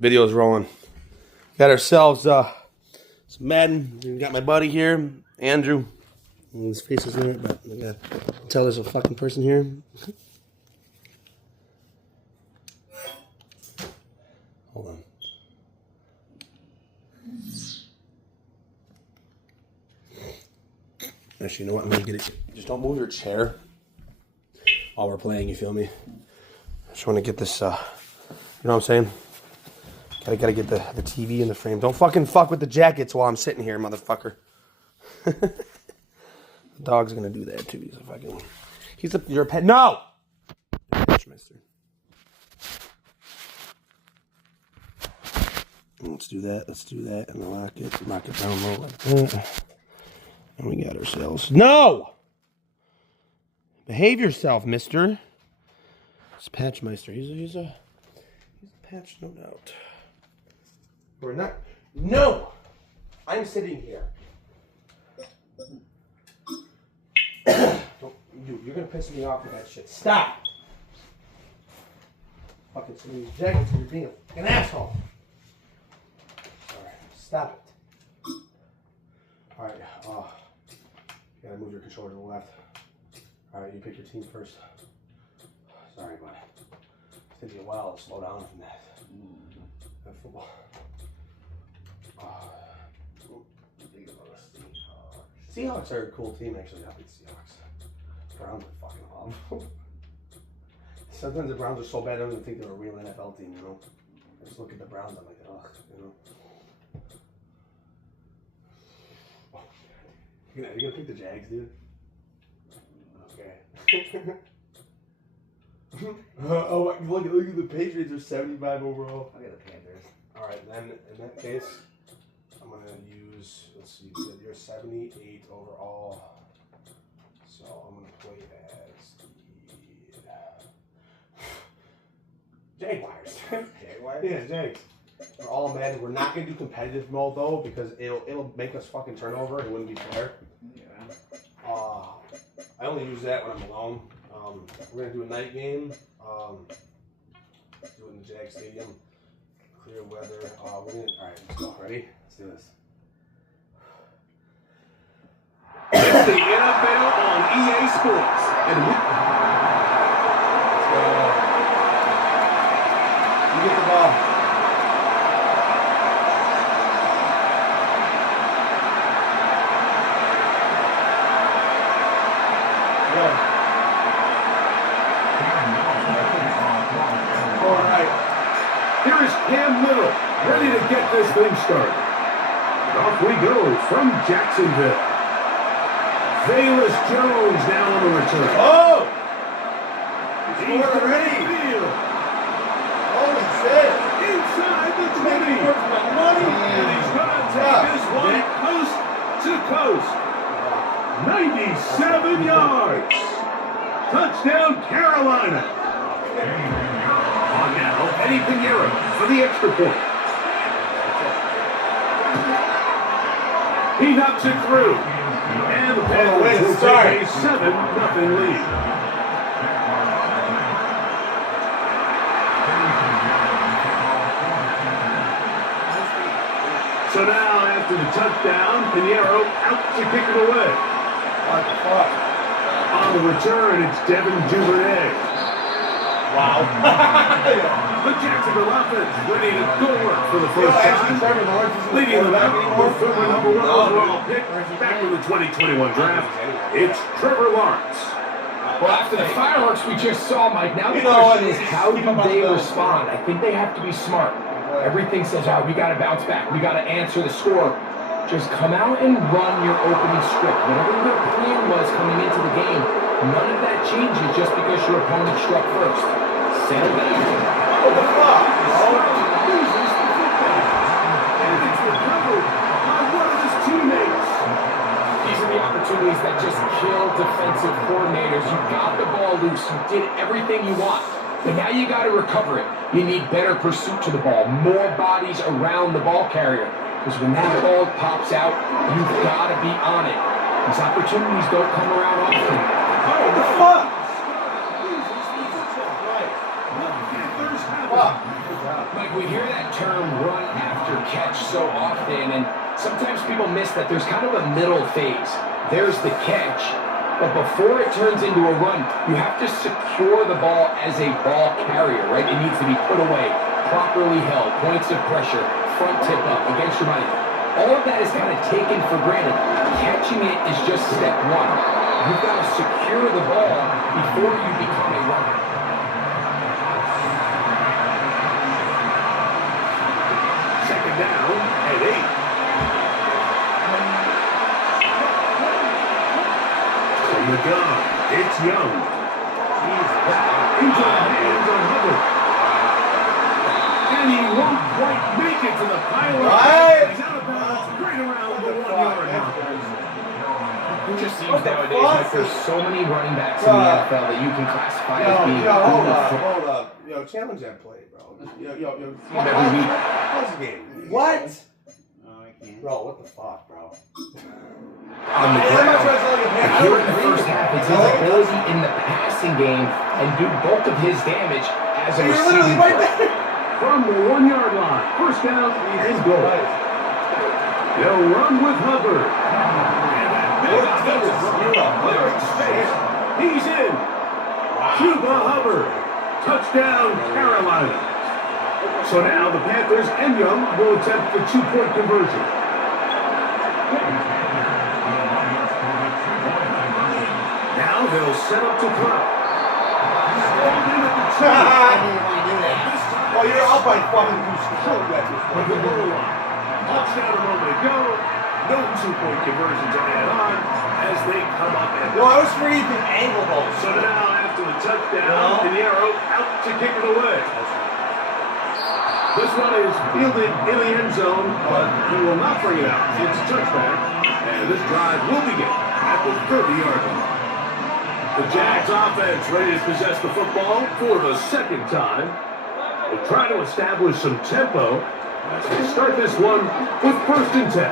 Video's rolling. Got ourselves some Madden. We got my buddy here, Andrew. His face is in it, but I gotta tell there's a fucking person here. Hold on. Actually, you know what? I'm gonna get it. Just don't move your chair while we're playing. You feel me? I just want to get this. You know what I'm saying? Gotta get the TV in the frame. Don't fucking fuck with the jackets while I'm sitting here, motherfucker. The dog's gonna do that too. You're a pet. No. Mister. Let's do that. Let's do that, and lock it down low like that. And we got ourselves. No! Behave yourself, mister. It's Patchmeister. He's a patch, no doubt. We're not. No! I'm sitting here. You're gonna piss me off with that shit. Stop! Fucking some of these jackets, you're being an asshole. Alright, stop it. Alright, you gotta move your controller to the left. Alright, you pick your team first. Sorry, bud. It's taking a while to slow down from that. That football. Seahawks are a cool team, actually. I beat Seahawks. Browns are fucking awful. Sometimes the Browns are so bad, I don't even think they're a real NFL team, you know? I just look at the Browns, I'm like, ugh, you know? Oh, you're gonna pick the Jags, dude? Okay. Oh, look at the Patriots are 75 overall. I'll get the Panthers. Alright, then in that case, I'm gonna use, let's see, you're 78 overall. So I'm gonna play as the Jaguars. Jaguars? Yeah, Jags. We're all mad. We're not gonna do competitive mode though, because it'll make us fucking turnover. It wouldn't be fair. Yeah. I only use that when I'm alone. We're gonna do a night game. Do it in the Jag Stadium. Clear weather. All right, let's go. Ready? Let's do this. It's the NFL on EA Sports. And Let's go. You get the ball. Go. All right. here is Cam Little, ready to get this thing started. Off we go from Jacksonville. Velus Jones now on the return. Oh! He's already. Field. Holy shit! Inside the 20. Making work for my money. And he's going to take this one coast to coast. 97 yards. Touchdown, Carolina. On now, Eddie Pinheiro for the extra point. He knocks it through. And the Panthers will take a 7-0 lead. So now, after the touchdown, Pinheiro out to kick it away. What the fuck? On the return, it's Devin Duvernay. Wow. The Jacksonville offense ready to go work for the first time. Leading the back with former #1 overall pick back in the 2021 draft, it's Trevor Lawrence. Well, after the fireworks we just saw, Mike, now the question is how do they respond? I think they have to be smart. Everything says, all right, we got to bounce back. We got to answer the score. Just come out and run your opening script. Whatever your plan was coming into the game, none of that changes just because your opponent struck first. Settle down. What the fuck? Loses the football. And it's recovered by one of his teammates. These are the opportunities that just kill defensive coordinators. You got the ball loose. You did everything you want. But now you got to recover it. You need better pursuit to the ball, more bodies around the ball carrier. Because when that ball pops out, you've got to be on it. These opportunities don't come around often. What the fuck? Mike, we hear that term run after catch so often, and sometimes people miss that there's kind of a middle phase. There's the catch, but before it turns into a run, you have to secure the ball as a ball carrier, right? It needs to be put away, properly held, points of pressure, front tip up, against your body. All of that is kind of taken for granted. Catching it is just step one. You've got to secure the ball before you become a runner. Second down and 8. From the gun, it's Young. Into the hands of Hubbard. And he won't quite make it to the pile. He's out of bounds, right around the 1 yard line. It just seems nowadays like there's so many running backs in the NFL that you can classify as being hold up. Yo, challenge that play, bro. Yo. every week. Pause the game. What? No, I can't. Bro, what the fuck, bro? On the ground. Here in the first half, it's his ability in the passing game and do bulk of his damage as a receiving threat. From the 1 yard line, first down and goal. They'll run with Hubbard. And that big offensive clearing space. He's in. Cuba Hubbard. Touchdown, Carolina. So now the Panthers and Young will attempt the 2-point conversion. Now they'll set up to throw. Oh, you're up by fucking From the goal line. Touchdown a moment ago. No 2-point conversions are added on as they come up and Well, I was pretty good angle though. so now after the touchdown, the arrow out to kick it away. This one is fielded in the end zone, but he will not bring it out. It's a touchback, and this drive will begin at the 30-yard line. The Jags offense ready to possess the football for the second time. They try to establish some tempo as they start this one with first and 10. And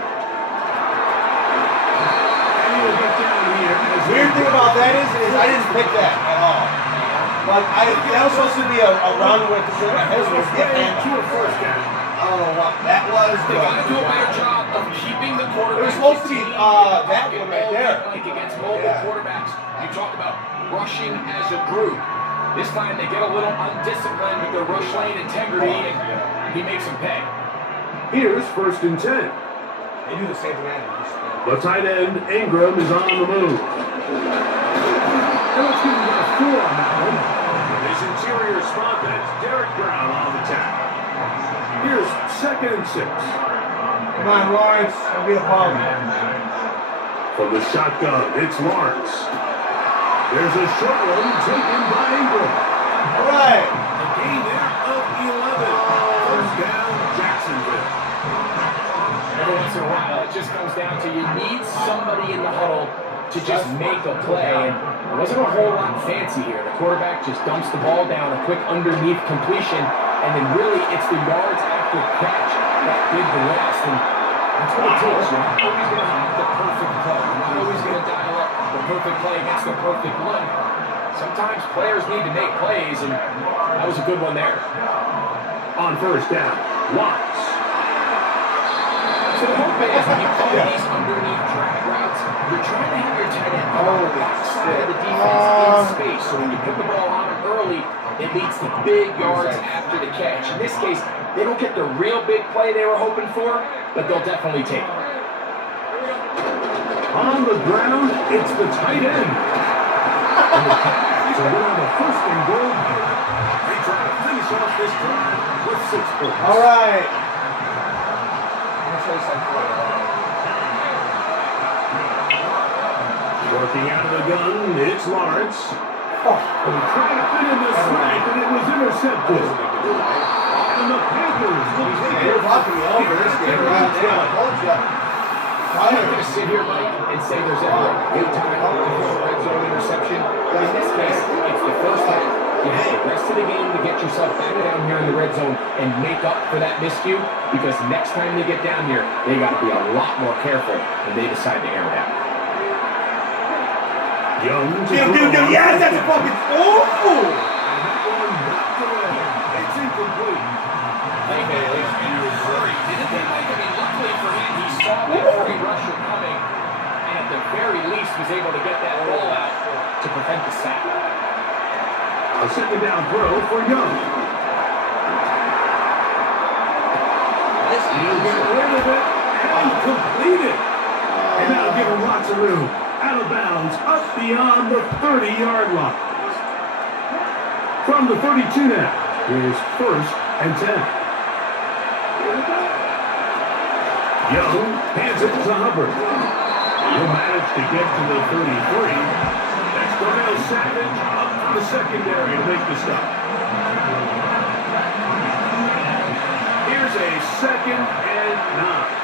he'll get down here. Weird thing about that is I didn't pick that at all. Like that was supposed to be a run with the To a first down. I don't know what that was. They got to do a better job of keeping the quarterback. It was supposed to be that one right there. Like against mobile quarterbacks, you talk about rushing as a group. This time they get a little undisciplined with their rush lane integrity, and he makes them pay. Here's first and 10. They do the same thing. The tight end, Ingram, is on the move. And let's give him a 4 on that one. His interior spot, that's Derek Brown on the tackle. Here's second and 6. Come on, Lawrence. That'll be a problem. From the shotgun, it's Lawrence. There's a short one taken by Ingram. All right. A gain there of 11. First down, Jacksonville. Every once in a while, it just comes down to you need somebody in the huddle to just make a play, and it wasn't a whole lot fancy here. The quarterback just dumps the ball down, a quick underneath completion, and then really it's the yards after catch that did the rest, and that's what it takes. You're not always going to have the perfect play. You're not always going to dial up the perfect play against the perfect look. Sometimes players need to make plays, and that was a good one there. On first down, Watts. So the hope is when you call these underneath drag routes, you're trying to have your tight end on the backside of the defense in space. So when you put the ball on him early, it leads to big yards after the catch. In this case, they don't get the real big play they were hoping for, but they'll definitely take it. On the ground, it's the tight end. And the Cavs are winning the first and goal here. They try to finish off this drive with 6 points. All right. Working out of the gun, it's Lawrence. And trying to fit in the slant, and it was intercepted. And the Panthers will take it. I'm not going to sit here, Mike, and say there's ever a good time to throw a red zone interception. But in this case, it's the first half. You have the rest of the game to get yourself back down here in the red zone and make up for that miscue, because next time they get down here, they got to be a lot more careful when they decide to air it out. Young to Yes, that's a fucking. Oh! It's incomplete. Playmakers was able to get that ball out to prevent the sack. A second down throw for Young. He'll get rid of it and complete it. And now giving lots of room. Out of bounds, up beyond the 30-yard line. From the 32 now, here's 1st and 10. Young hands it to Hubbard. He'll manage to get to the 33. That's Darnell Savage up from the secondary to make the stop. Here's a 2nd and 9.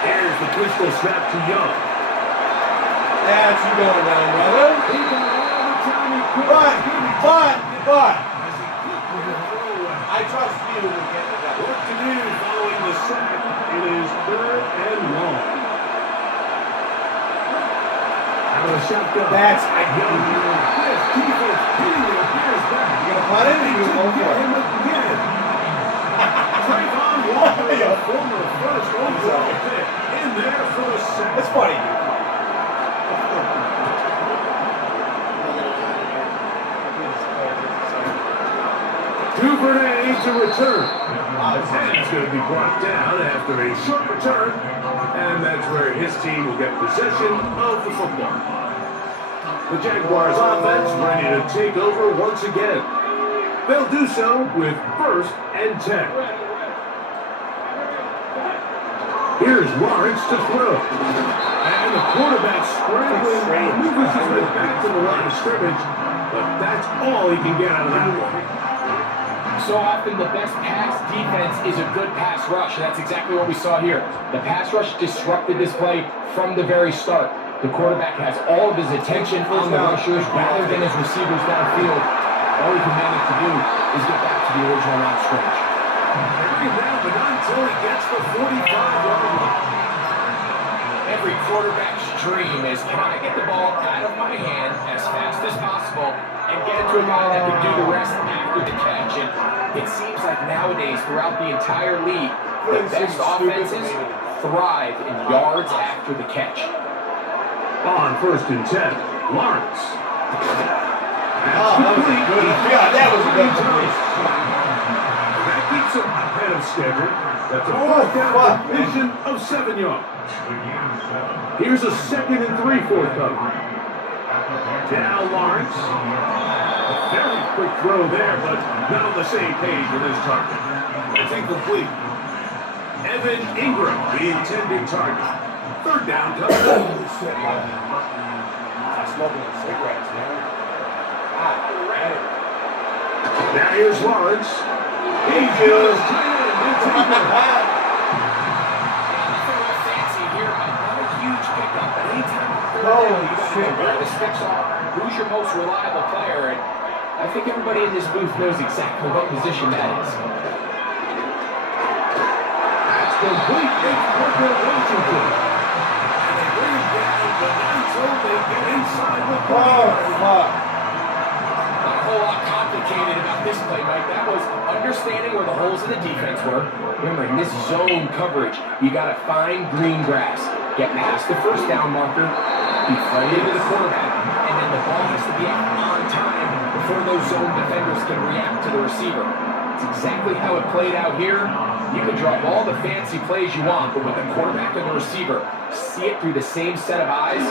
Here's the pistol snap to Young. That's you going down, brother. He got all the time he could. But. I trust you to get to that. Work to do following the sack. It is 3rd and long. Out of the shotgun. That's Young. This defense hitting the appears back. You gonna punt it or you gonna go for it? Him again. Trayvon Walker, a former first overall pick, in there for the sack. That's funny. 2 for an A to return. And he's going to be brought down after a short return. And that's where his team will get possession of the football. The Jaguars offense ready to take over once again. They'll do so with 1st and 10. Here's Lawrence to throw. And the quarterback scrambling, moves his way back to the line of scrimmage. But that's all he can get out of that one. So often the best pass defense is a good pass rush, and that's exactly what we saw here. The pass rush disrupted this play from the very start. The quarterback has all of his attention on the rushers rather than his receivers downfield. All he can manage to do is get back to the original line of scrimmage. Bring down, but not until he gets the 45-yard line. Every quarterback's dream is, can I get the ball out of my hand as fast as possible and get it to a guy that can do the rest after the catch? And it seems like nowadays, throughout the entire league, the best offenses thrive in yards after the catch. On 1st and 10, Lawrence. That was a good one. Yeah, that was a good one. That keeps him ahead of schedule. That's a 4th down completion of 7 yards. Here's a 2nd and 3 forthcoming. Now Lawrence. A very quick throw there, but not on the same page with his target. It's incomplete. Evan Ingram, the intended target. 3rd down coming. Smoking cigarettes, man. Now here's Lawrence. He just The specs are, who's your most reliable player? And I think everybody in this booth knows exactly what position that is. That's complete. It's Parker Washington. And they bring him down, but not until they get inside the Oh, Not a whole lot complicated about this play, Mike. That was understanding where the holes in the defense were. Remember, in this zone coverage, you got to find green grass. Get past the 1st down marker, be friendly to the quarterback, and then the ball has to be out on time before those zone defenders can react to the receiver. It's exactly how it played out here. You can drop all the fancy plays you want, but with the quarterback and the receiver see it through the same set of eyes,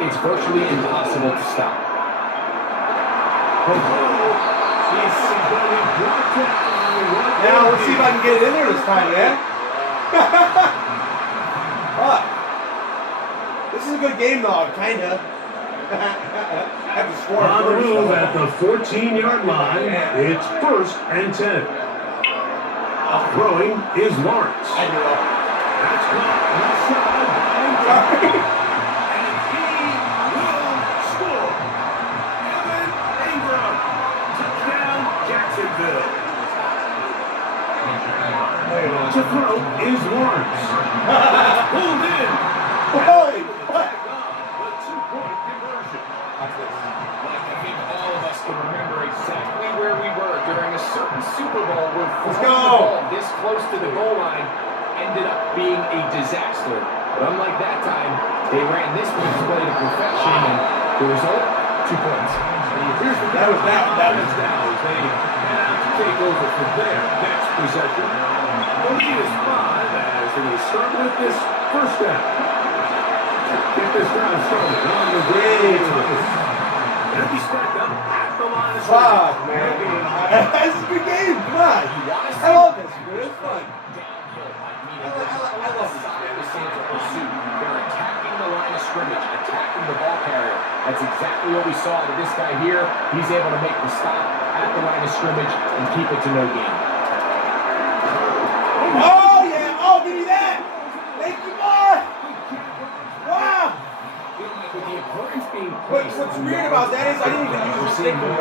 it's virtually impossible to stop. now let's see if I can get it in there this time, man. Fuck. This is a good game, though, kinda. Have to score on the first, move though. at the 14-yard line, it's 1st and 10. Throwing is Lawrence. I knew it. That's caught left side by Ingram. And he will score. Evan Ingram. Touchdown, Jacksonville. To throw is Lawrence. That's pulled in. Whoa! What? The 2-point conversion. Like, I think all of us can remember exactly where we were during a certain Super Bowl where Let's throwing go. the ball this close to the goal line ended up being a disaster. But unlike that time, they ran this play to perfection, and the result, 2 points. Here's the That was now. That was now as they head out to take over for their next possession. The lead is 5 as they will start with this first down. Get this drive started on the green. And be stacked up at the line of Fuck, scrimmage. man. This is a good game. Come on. I love this, dude. It's fun. I love this. They're attacking the line of scrimmage, attacking the ball carrier. That's exactly what we saw to this guy here. He's able to make the stop at the line of scrimmage and keep it to no gain. Oh, yeah. Oh, give me that. Thank you, boy. Wow. With the importance being What's weird about that is I didn't even use the stick move.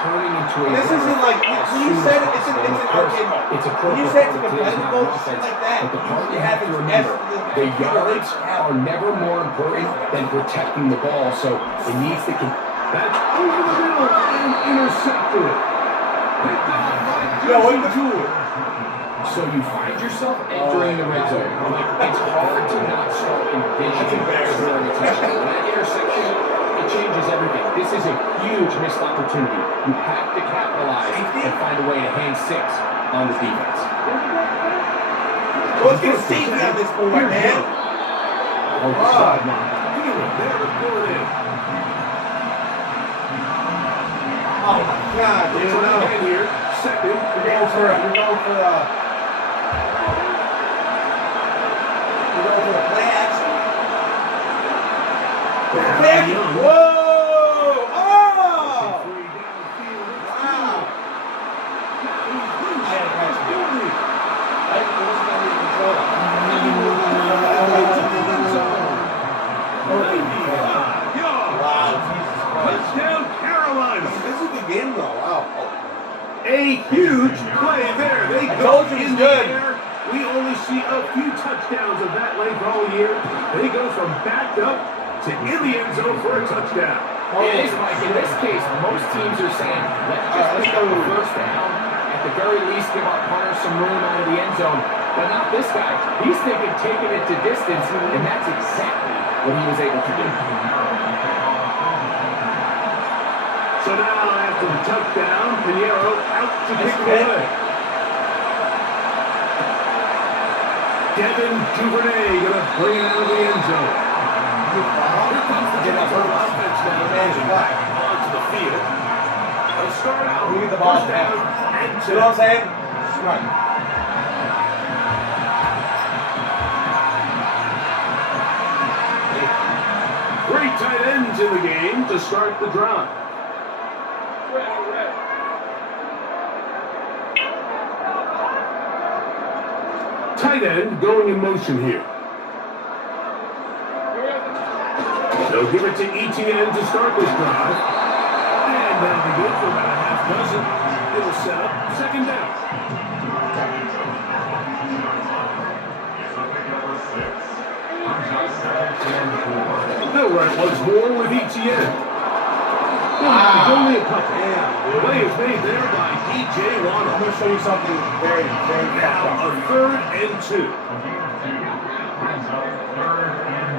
Turning into a This isn't like, when you said it's an arcade mode. It's a When you said it's a competitive mode, shit like that, but the you part usually you have have to it remember, the as yards are never more important than protecting the ball, so it needs to That's over the middle and intercepted. Picked off by Yo, what you Jason do? So you find yourself entering the red zone. Like, it's hard to not start envisioning scoring a touchdown. That interception, it changes everything. This is a huge missed opportunity. You have to capitalize and find a way to hand 6 on the defense. Well, let's get a safety on this boy, man. on the sideline. Feel it there to pull it in. Oh my God, dude. It's No. again here. Second. We're going for the play action. Play action. Whoa! Oh! Wow! I had a catch. I wasn't under control. Wow, Jesus Christ. Touchdown, Carolina. This is a good game, though. Wow. A huge play there. They I go told you in he's the good. air. We only see a few touchdowns of that length all year. They go from backed up to in the end zone for a touchdown. It is, Mike. In this case, most teams are saying, let's go to first down. At the very least, give our punter some room out of the end zone. But not this guy. He's thinking taking it to distance, and that's exactly what he was able to do. So now after the touchdown, Pinheiro out to kick it away. Devin Duvernay going to bring it out of the end zone. Here comes the Denver offense now. Onto the field. Let's start out. We get the ball First back. down and You know what I'm saying? Smart. Great tight ends in the game to start the drive. Tight end going in motion here. They'll give it to ETN to start this drive. And that'll be good for about a half dozen. It'll set up second down. They'll run it once more with ETN. It's only a couple. Damn, Play is made there by DJ I'm Waddle. going to show you something very, very Now fucked a up. third and 2.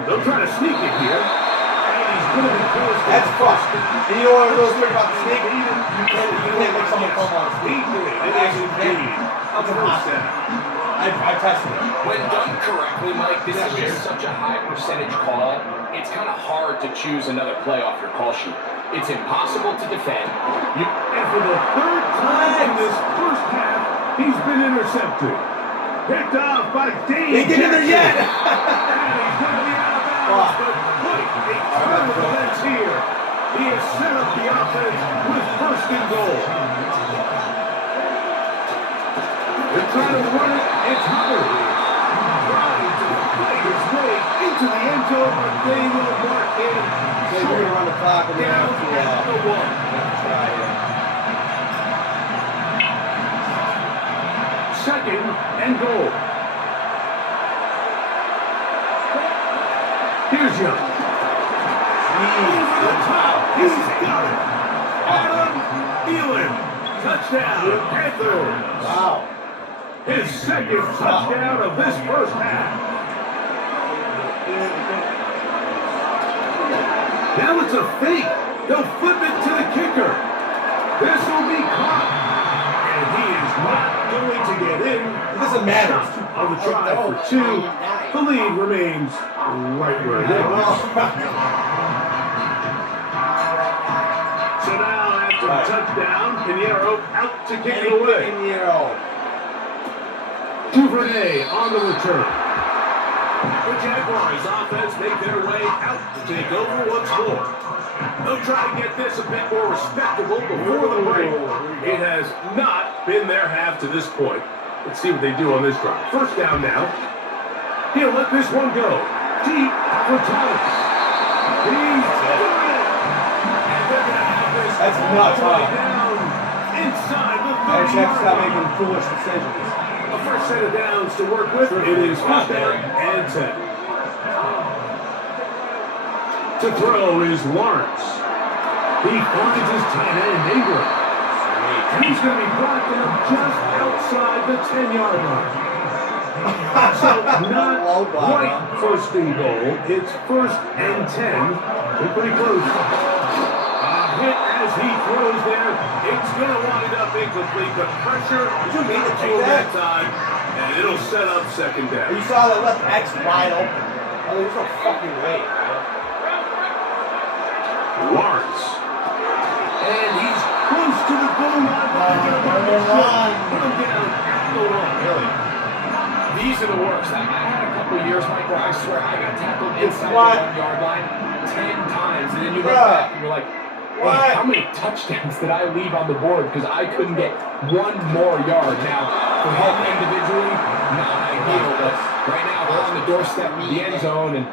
They'll try to sneak it here. And he's going to be forced. That's fucked. And you know what I was really about the sneak? You can't make someone come on a sneak. It is indeed a first down. I tested it. When done correctly, Mike, this is just such a high percentage call. It's kind of hard to choose another play off your call sheet. It's impossible to defend. And for the third time in this first half, he's been intercepted. Picked off by Dave. They get in there yet. And he's going to be out of bounds, but quite a turn of events here. He has set up the offense with first and goal. They're trying to run it. It's Hubbard. Trying to play his way into the end zone, but they will mark him. We're going to run the clock and then Down have to at the 1. try it. Second and goal. Here's Young. Over the top. He's got it. Adam Thielen. Touchdown, Panthers. Wow. His second touchdown of this first half. Now it's a fake. They'll flip it to the kicker. This will be caught. And he is not going to get in. It doesn't matter. On the try for 2. The lead remains right where it is. So now after the touchdown, Pinheiro out to kick it away. Duvernay on the return. The Jaguars offense make their way out to take over once more. They'll try to get this a bit more respectable before the break. It has not been their half to this point. Let's see what they do on this drive. First down now. He'll let this one go. Deep for Thomas. He's doing it. And they're going to have this That's all nuts, the way huh? down inside the Actually, have to stop 30-yard making line. foolish decisions. A first set of downs to work with. It is first down and 10. To throw is Lawrence. He finds his tight end, Ingram. And he's going to be blocking him just outside the 10-yard line. So not quite first and goal. It's first and 10. They're pretty close. A hit as he throws there. It's going to wind up incomplete, but pressure Did you mean to to take that that? time, and it'll set up second down. You saw that left X wide open. I mean, there's no fucking way, man. Lawrence. And he's close to the goal line. But they're going to run the shot. Put him down at the line. Really? These are the worst. I had a couple of years, Mike, where I swear I got tackled inside the what? 1-yard line 10 times, and then you look Bruh. back and you're like, What? hey, how many touchdowns did I leave on the board because I couldn't get one more yard? Now, for him individually, not ideal, but right now they're on the doorstep of the end zone, and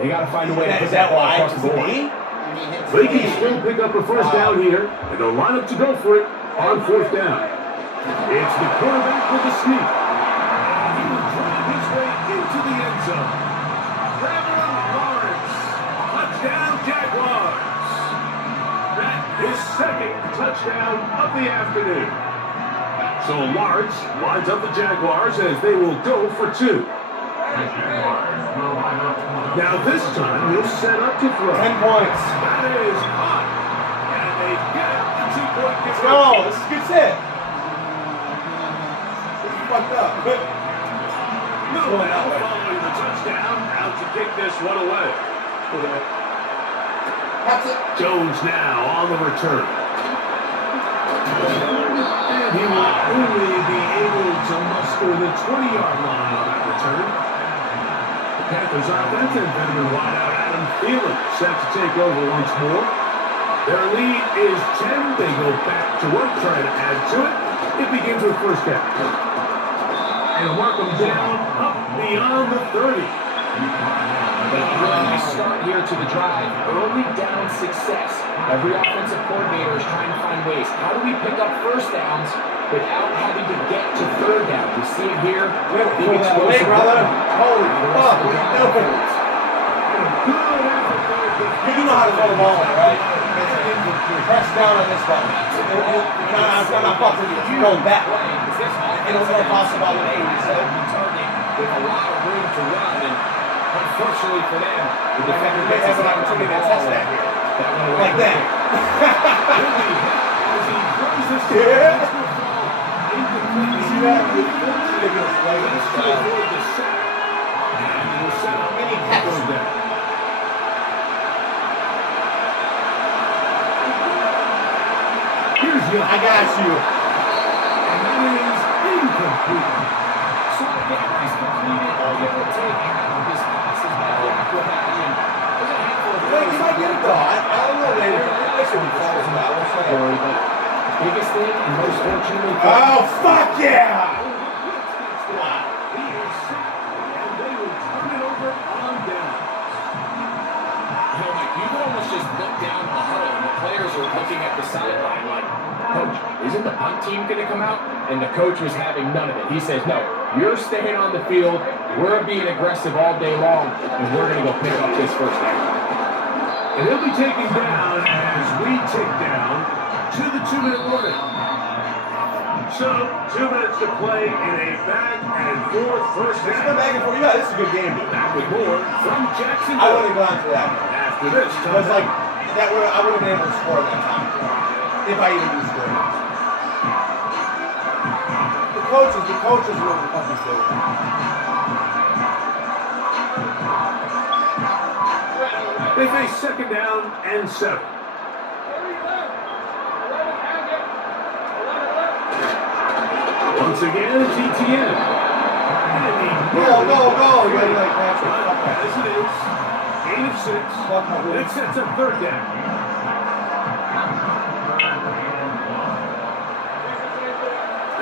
they got to find a way to put that ball across the board. They can still pick up a first down here, and they'll line up to go for it on fourth down. It's the quarterback with the sneak. And he will drive his way into the end zone. Trevor Lawrence. Touchdown, Jaguars. That is second touchdown of the afternoon. So Lawrence lines up the Jaguars as they will go for 2. Now this time he'll set up to throw. 10 points. That is hot. And they get the 2-point Let's conversion. go. This is good set. This is fucked up. Middle now following the touchdown. Out to kick this one away. That's it. Jones now on the return. And he will only be able to muster the 20-yard line on that return. The Panthers offense and veteran wideout Adam Thielen set to take over once more. Their lead is 10. They go back to work, trying to add to it. It begins with first down. And work them down up beyond the 30. But a really nice start here to the drive. Early down success. Every offensive coordinator is trying to find ways. How do we pick up first downs without having to get to third down? We see it here. Pull that away, brother. Holy fuck. What are you doing? You do know how to throw the ball, right? Press down on this ball. I'm not fucking with you. Go that way. And it's more possible with 80. So With a lot of room to run, and unfortunately for them, the defender they gets have his an hand on opportunity the to ball. test that here. That went away. Like that. As he throws this to Yeah. incomplete. See that? Ridiculous play in this To style. avoid the sack. And he will set up Mini third catch. down. Here's your I got you. and that is incomplete. So again, he's completed, give or take half of his passes now. You have to imagine there's a handful of Wait, you might get it though. I don't know later. This will be falls now. story, but biggest thing and most fortunately for Oh, fuck yeah! He is sacked, and they will turn it over on down. You know, like, you can almost just look down the huddle and the players are looking at the sideline like, Coach, isn't the punt team going to come out? And the coach was having none of it. He says, no, you're staying on the field. We're being aggressive all day long, and we're going to go pick up this first down. And he'll be taken down as we take down to the 2-minute warning. So, 2 minutes to play in a back-and-forth first This is half. the back and forth. Yeah, this is a good game. Back with more from I Jacksonville. wouldn't have gone for that. After this, Because like that would I would have been able to score that time. If I even do score. The coaches were the fucking good. they face second down and 7. Once again, it's ETN. Go! You gotta like that. As it is, 8 of 6. It sets up third down.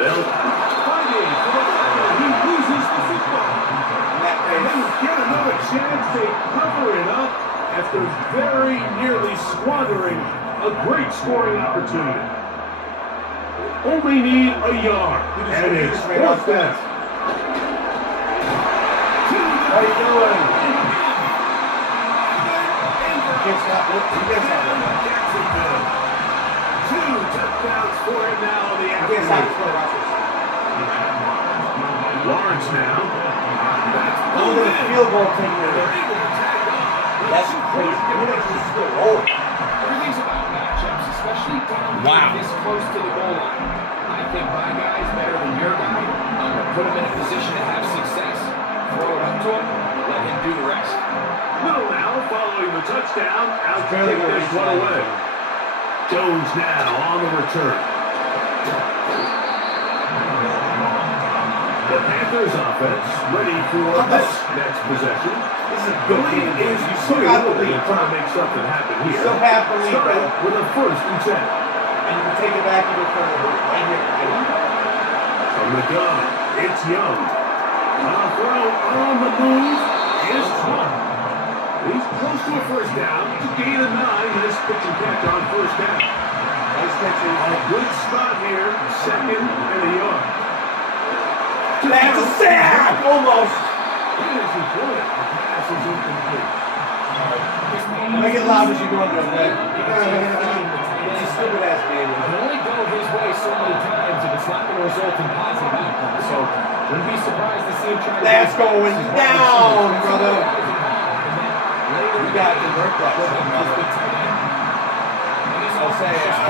They'll find it for the ball. He loses the football. And they get another chance. They cover it up after very nearly squandering a great scoring opportunity. Only need a yard. And it's fourth down. How you doing? Gets that. Jacksonville. 2 touchdowns for him now on the afternoon. Lawrence now. Look at the field goal taking it. That's crazy. Everything's about matchups, especially down this close to the goal line. I think my guy is better than your guy. I'm going to put him in a position to have success. Throw it up to him, let him do the rest. Little now following the touchdown. Out to take this one away. Jones now on the return. The Panthers offense ready for this next possession. This is a The good lead game. is You still got the lead. trying to make something happen here. Still have the lead, Starting bro. with a 1st and 10. And you can take it back even further. Right here. From the gun, it's Young. On a throw, on the move, is Trump. He's close to a first down. To gain a 9, his pitch and catch on first down. Nice catching. A good spot here, 2nd and a yard. That's a sack! Almost. It is important. The pass is incomplete. Make it loud as you go under, man. It's a stupid ass game. It can only go his way so many times if it's not going to result in positive outcomes. So, wouldn't be surprised to see him try to... That's going down, brother. You got to convert that. I'll say, I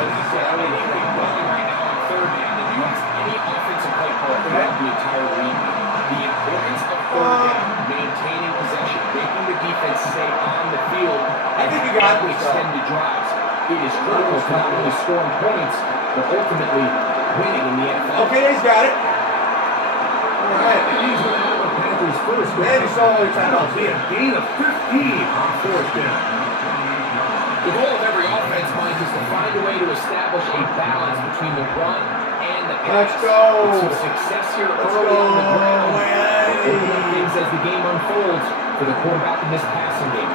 wouldn't think about it. Right now on third down, if you ask any offensive play caller throughout the entire league, the importance of third down, maintaining possession, making the defense stay on the field, I think you got this, extended drives. It is critical to not only scoring points, but ultimately winning in the NFL. Okay, he's got it. All right. He's going to have the Panthers first. Man, you saw all your timeouts. A gain of 15 on fourth down. The goal of every offense, Mike, is to find a way to establish a balance between the run and the pass. Let's go. So success here early on the ground. Opening things as the game unfolds for the quarterback in this passing game.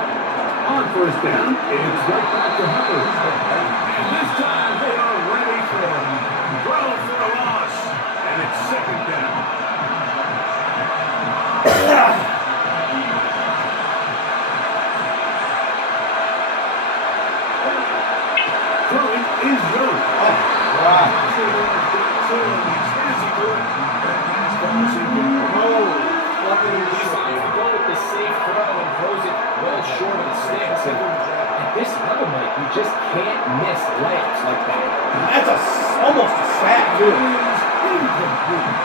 On first down, it's right back to Hubbard. And this time they are ready for him. Throw for a loss. And it's 2nd down. Throwing is Young. Wow. Decides to go with the safe throw and throws it well short of the sticks. And at this level, Mike, you just can't miss layups like that. That's almost a sack, too. Incomplete.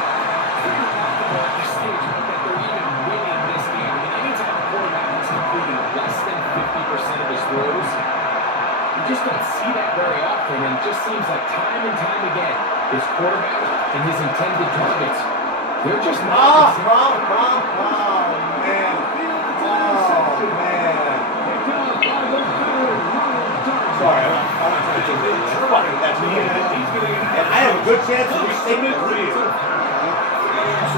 At this stage, Mike, that they're even winning this game. And anytime a quarterback is completing less than 50% of his throws, you just don't see that very often. And it just seems like time and time again, his quarterback and his intended targets, they're just not. Oh, man. Sorry, I'm not trying to take it. Fucking, that's me. And I have a good chance of restating it.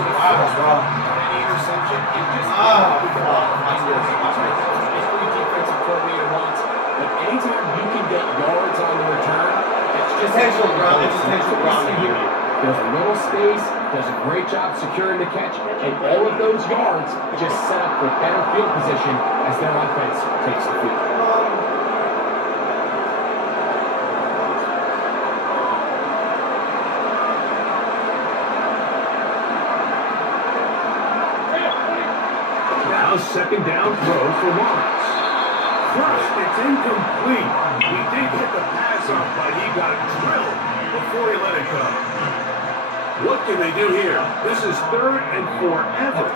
Wow, bro. Any interception, it just every defensive coordinator wants. But anytime you can get yards on the return, it's just Potential ground. It's potential ground here. There's a little space, does a great job securing the catch, and all of those yards just set up for better field position as their offense takes the field. Now second down throw for Lawrence. First, it's incomplete. He did get the pass off, but he got drilled before he let it go. What can they do here? This is 3rd and forever.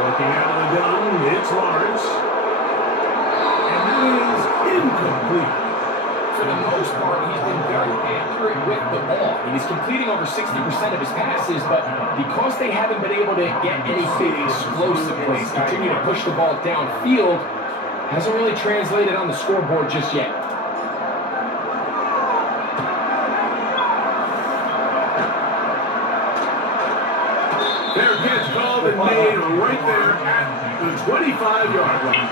Looking out of the gun, it's Lawrence. And that is incomplete. For the most part, he's been very accurate with the ball. He's completing over 60% of his passes, but because they haven't been able to get any big explosive plays, continue to push the ball downfield, hasn't really translated on the scoreboard just yet. Fair catch called and made right there at the 25-yard line.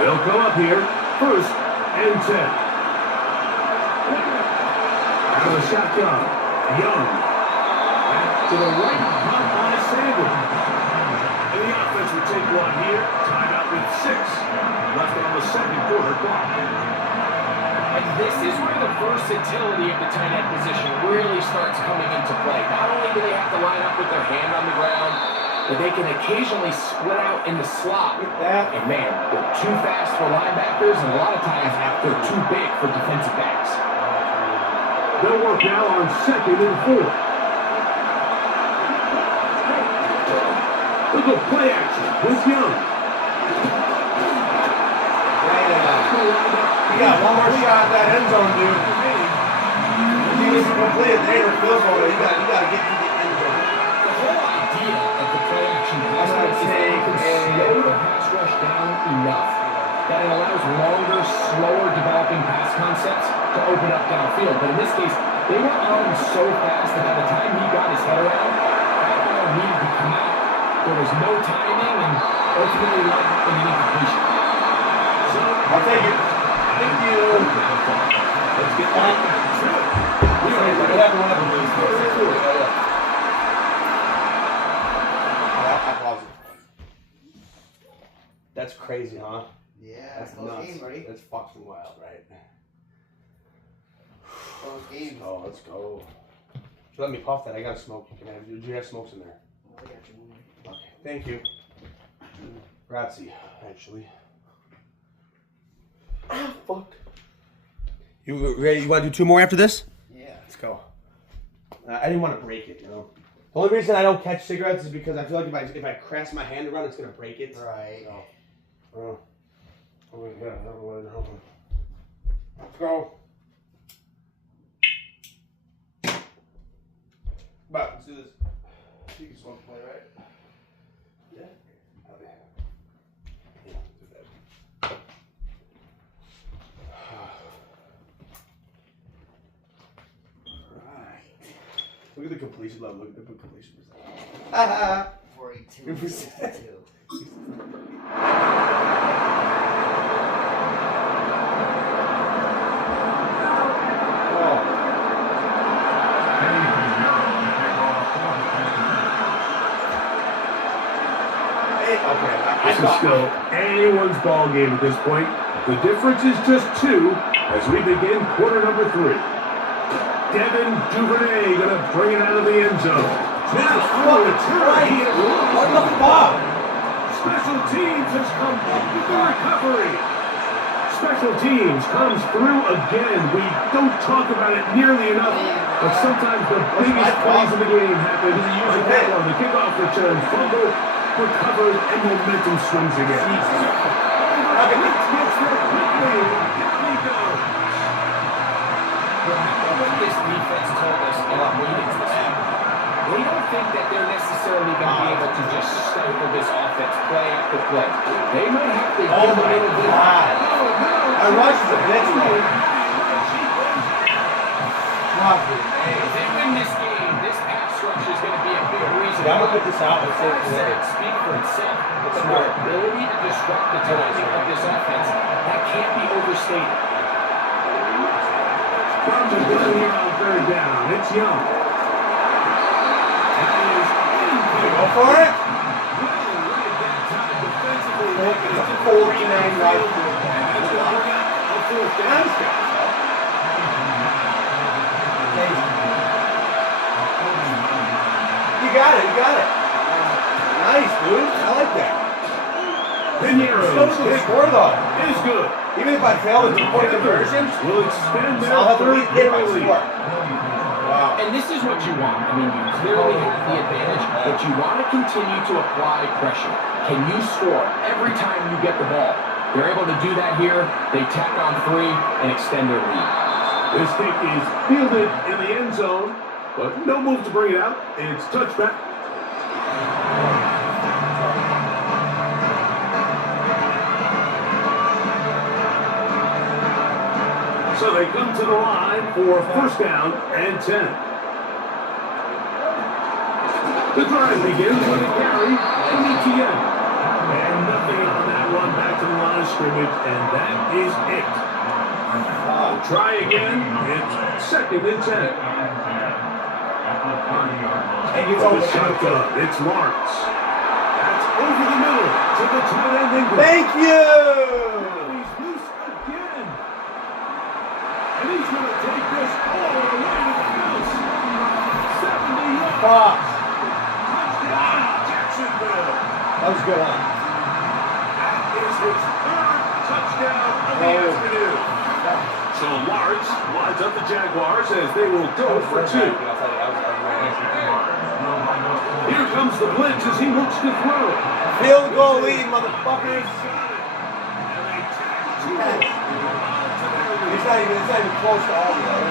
They'll come up here, 1st and 10. Out of the shotgun, Young. Back to the right, caught by Sanders. And the offense will take one here, tied up with 6 left on the second quarter clock. And this is where the versatility of the tight end position really starts coming into play. Not only do they have to line up with their hand on the ground, but they can occasionally split out in the slot. And man, they're too fast for linebackers, and a lot of times they're too big for defensive backs. They'll work now on 2nd and 4. Look at play action with Young. You got one more shot at that end zone, dude. If he was complete, they never feels for it. You got to get to the end zone. The whole idea of the play action pass rush is that you can slow the pass rush down enough that it allows longer, slower developing pass concepts to open up downfield. But in this case, they were on so fast that by the time he got his head around, that ball needed to come out. There was no timing, and ultimately led in an incompletion. I'll take it. Thank you. Let's get back to it. That's crazy, huh? Yeah, That's close nuts. game, buddy. That's fucking wild, right? Close game. Oh, let's go. Let me puff that. I got a smoke. Do you have smokes in there? I got you. Okay, thank you. Grazie, actually. Ah, fuck. You ready? You want to do 2 more after this? Yeah. Let's go. I didn't want to break it, you know. The only reason I don't catch cigarettes is because I feel like if I crash my hand around, it's gonna break it. Right. So, yeah, let's go. But let's do this. You can smoke play, right? Yeah. Yeah, do that. Right. Look at the completion level. Look at the completion percentage. Haha. 42. 62. This is still anyone's ball game at this point. The difference is just 2 as we begin quarter number 3. Devin Duvernay gonna bring it out of the end zone. Now for the turn. What the fuck? Special teams has come up with the recovery. Special teams comes through again. We don't talk about it nearly enough, but sometimes the biggest plays of the game happen. Like that one, the kickoff return, fumble, recovered, and momentum swings again. Gets there quickly. Down he goes. What this defense told us in our meetings this week, they don't think that they're necessarily going to be able to just stifle this offense play after play. They might have to give a little bit. I watched the bitch one. If they win this game, this pass rush is going to be a big reason. I'm gonna put this out. The facts that speak for itself. But their ability to disrupt the timing of this offense, that can't be overstated. From the gun here on 3rd down, it's Young. That is incomplete. Go for it. Right that time defensively. It's a 49 right. Nice guys. You got it, you got it. Nice, dude. I like that. Pinero's Still kick score though. is good. Even if I fail the 2-point conversion, Will extend their I'll have to hit my lead. score. Wow. And this is what you want. I mean, you clearly have the advantage, but you want to continue to apply pressure. Can you score every time you get the ball? They're able to do that here. They tack on 3 and extend their lead. This kick is fielded in the end zone, but no move to bring it out. It's touchback. So they come to the line for first down and 10. The drive begins with a carry and ETN. And nothing on that one, back to the line of scrimmage, and that is it. Try again. It's second and 10. And you From know the shotgun, it's Lawrence. That's over the middle to the tight end Ingram. Thank you! He's loose again. And he's going to take this all the way to the house. 70 yards. Fuck. Touchdown, Jacksonville. That was good, huh? That is his third touchdown of the afternoon. So Lawrence lines up the Jaguars as they will go for 2. Here comes the blitz as he looks to throw. Field goal lead, motherfuckers. And they tack 2. It's not even close to all of them.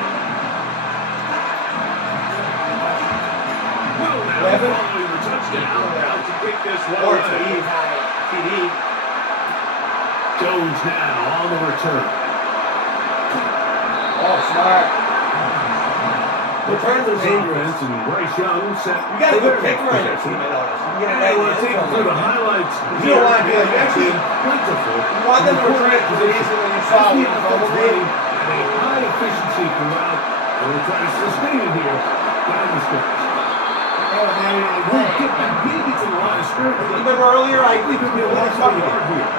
Will now Levin? following the touchdown. Out to kick this one Or away. TD. Jones now on the return. Oh, smart. Returns are dangerous. Offense and Bryce Young set. You got a good their kicker on your possession. team, I noticed. You can get it I right want to in take the you end through the zone. highlights. You don't want to be like, you actually plentiful. You want them to return it to the easy when you saw The it. offense running at a high efficiency throughout. And we'll try to sustain it here down the stretch. We'll get back maybe to the line of scrimmage. You remember earlier, I We could be a last fucking yard here.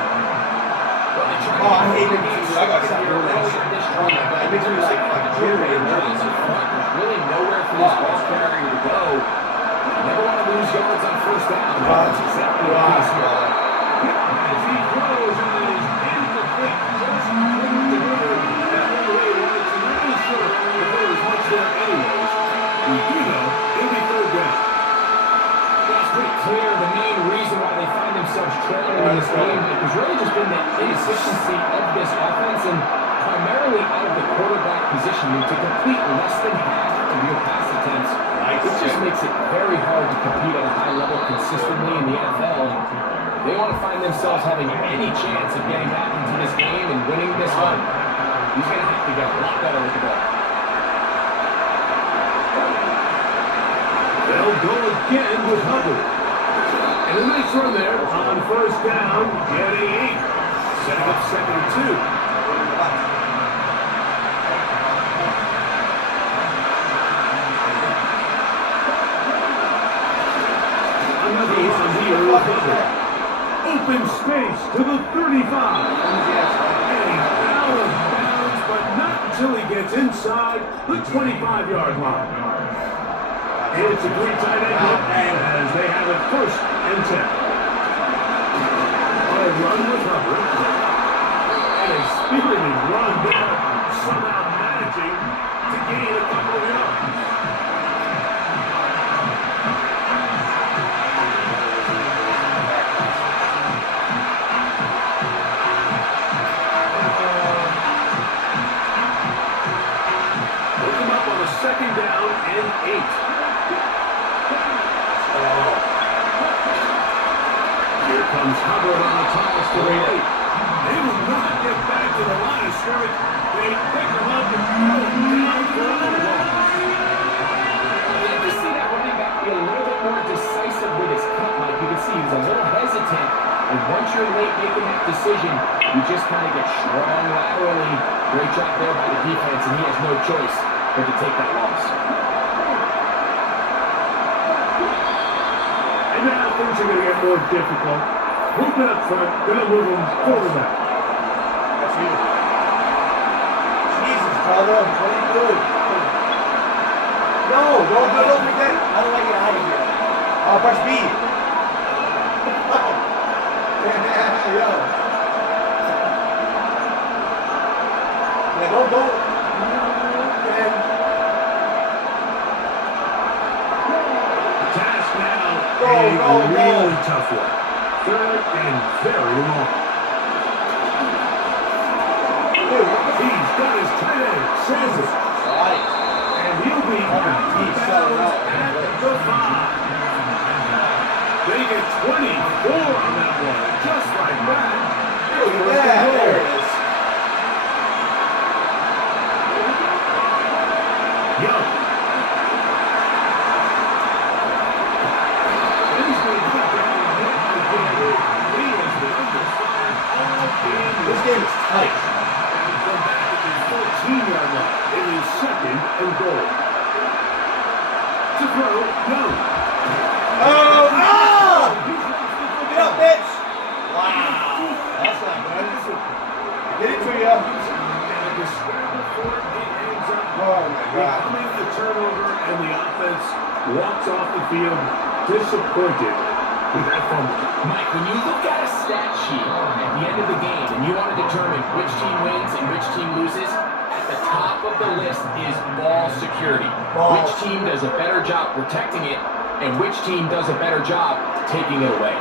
Oh, I hate it. I got something earlier this year. It makes me like fucking jittery and nervous. There's really nowhere for this ball carrier to go. You never want to lose yards on first down. That's exactly what I feel. As he throws and it is incomplete. Just couldn't deliver that one way he wanted to. Not really sure if there was much there anyways. We do know it'll be third down. It's pretty clear the main reason why they find themselves trailing in this game has really just been the inefficiency of this offense and primarily out of the quarterback position. To complete less than half of your pass attempts, it just makes it very hard to compete at a high level consistently in the NFL. If they want to find themselves having any chance of getting back into this game and winning this one, he's going to have to get a lot better with the ball. They'll go again with Hubbard. And a nice run there on first down, getting 8. Setting up second and 2. Another one here with Hubbard. Open space to the 35. And he's out of bounds, but not until he gets inside the 25-yard line. It's a great tight end look as they have it first and 10. On a run with Hubbard. And a spirited run there, somehow managing to gain a couple of yards. Look him up on a second down and 8. Here comes Hubbard on the ties to the 8. They will not get back to the line of scrimmage. They pick him up and throw him down for a loss. You have to see that running back be a little bit more decisive with his cut, Mike. You can see he's a little hesitant. And once you're late making that decision, you just kind of get strong laterally. Great job there by the defense, and he has no choice but to take that loss. And now things are going to get more difficult. Movement up front, going to move him quarterback. That's you. Calder. What are you doing? No, don't forget. How do I get out of here? Oh, press B. Yo. Yeah, don't. Task now, Go. really tough one. Third and very long. He's got his tight end, says it. And he'll be out of bounds at the 5. They get 24 on that one, just like that. Yeah, there it is. Young. And he's going to get down and hit again. He has been under fire all game. This game is tight. And come back at the 14-yard line. It is second and goal. To throw, Young. Oh, no! Get up, bitch! Wow. That's not good. Get it to you. And the scramble for it, it ends up Oh, my God. becoming a turnover, and the offense walks off the field disappointed with that fumble. Mike, when you look at a stat sheet at the end of the game and you want to determine which team wins and which team loses, at the top of the list is ball security. Which team does a better job protecting it and which team does a better job taking it away.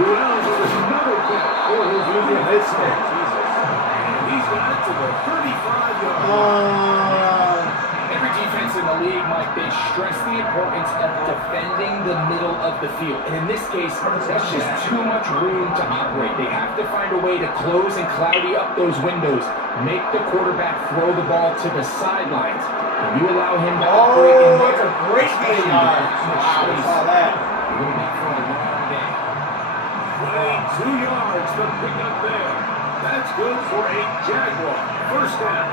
Who else? There's another catch. Oh, he's using his stick. Jesus. And he's got it to the 35-yard line. Every defense in the league, Mike, they stress the importance of defending the middle of the field. And in this case, that's just too much room to operate. They have to find a way to close and cloudy up those windows, make the quarterback throw the ball to the sidelines. And you allow him to operate in there. It's a great game. Wow, I saw that. You're going back for a long day. 22 yards to pick up there. That's good for a Jaguar. First down.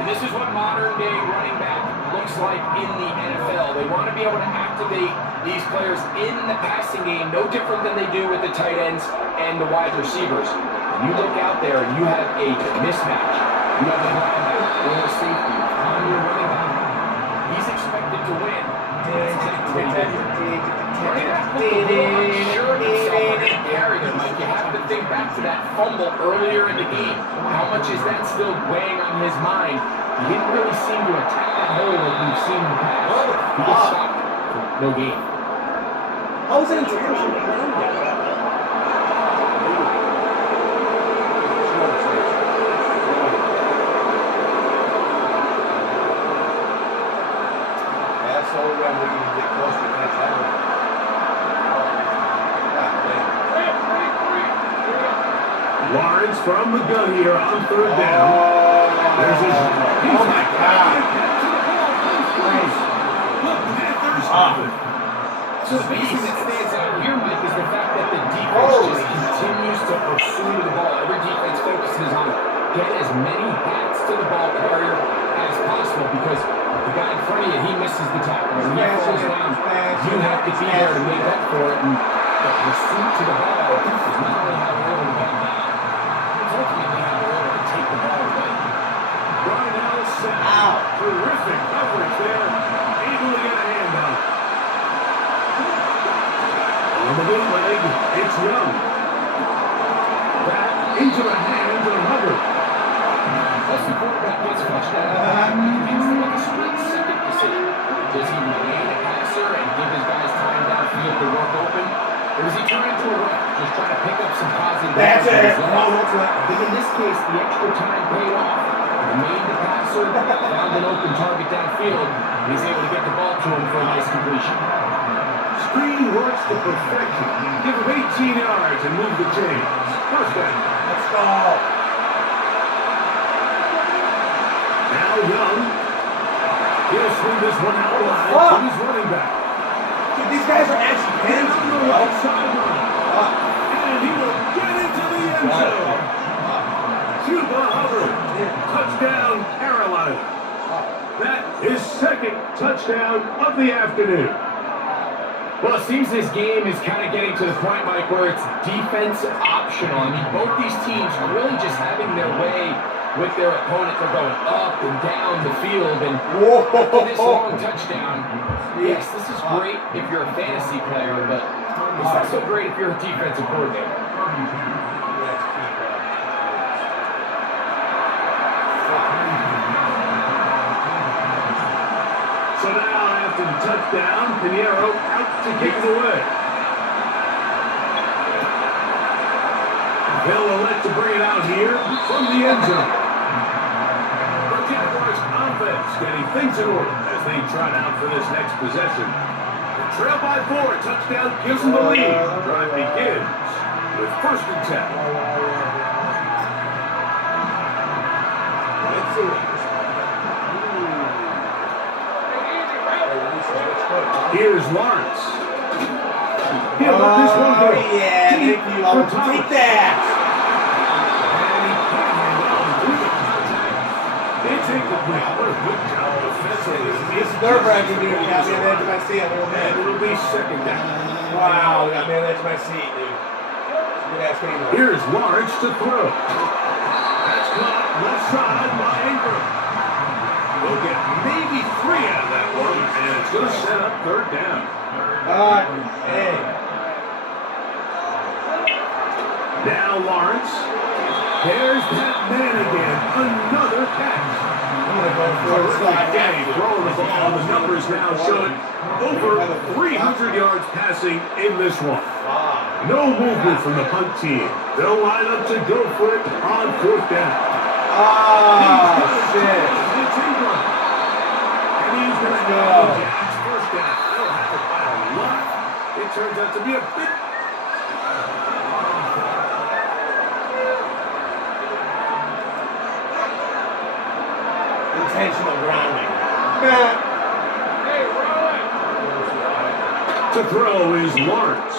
And this is what modern-day running back looks like in the NFL. They want to be able to activate these players in the passing game, no different than they do with the tight ends and the wide receivers. And you look out there and you have a mismatch. You have a linebacker or a safety on your running back. He's expected to win. Running back with the ball unsure of himself on that area, Mike. You have to think back to that fumble earlier in the game. How much is that still weighing on his mind? He didn't really seem to attack that hole like we've seen in the past. He gets stopped. No game. How was it intentional? That's the only way we can get close to the next level. Lawrence from the gun here on third down. There's his. Oh my God. Look, Panthers have it. So the biggest thing that stands out here, Mike, is the fact that the defense just continues to pursue the ball. Every defense focuses on get as many hats to the ball carrier as possible because the guy in front of you, he misses the tackle. When he falls down, you have to be there to make up for it. And the pursuit to the ball is not only how we're able to get down, it's ultimately how we're able to take the ball away. Darnell Sapp. Terrific coverage there. Able to get a hand on it. On the bootleg, it's Young. Back into the hands of Hubbard. Plus the quarterback gets flushed out. It's like a split-second decision. Does he remain a passer and give his guys time downfield to work open? Or does he turn into a run, just trying to pick up some positive That's yards? it. Come on, what's that? I think in this case, the extra time paid off. Remained the passer, found an open target downfield, and he's able to get the ball to him for a nice completion. Screen works to perfection. Give him 18 yards and move the chains. First down. Let's go. Now Young. He'll swing this one out wide to his running back. Dude, these guys are actually pins, On the bro. right sideline. And he will get into the end zone. Cuba Hubbard. Touchdown, Carolina. That is second touchdown of the afternoon. Well, it seems this game is kind of getting to the point, Mike, where it's defense optional. I mean, both these teams really just having their way with their opponent. They're going up and down the field, and after this long touchdown, yes, this is great if you're a fantasy player, but it's not so great if you're a defensive coordinator. So now after the touchdown, Pinheiro out to kick it away. They'll elect to bring it out here from the end zone. The Jaguars offense getting things in order as they trot out for this next possession. Trail by 4, touchdown gives them the lead. Drive begins with 1st and 10. Let's see. Here's Lawrence. He'll let this one go. Yeah, thank you. I'll take that. And he can't hang on through the contact. It's incomplete. What a good job defensively. This is nerve-wracking, dude. You got me on the edge of my seat a little bit. And it'll be 2nd down. Wow, you got me on the edge of my seat, dude. Good ass game. Here's Lawrence to throw. That's caught left side by Ingram. We'll get maybe 3 out of that one, and it's going to set up 3rd down. Hey. Now Lawrence. There's that man again. Another catch. I'm going to go for it. Terrific day throwing the ball. The numbers now show it. Over 300 yards passing in this one. No movement from the punt team. They'll line up to go for it on 4th down. Shit. It's Ingram. And he's going to go. Jack's 1st down. They'll have it by a lot. It turns out to be a bit. Intentional grounding. To throw is Lawrence.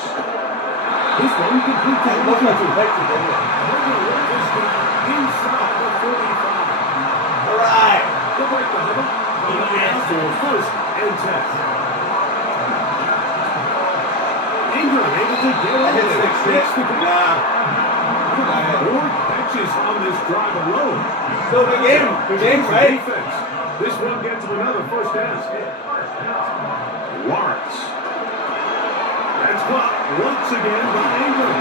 This one complete to Look at you, Hector, didn't it? They're going to work this down inside the 45. All right. They'll break the huddle. For 1st and 10. Ingram able to get I hit over. 6 Takes the Nah. 4 catches on this drive alone. Still good game. Good game, right? Defense. This one gets to another 1st down. Lawrence. That's caught once again by Ingram.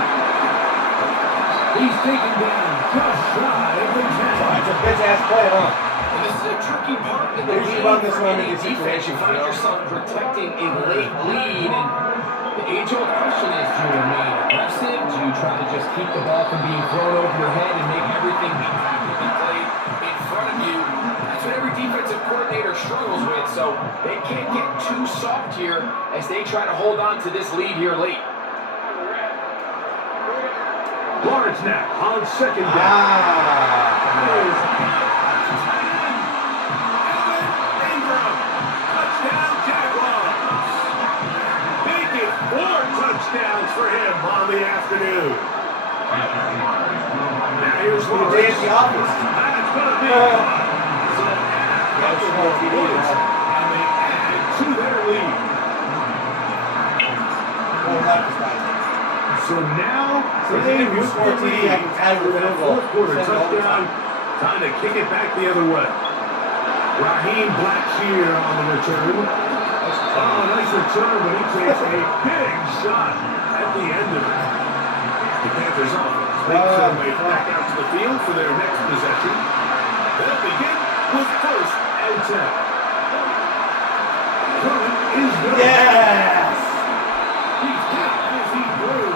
He's taken down just shy of the 10. That's a bitch-ass play, huh? And this is a tricky part of the Usually game run this for one any in these defense. You situations, find you know? yourself protecting a late lead, and the age-old question is, do you remain aggressive? Do you try to just keep the ball from being thrown over your head and make everything be practically played in front of you? That's what every defensive coordinator struggles with, so they can't get too soft here as they try to hold on to this lead here late. Lawrence now on 2nd down. Ingram. Touchdown Jaguars. Make it 4 touchdowns for him on the afternoon. Now here's Lawrence. Day at the office. That's going to be so add a couple more points, and they add to their lead. So now, if you score TD, I can tag you with a 4th quarter touchdown. Time to kick it back the other way. Raheem Blackshear on the return. Oh, nice return, but he takes a big shot at the end of it. The Panthers offense makes their way back out to the field for their next possession. They'll begin with 1st and 10. Curran is good. Yes! He's hit as he threw.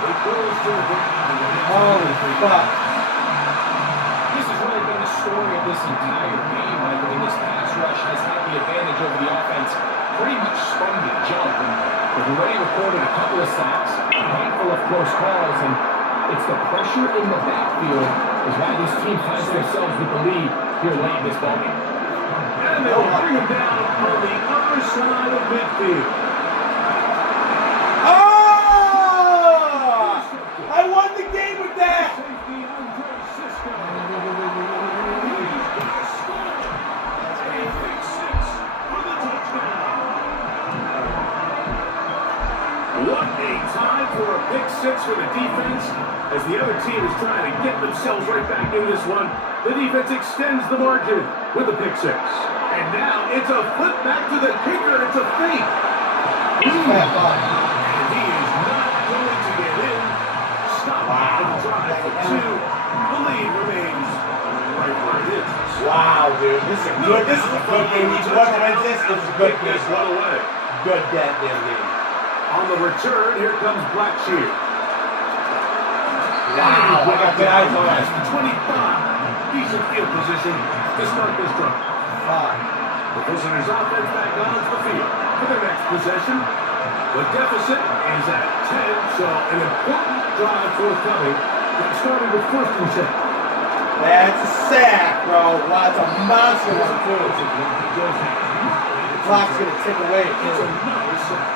It goes to the ground. Holy fuck. This has really been the story of this entire game. Like, when this pass rush has had the advantage over the offense, pretty much spun the jump. And they've already recorded a couple of sacks, a handful of close calls, and it's the pressure in the backfield is why this team finds themselves with the lead here late in this ballgame. And they'll bring him down on the other side of midfield. Oh! I won the game with that! Safety Andre Cisco. He's got a score. A big 6 for the touchdown. What a time for a pick 6 for the defense. As the other team is trying to get themselves right back in this one, the defense extends the margin with a pick 6. And now it's a flip back to the kicker. It's a fake. And he is not going to get in. Stop the drive for 2. The lead remains right where it is. Wow, dude. This is a good game. Whoever wins this is a good game. One away. Good damn game. On the return, here comes Blackshear. Wow, I got good eyes on that. 25. Decent field position to start this drive. The visitors' offense back onto the field for their next possession. The deficit is at 10, so an important drive forthcoming. Got started with 1st and 10. That's a sack, bro. Wow, it's a monster one, too. The clock's going to tick away, It's too. another sack.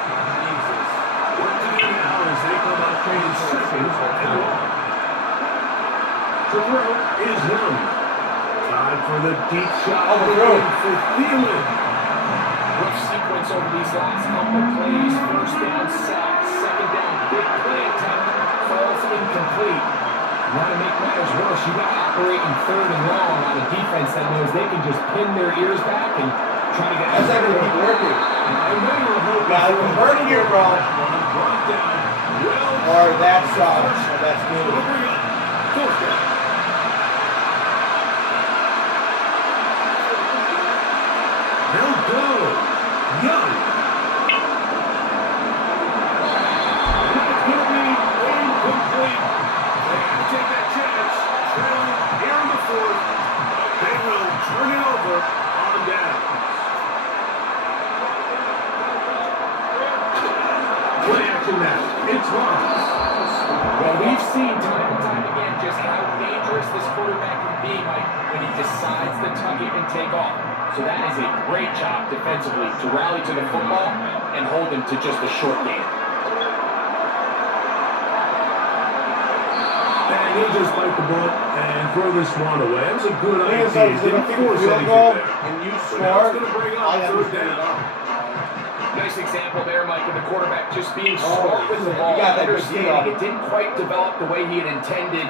What to do now as they come out trading seconds and 1. To throw is Young. Time for the deep shot. Oh, the road. For Thielen. Rough sequence over these last couple plays. 1st down sack, 2nd down big play attempt, falls incomplete. You want to make matters worse, you got to operate in 3rd and long on a defense that knows they can just pin their ears back and try to get. That's not going to keep working. Got to convert here, bro. Or that's good. He'll go. Young. That's going to be incomplete. They have to take that chance. Trailing here in the 4th. They will turn it over on down. Play action now. It's Lawrence. Well, we've seen time and time again just how dangerous this quarterback can be, Mike, when he decides to tuck it and take off. So that is a great job defensively to rally to the football and hold him to just a short game. And he'll just bite the bullet and throw this one away. That was a good idea. Didn't force field anything goal there. and you But now score, it's going to bring all you up have to 3rd do is down. Nice example there, Mike, of the quarterback just being smart with the ball, you got that good understanding it didn't quite develop the way he had intended.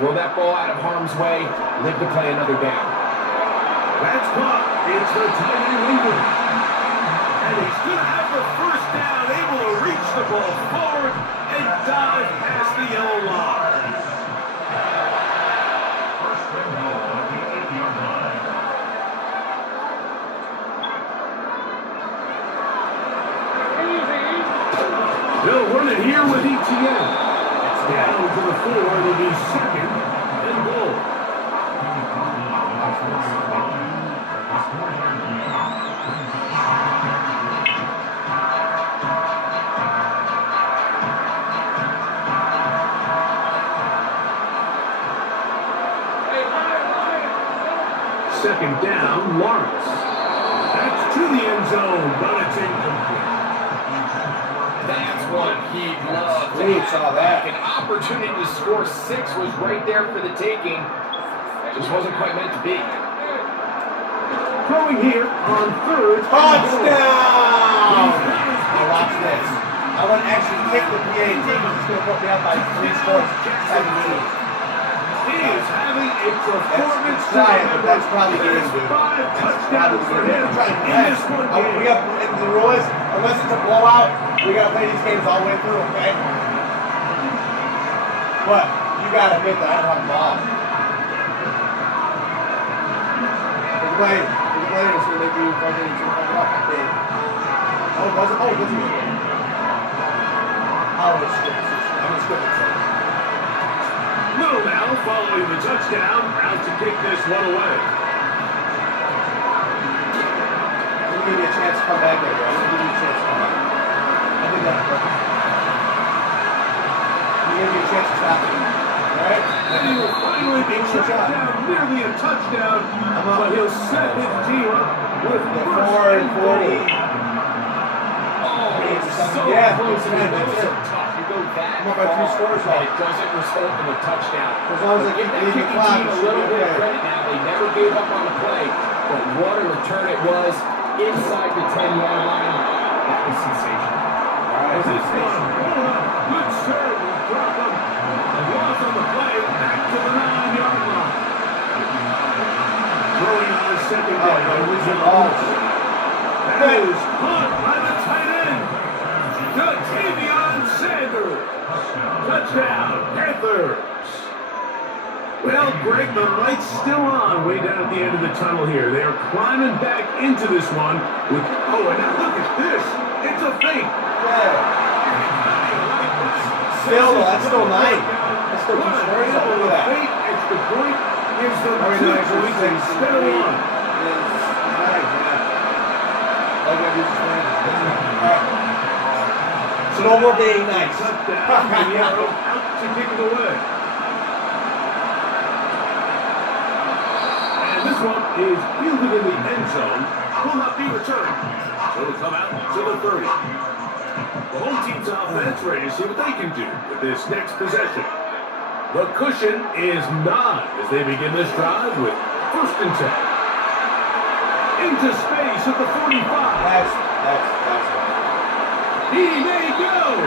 Throw that ball out of harm's way, live to play another down. That's caught. It's the tight end leader. And he's going to have the 1st down, able to reach the ball forward and dive past the yellow line. They'll run it here with ETN. It's down to the 4. It'll be 2nd and goal. Second down, Lawrence. That's to the end zone, but it's incomplete. That's one he'd love to We have. saw that. An opportunity to score 6 was right there for the taking. Just wasn't quite meant to be. Throwing here on 3rd. Touchdown! Now watch this. I want to actually kick the PAT because it's going to put me up by 3 scores. 17. He is having a performance. That's trying, but that's probably There's game, dude. 5 touchdowns for him in this one game. We got, the rule is, unless it's a blowout, we got to play these games all the way through, okay? But you got to admit that I don't have the ball. We're playing this when they do fucking up. Okay. Oh, does it? Oh, it doesn't. Oh, it's scripted. I'm going to script it. Little now following the touchdown, out to kick this one away. Let me give you a chance to come back there, bro. Let me give you a chance to come back. I think that's perfect. Let me give you a chance to stop it. Alright? And he will finally be tracked down, nearly a touchdown, but he'll set his team up with The first 4 and 40. So Yeah, close, it's man. good. Those are tough. You go that I'm up by 3 scores, far, and though. it doesn't result in a touchdown. As long as But they give keep that leaving kicking clock, team it a should little be bit of okay. credit now. They never gave up on the play, but what a return it was inside the 10-yard line. That was sensational. Alright, Good serve. Touchdown, Panthers. Well, Greg, the light's still on way down at the end of the tunnel here. They are climbing back into this one with, oh, and now look at this. It's a fake. Still, that's still 9. That's still 2 stories. Look at that. Fake extra point gives them 2 points instead of 1. So no more being nice. Touchdown, and Yarrow out to kick it away. This one is fielded in the end zone, will not be returned. So it'll come out to the 30. The home team's offense ready to see what they can do with this next possession. The cushion is 9 as they begin this drive with 1st and 10. Into space at the 45. That's He may go.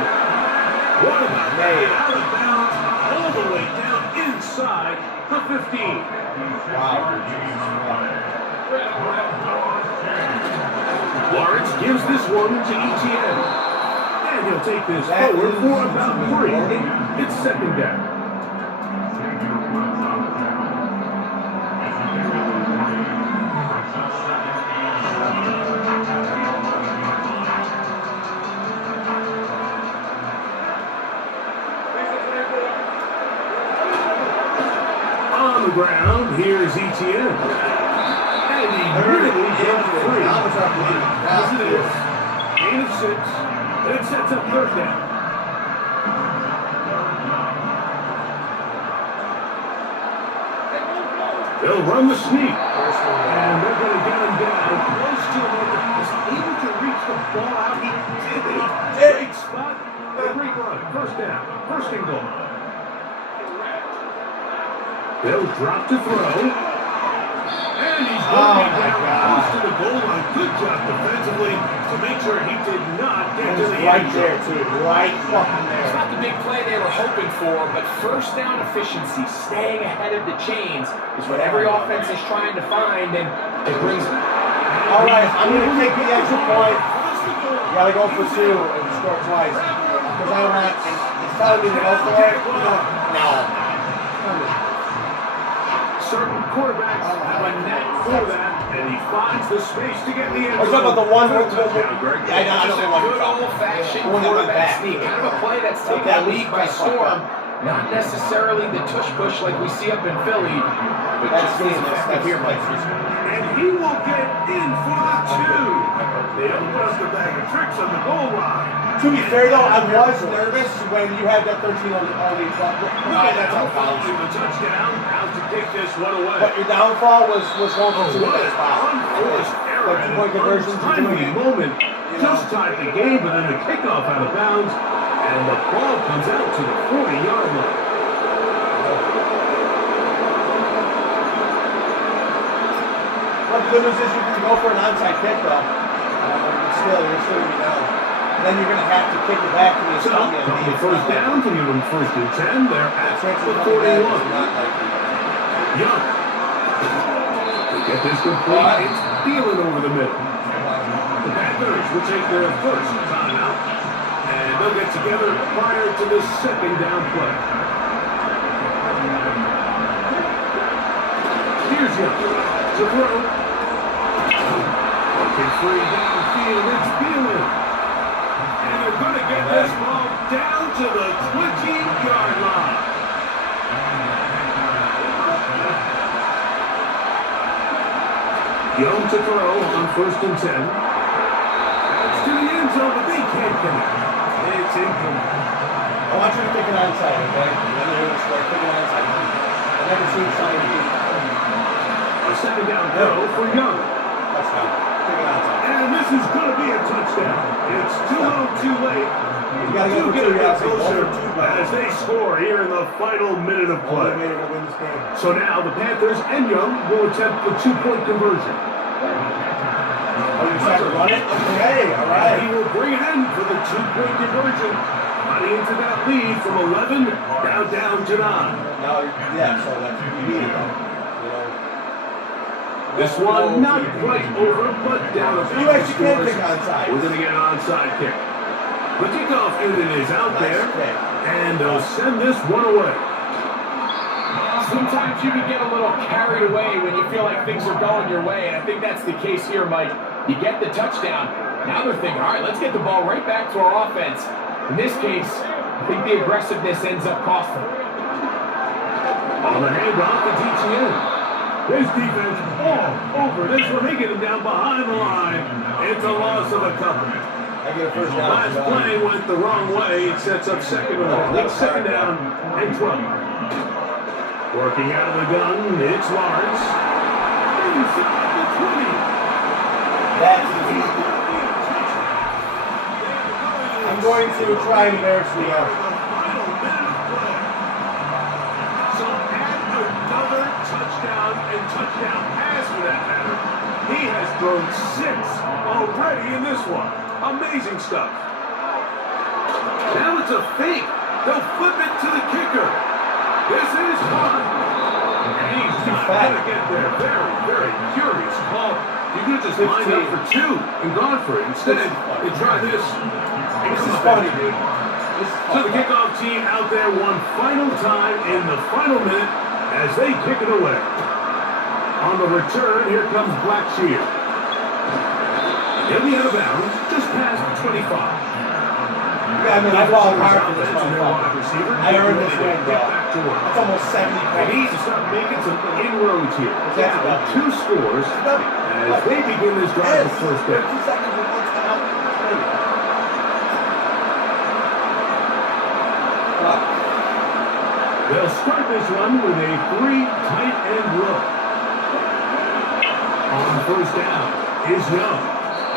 What about that? Out of bounds, all the way down inside the 15. Lawrence gives this one to ETN. And he'll take this forward for about 3. It's 2nd down. On the ground, here's ETN. And he really gets 3. As it is, gain of 6, and it sets up 3rd down. They'll run the sneak, and they're going to get him down close to him. Was able to reach the ball out. He did it. Big spot. Great run. 1st down. 1st and goal. They'll drop to throw. And he's going to be down close to the goal line. Good job defensively to make sure he did not get to the end zone. there, too. Right fucking there. It's not the big play they were hoping for, but 1st down efficiency, staying ahead of the chains, is what every offense is trying to find, and it brings. All right, I'm going to take the extra point. You got to go for 2 and score twice. Because I want, it's telling me to go for it. No. Certain quarterbacks have a knack for that, and he finds the space to get in the end Are you zone. talking about the one? Touchdown, Greg. Yeah, I know the one you're Good talking about. old-fashioned The one that went quarterback back. sneak, kind of a play that's taken That the was league by kind of fucked storm. up. Not necessarily the tush push like we see up in Philly, but That's just good. That's here by And he will get in for the 2. They don't put up the bag of tricks on the goal line. To be fair, though, I was nervous when you had that 13 on the truck. That's how foul. The touchdown, out to kick this one away. But your downfall was going for 2 What minutes. an unforced error Like and 2-point conversions, you're doing untimely it. moment. Just tied the game, but then the kickoff out of bounds, and the ball comes out to the 40-yard line. Well, the good news is you can go for an onside kick, though. But still, you're still going to be down. And then you're going to have to kick it back to the So, Estonia. couple of 1st downs, and give them 1st and 10. They're at the 41. Young. To get this complete, it's Thielen over the middle. The Panthers will take their 1st timeout, and they'll get together prior to the 2nd down play. Here's Young to throw. Looking free downfield, it's Thielen. And they're going to get this ball down to the 20-yard line. Young to throw on 1st and 10. That's to the end zone, but they can't connect. It's incomplete. I want you to kick it onside, okay? And then you're going to score. Kick it onside. I never seen something. A 2nd down throw for Young. Touchdown. Kick it onside. And this is going to be a touchdown. It's too little, too late. You got to go for 2. You got to go Closer for 2. as they score here in the final minute of play. Only way to win this game. So now the Panthers and Young will attempt the 2-point conversion. Oh, you decided to run it? Okay, all right. He will bring it in for the 2-point conversion. Running into that lead from 11 down to 9. Now, yeah, so that's what you need, though. You know. This one not quite over, but down a You actually can kick onside. We're going to get an onside kick. The kickoff unit is out there, and they'll send this one away. Sometimes you can get a little carried away when you feel like things are going your way, and I think that's the case here, Mike. You get the touchdown. Now they're thinking, all right, let's get the ball right back to our offense. In this case, I think the aggressiveness ends up costing them. On the handoff to DTN. His defense all over this one. They get him down behind the line. It's a loss of a couple. I get a first down. Last play went the wrong way. It sets up second down and 12. Working out of the gun, it's Lawrence. Inside the 20. That's easy. I'm going to try and embarrass the So add another touchdown and touchdown pass for that matter. He has thrown 6 already in this one. Amazing stuff. Now it's a fake. They'll flip it to the kicker. This is fun. And he's not going to get there. Very, very curious call. You could have just lined up for 2 and gone for it. Instead, they try this. This is funny, dude. So the kickoff team out there one final time in the final minute as they kick it away. On the return, here comes Blackshear. He'll be out of bounds, just past 25. I mean, I fought hard for this one. Receiver. I earned this win, bro. Back to work. That's almost 70 They points. need to start making some inroads here. That's Down about 2 scores as they begin this drive for first down. 2 seconds and one time. They'll start this one with a 3 tight end look. On first down is Young.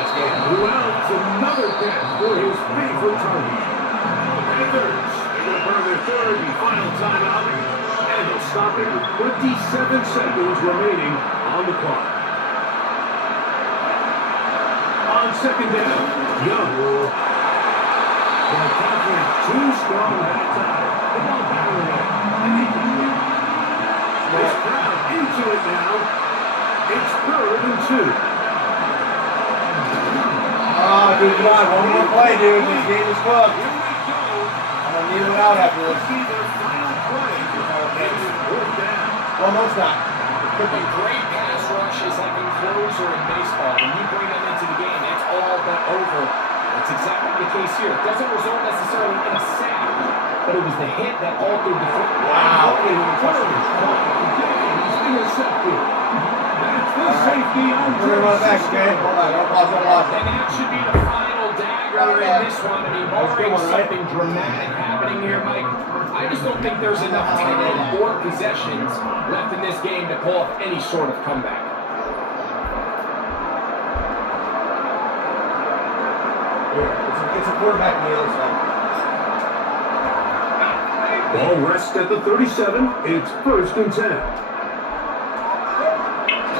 Who else? Another catch for his favorite target. The Panthers, they're going to burn their third and final timeout, and they'll stop it with 27 seconds remaining on the clock. On second down, Young. The Panthers too strong that time. The ball barreling in. This crowd into it now. It's 3rd and 2. Oh, dude, come on. One more play, dude. This game is cooked. I'm going to kneel it out after this. Almost not. Could be great pass rushes like a closer in baseball. When you bring them into the game, it's all but over. That's exactly the case here. It doesn't result necessarily in a sack, but it was the hit that altered the football. Wow. He's intercepted. That's the safety on We're going back, okay? Hold on. Don't pause, don't pause. And that should be the final dagger in this one. I mean, barring something dramatic happening here, Mike, I just don't think there's enough time or possessions left in this game to pull off any sort of comeback. It's a quarterback on the other side. Ball rests at the 37. It's 1st and 10.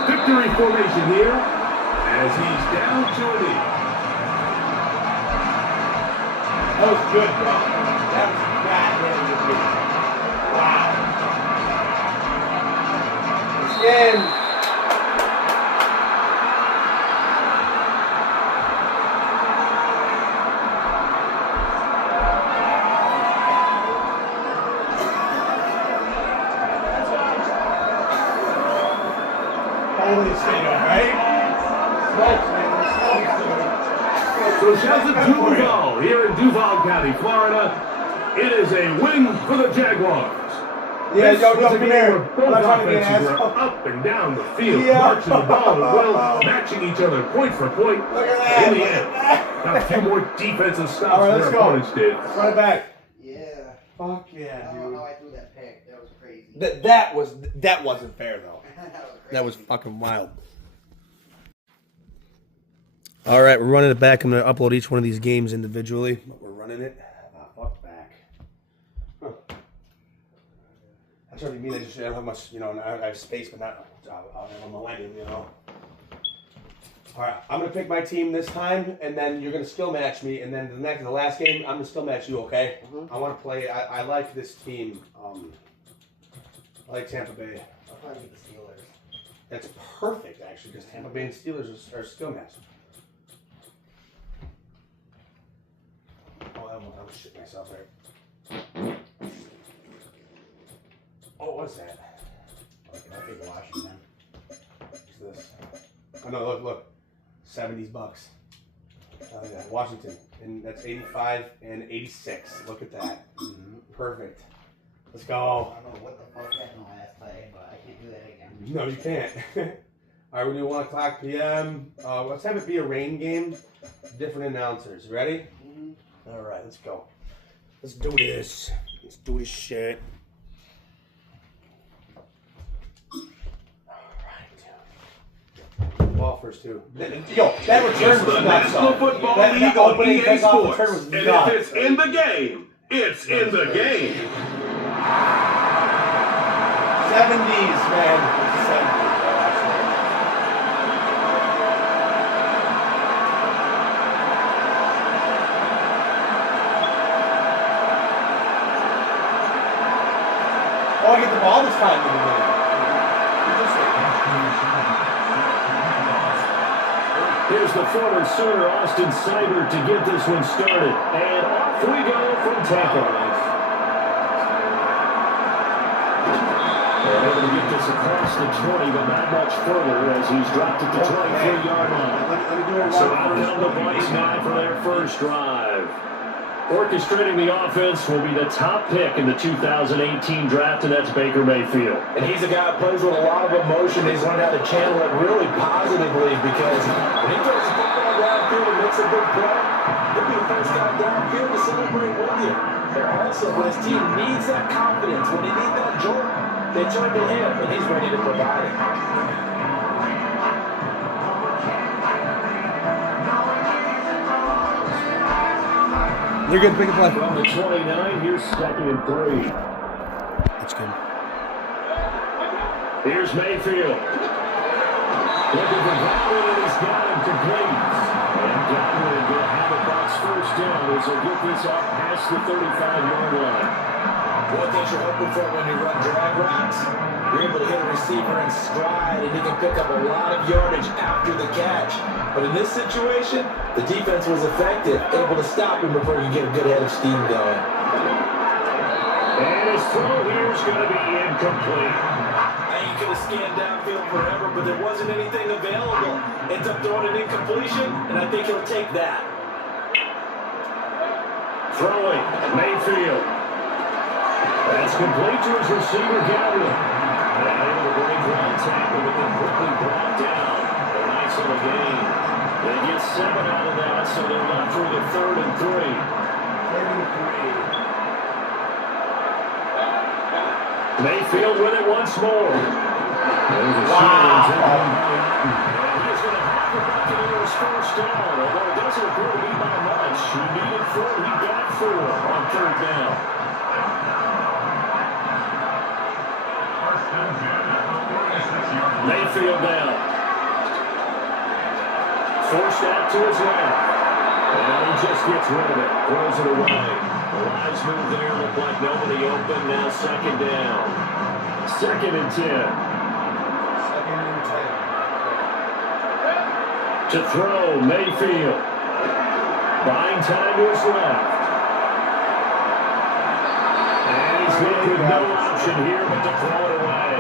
Victory formation here as he's down to a knee. That was good, bro. That was bad. Wow. Again. Holy shit, alright? Smokes, man. So shouts at Duval here in Duval County, Florida. It is a win for the Jaguars. Yeah, This yo, was a come game here. where both I'm not trying to be an offenses were asshole. up and down the field, Yeah. marching the ball as well, matching each other point for point. Look at that. In the Look end, at that. got a few more defensive stops All right, than let's their go. opponents did. Run it back. Yeah. Fuck yeah, I don't dude. know how I threw that pick. That was crazy. That wasn't fair though. That was crazy. fucking wild. All right, we're running it back. I'm going to upload each one of these games individually, but we're running it. Fuck back. Huh. That's what I mean. I don't have much, I have space, but not a millennium, All right, I'm going to pick my team this time, and then you're going to skill match me, and then the last game, I'm going to skill match you, okay? Mm-hmm. I want to play, I like this team. I like Tampa Bay. I'll probably beat the Steelers. That's perfect, actually, because Tampa Bay and Steelers are skill match. shit myself there. Oh, what's that? I think Washington. What's this? Oh no, look. 70 bucks. Oh yeah, Washington. And that's 85 and 86. Look at that. Perfect. Let's go. I don't know what the fuck happened last play, but I can't do that again. No, you can't. Alright, we're doing 1 o'clock p.m. Let's have it be a rain game. Different announcers. Ready? Alright, let's go. Let's do this. Let's do this shit. Alright. Ball first, too. Yo, that return was nuts. National Football That League on opening EA kickoff Sports. return was And if nuts. it's in the game, it's in the game. 70s, man. 70s. Oh, I get the ball this time. Here's the former Sooner, Austin Seibert, to get this one started. And off we go from Tampa. They're able to get this across the 20, but not much further as he's dropped at the 23-yard line. So out down the Bucks now for their first drive. Orchestrating the offense will be the top pick in the 2018 draft, and that's Baker Mayfield. And he's a guy who plays with a lot of emotion. He's learned how to channel it really positively because when he throws the football downfield and makes a big play, he'll be the first guy downfield to celebrate with you. But also, when his team needs that confidence, when they need that jolt, they turn to him, and he's ready to provide it. You're good. Pick a play. From the 29, here's 2nd and 3. That's good. Here's Mayfield. Looking for Godwin, and he's got him complete. And Godwin will have a box first down as he'll get this up past the 35-yard line. One thing you're hoping for when you run drag routes, you're able to hit a receiver in stride, and he can pick up a lot of yardage after the catch. But in this situation, the defense was effective, able to stop him before you get a good head of steam going. And his throw here is going to be incomplete. He could have scanned downfield forever, but there wasn't anything available. Ends up throwing an incompletion, and I think he'll take that. Throwing, Mayfield. That's complete to his receiver, Godwin. And able to break one tackle, but then quickly brought down. A nice little gain. They get 7 out of that, so they're left with a 3rd and 3. 3rd and 3. Mayfield with it once more. There's a shot. And he's going to have the Buccaneers first down, although it doesn't appear to be by much. He needed 4, he got 4 on 3rd down. Mayfield down. Forced out to his left. And he just gets rid of it. Throws it away. The lines move there. Look like nobody open. Now 2nd down. 2nd and 10. 2nd and 10. To throw, Mayfield. Buying time to his left. And he's hit with no option here but to throw it away.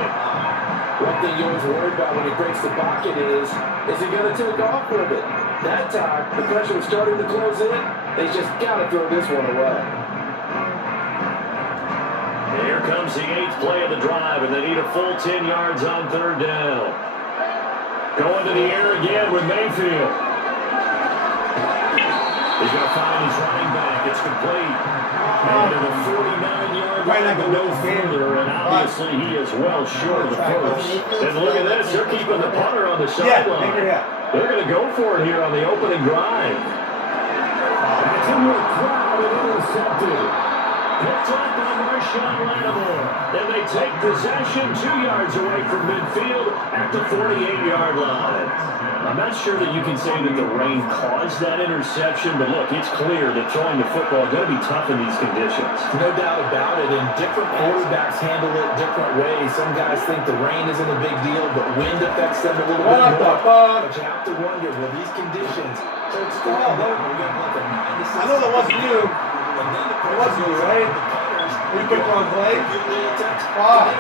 One thing you always worry about when he breaks the pocket is he going to take off with it? That time, the pressure was starting to close in. They just got to throw this one away. Here comes the 8th play of the drive, and they need a full 10 yards on 3rd down. Going to the air again with Mayfield. He's going to find his running back. It's complete. And to the 49-yard line, but no further, and obviously he is well short of the first. And look at this, they're keeping the punter on the sideline. They're going to go for it here on the opening drive. That's into a crowd and intercepted. Picked up by Marshawn Lattimore. Then they take possession 2 yards away from midfield at the 48-yard line. I'm not sure that you can say that the rain caused that interception, but look, it's clear that throwing the football is going to be tough in these conditions. No doubt about it, and different quarterbacks handle it different ways. Some guys think the rain isn't a big deal, but wind affects them a little bit more. But you have to wonder, will these conditions hurt still? I know that wasn't you. It wasn't you, right? You put on play? Fuck.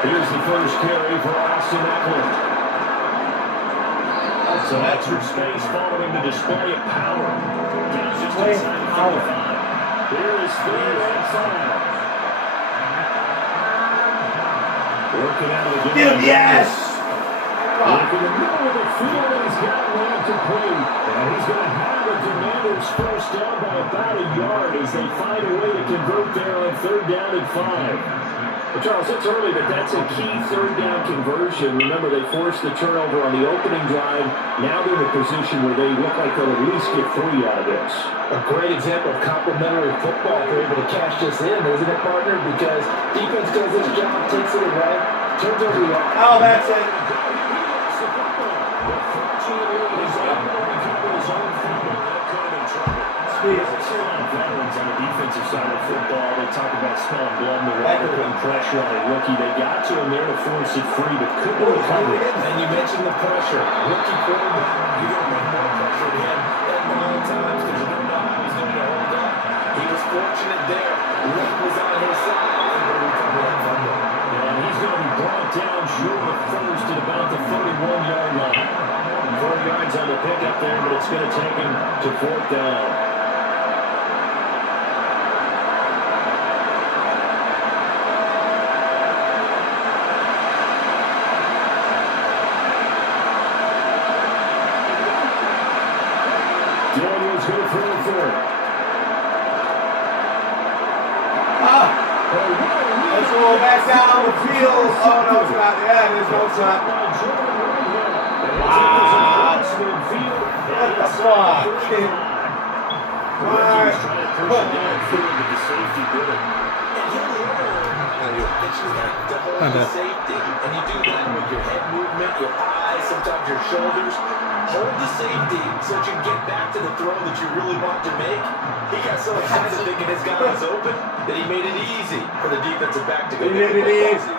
Here's the first carry for Austin Eckler. Some extra space following the display of power. Just inside the 35. Here is 3rd and 5. Working out of the game. Get him, yes! Look in the middle of the field, and he's got one complete. And he's going to have the Commanders first down by about a yard as they find a way to convert there on 3rd down and 5. But Charles, it's early, but that's a key 3rd down conversion. Remember, they forced the turnover on the opening drive. Now they're in a position where they look like they'll at least get 3 out of this. A great example of complementary football if they're able to cash this in, isn't it, partner? Because defense does its job, takes it away, turns over the Oh, that's it. Veterans on the defensive side of football, they talk about smelling blood in the water, putting pressure on a rookie. They got to him there to force it free, but couldn't recover it. And you mentioned the pressure. Rookie quarterback, you don't put more pressure to him at many times because you don't know how he's going to hold up. He was fortunate there. Luck was on his side. And he's going to be brought down short of first at about the 31-yard line. 4 yards on the pickup there, but it's going to take him to 4th down. Daniels going to throw for it. Let's roll back down the field. Oh, no, it's not. Yeah, there's no shot. What the fuck? Alright. Safety, and you do that with your head movement, your eyes, sometimes your shoulders. Hold the safety so that you can get back to the throw that you really want to make. He got so excited thinking his guy was open that he made it easy for the defensive back to go. He made it easy.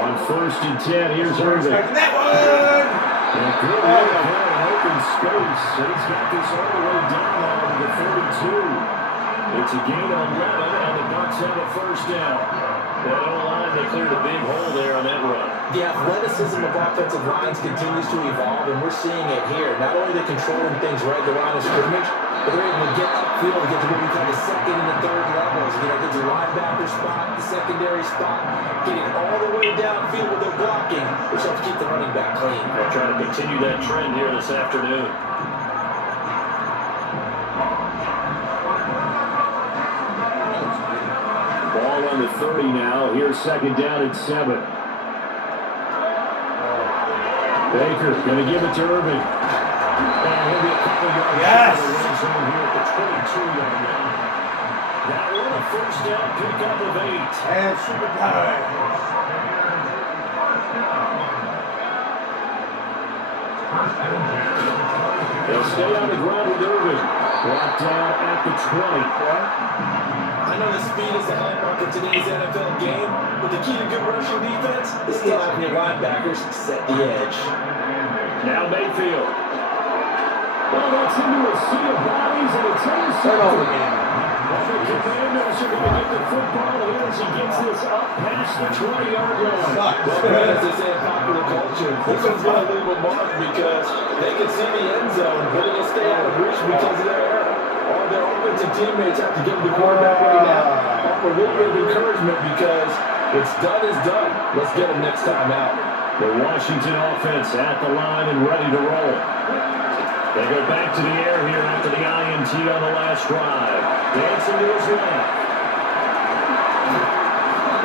On 1st and 10, here's Irving. That one! And good look there in open space. And he's got this all the way down now to the 42. It's a gain on 11, and the Bucs have a first down. That O-line, they cleared a big hole there on that run. The athleticism of offensive lines continues to evolve, and we're seeing it here. Not only are they controlling things right at the line of scrimmage, but they're able to get upfield to get to what we call the 2nd and the 3rd levels. Get up to the linebacker spot, the secondary spot, getting all the way downfield with their blocking, which helps keep the running back clean. They'll try to continue that trend here this afternoon. Ball on the 30 now. Here's 2nd down and 7. Baker going to give it to Irving. And he'll be a couple yards Yes! out of the red zone here at the 22-yard line. That one a first down pickup of 8. And super time. They'll stay on the ground with Irving. Brought down at the 20. I know the speed is the hallmark of today's NFL game, but the key to good rushing defense is still having your linebackers set the edge. Now Mayfield. Well, that's into a sea of bodies, and it's intercepted. Well, the Commanders are going to get the football here as he gets this up past the 20-yard line. Well, as they say in popular culture, this one's going to leave a mark because they can see the end zone, but it'll stay out of reach because of their error. All their offensive teammates have to give the quarterback right now offer a little bit of encouragement because what's done is done. Let's get them next time out. The Washington offense at the line and ready to roll. They go back to the air here after the INT on the last drive. Dancing to his left.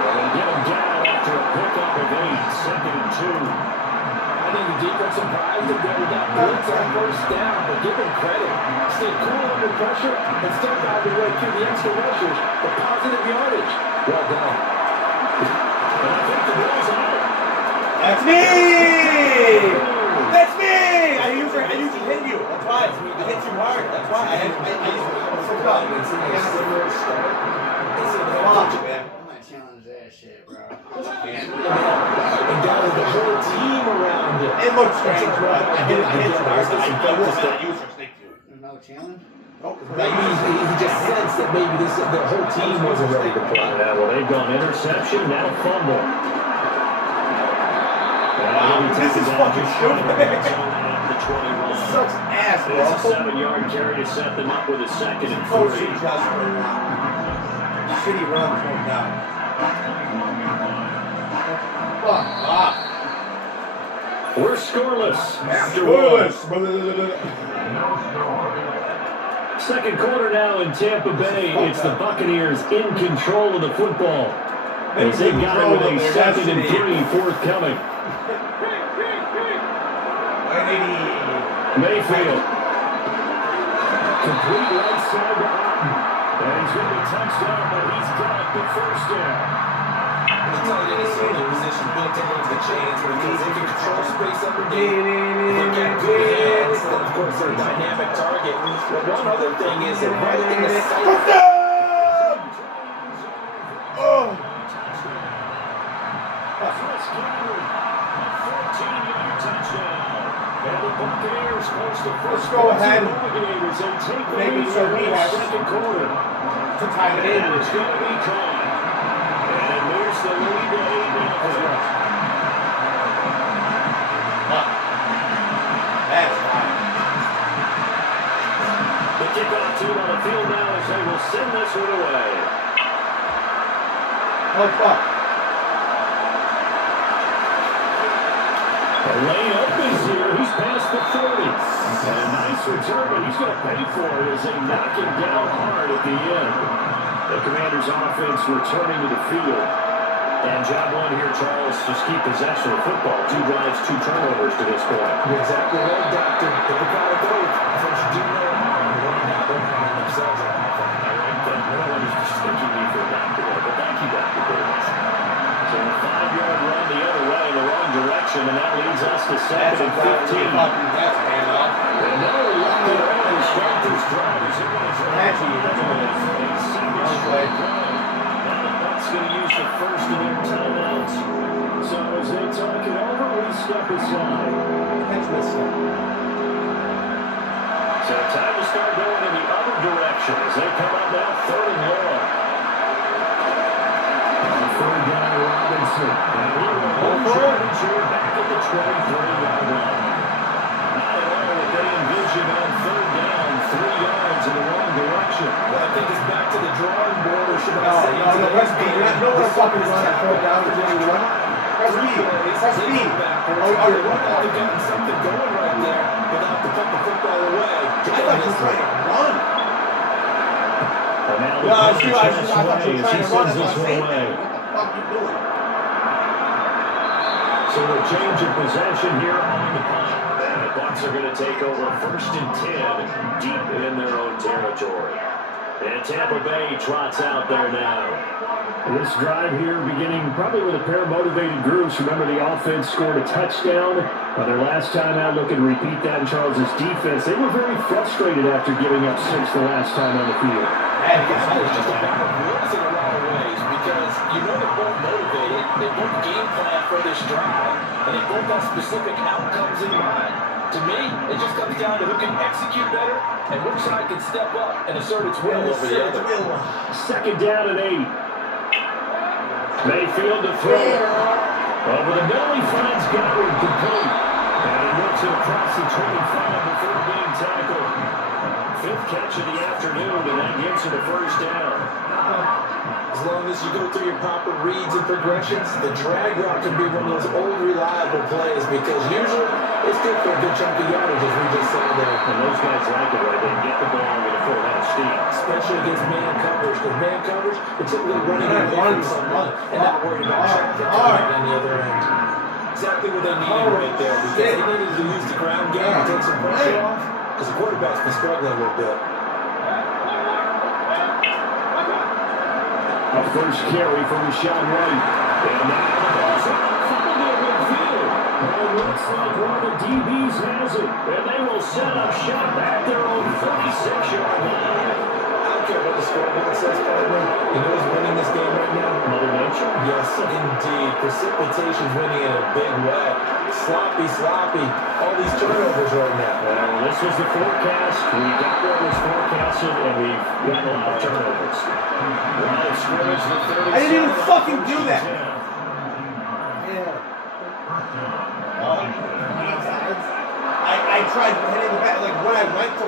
They'll get him down after a pickup of 8, 2nd and 2. I think the defense surprised them there with that blitz on first down, but give them credit. Stayed cool under pressure and still found their way through the extra rushers for positive yardage. Well done. And I think the ball's out. That's me! That's me! I usually hit you. That's why. I hit you hard. That's why. I was so proud. I'm gonna challenge that shit, bro. And got the whole team around it. It looks strange, bro. I hit it. I will not use your stick to it. There's no challenge? Nope. Maybe he just sensed that maybe the whole team wasn't ready to play. Yeah, well, they've gone interception, now fumble. This is fucking stupid. Sucks ass, bro. It's a 7-yard carry to set them up with a 2nd and 3. Shitty runs, no doubt. Fuck off. We're scoreless after one. Second quarter now in Tampa Bay. It's the Buccaneers in control of the football. As they've got it with a 2nd and 3 forthcoming. Mayfield. Complete right side to Otten. And he's going to be touchdown, but he's got the first down. I'm telling you, this is a position built to hold the chains because they can control space up and down. They get good hands, and of course they're a dynamic target. But one other thing is that right in the sight. Let's go ahead and make it so he has second quarter to tie it in. It's going to be caught. And there's the lead to 8-0. That's fine. The kickoff team on the field now as they will send this one away. Oh, fuck. The lane opens here. He's past the 30. And a nice return, but he's going to pay for it as they knock him down hard at the end. The Commanders' offense returning to the field. And job one here, Charles, just keep possession of the football. 2 drives, 2 turnovers to this point. You're exactly right, Doctor. Hypocrite both. First, you do no harm. They're not harming themselves on offense. I like that. No one is just thinking me for that today, but thank you, Dr. Davis. So a 5-yard run the other way in the wrong direction, and that leads us to 2nd and 15. That's a handoff. And now we're looking around and start this drive. Is it going to drive? That's going to use the first of their timeouts. So as they talk it over, we step aside. So time to start going in the other direction as they come up now 3rd and long. Third down, Robinson. And he will hold back at the 23-yard line. Not at all what they envision on 3rd down, 3 yards in the wrong direction. Well, I think it's back to the drawing board, or should I say, No, press B. You're not going to fucking run that third down to Jimmy run. Press B. Press B. They've gotten something going right there without to put the football away. I thought you were trying to run. And now No, I thought you were trying to run. sends this one away. What the fuck you doing? So a change of possession here on the punt. And the Bucs are going to take over 1st and 10 deep in their own territory. And Tampa Bay trots out there now. This drive here beginning probably with a pair of motivated groups. Remember, the offense scored a touchdown on their last time out. Looking to repeat that in Charles's defense. They were very frustrated after giving up 6 the last time on the field. It's just a matter of words in a lot of ways because you know they're both motivated, they both game plan for this drive, and they both have specific outcomes in mind. To me, it just comes down to who can execute better and which side can step up and assert its will over the other. 2nd down and 8. Mayfield to throw. Over the middle, he finds Goddard complete. And he works it across the 25 before being tackled. 5th catch of the afternoon, and that gets him the first down. As long as you go through your proper reads and progressions, the drag route can be one of those old reliable plays because usually it's good for a good chunk of yardage, as we just saw there. And those guys like it, right? They get the ball with a full head of steam. Especially against man coverage. Because man coverage, they're typically running away from someone and not worried about traffic on the other end. Exactly what they needed right there because they needed to use the ground game to take some pressure off because the quarterback's been struggling a little bit. A first carry from Rashawn Wright. And now the ball's out. Fumbled in midfield. And it looks like one of the DBs has it. And they will set up shop at their own 36-yard line. I don't care what the scoreboard says, partner? You know who's winning this game right now? Mother Nature? Yes, indeed. Precipitation's winning in a big way. Sloppy. All these turnovers right now. Well, this was the forecast. We got what was forecasted, and we've got a lot of turnovers. Line of scrimmage, the 37. I didn't even fucking do that. I tried hitting the back, like when I went to,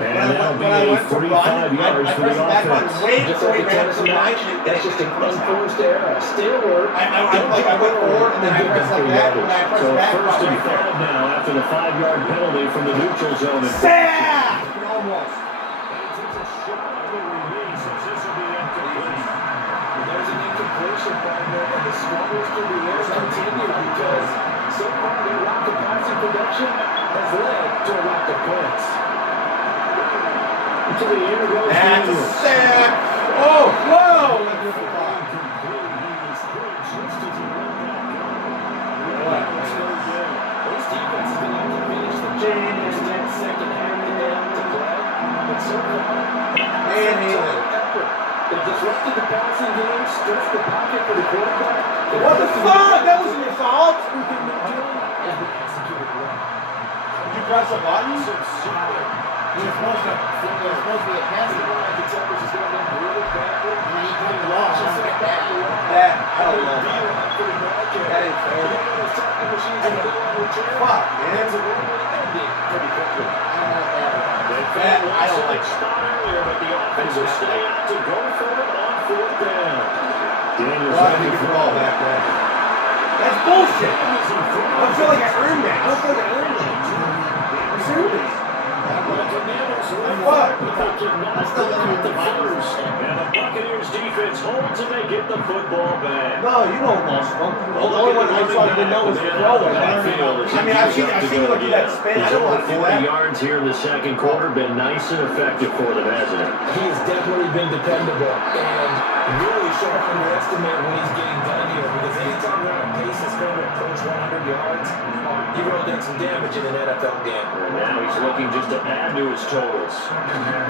And when I went to run, I pressed the back button way before he ran to the line. That's just an unforced error. Stay alert. I went forward and then I pressed like that, and I pressed So back first and right there. 5 now after the 5-yard penalty from the neutral zone. Sack! Almost. There's an incompletion, partner, and the struggles to the air continue because so far their lack of passing production has led to a lack of points. To the air goes That's a Daniels. sack! Oh, whoa! This defense has been able to finish the game. There's that second half to get out to play. But so far, effort. They disrupted the passing game, stretched the pocket for the quarterback. What the fuck? That wasn't your fault? Everything they're doing has been executed well. Did you press a button? It was supposed to be a passing ball. I can tell this is going to be really backward. And then he took the ball just like that. That, I don't know. That ain't fair. Fuck, man. I don't like earlier, but the offense will stay out to go for it on 4th down. Daniels Why did you get the ball back there? That's bullshit. I don't feel like I earned that. I don't feel like I earned that. I'm serious. Fuck. And the Buccaneers defense holds and they get the football back. No, you don't lost them. The only one I saw you didn't know was the throwaway. I mean, I've seen you look at that spin. I don't want to do 40 that. yards here in the second quarter. Been nice and effective for them, hasn't it? He has definitely been dependable and really shouldn't underestimate when he's getting done here because anytime you're on a pace that's going to approach 100 yards, you've really done some damage in an NFL game. And now he's looking just to add to his totals.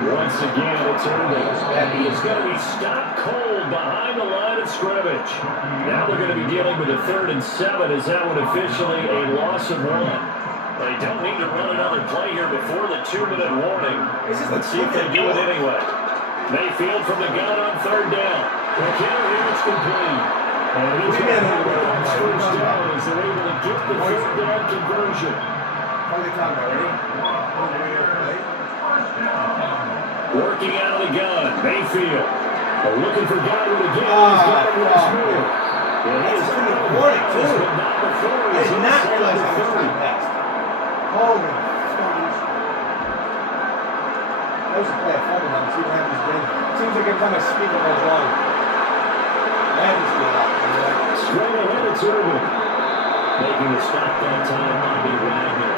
Once again, it's early. And he is going to be stopped cold behind the line of scrimmage. Now they're going to be dealing with a 3rd and 7 as that one officially a loss of 1. They don't need to run another play here before the 2-minute warning. Let's see if they do it anyway. Mayfield from the gun on 3rd down. McKinnon here, it's complete. And he's got the first down as they're able to get the 3rd down conversion. Working out of the gun, Mayfield. Looking for Godwin again. He's got it with a smooth. And he is out of warning, bounds, too. but not before I he's did not inside realize the how much 30. time passed. Holy. That was a play of fumble now. See what happens again. Seems like every time I speak, it goes wrong. That happens to me a lot. Straight ahead, it's Irvin. Making the stop that time, Bobby Wagner.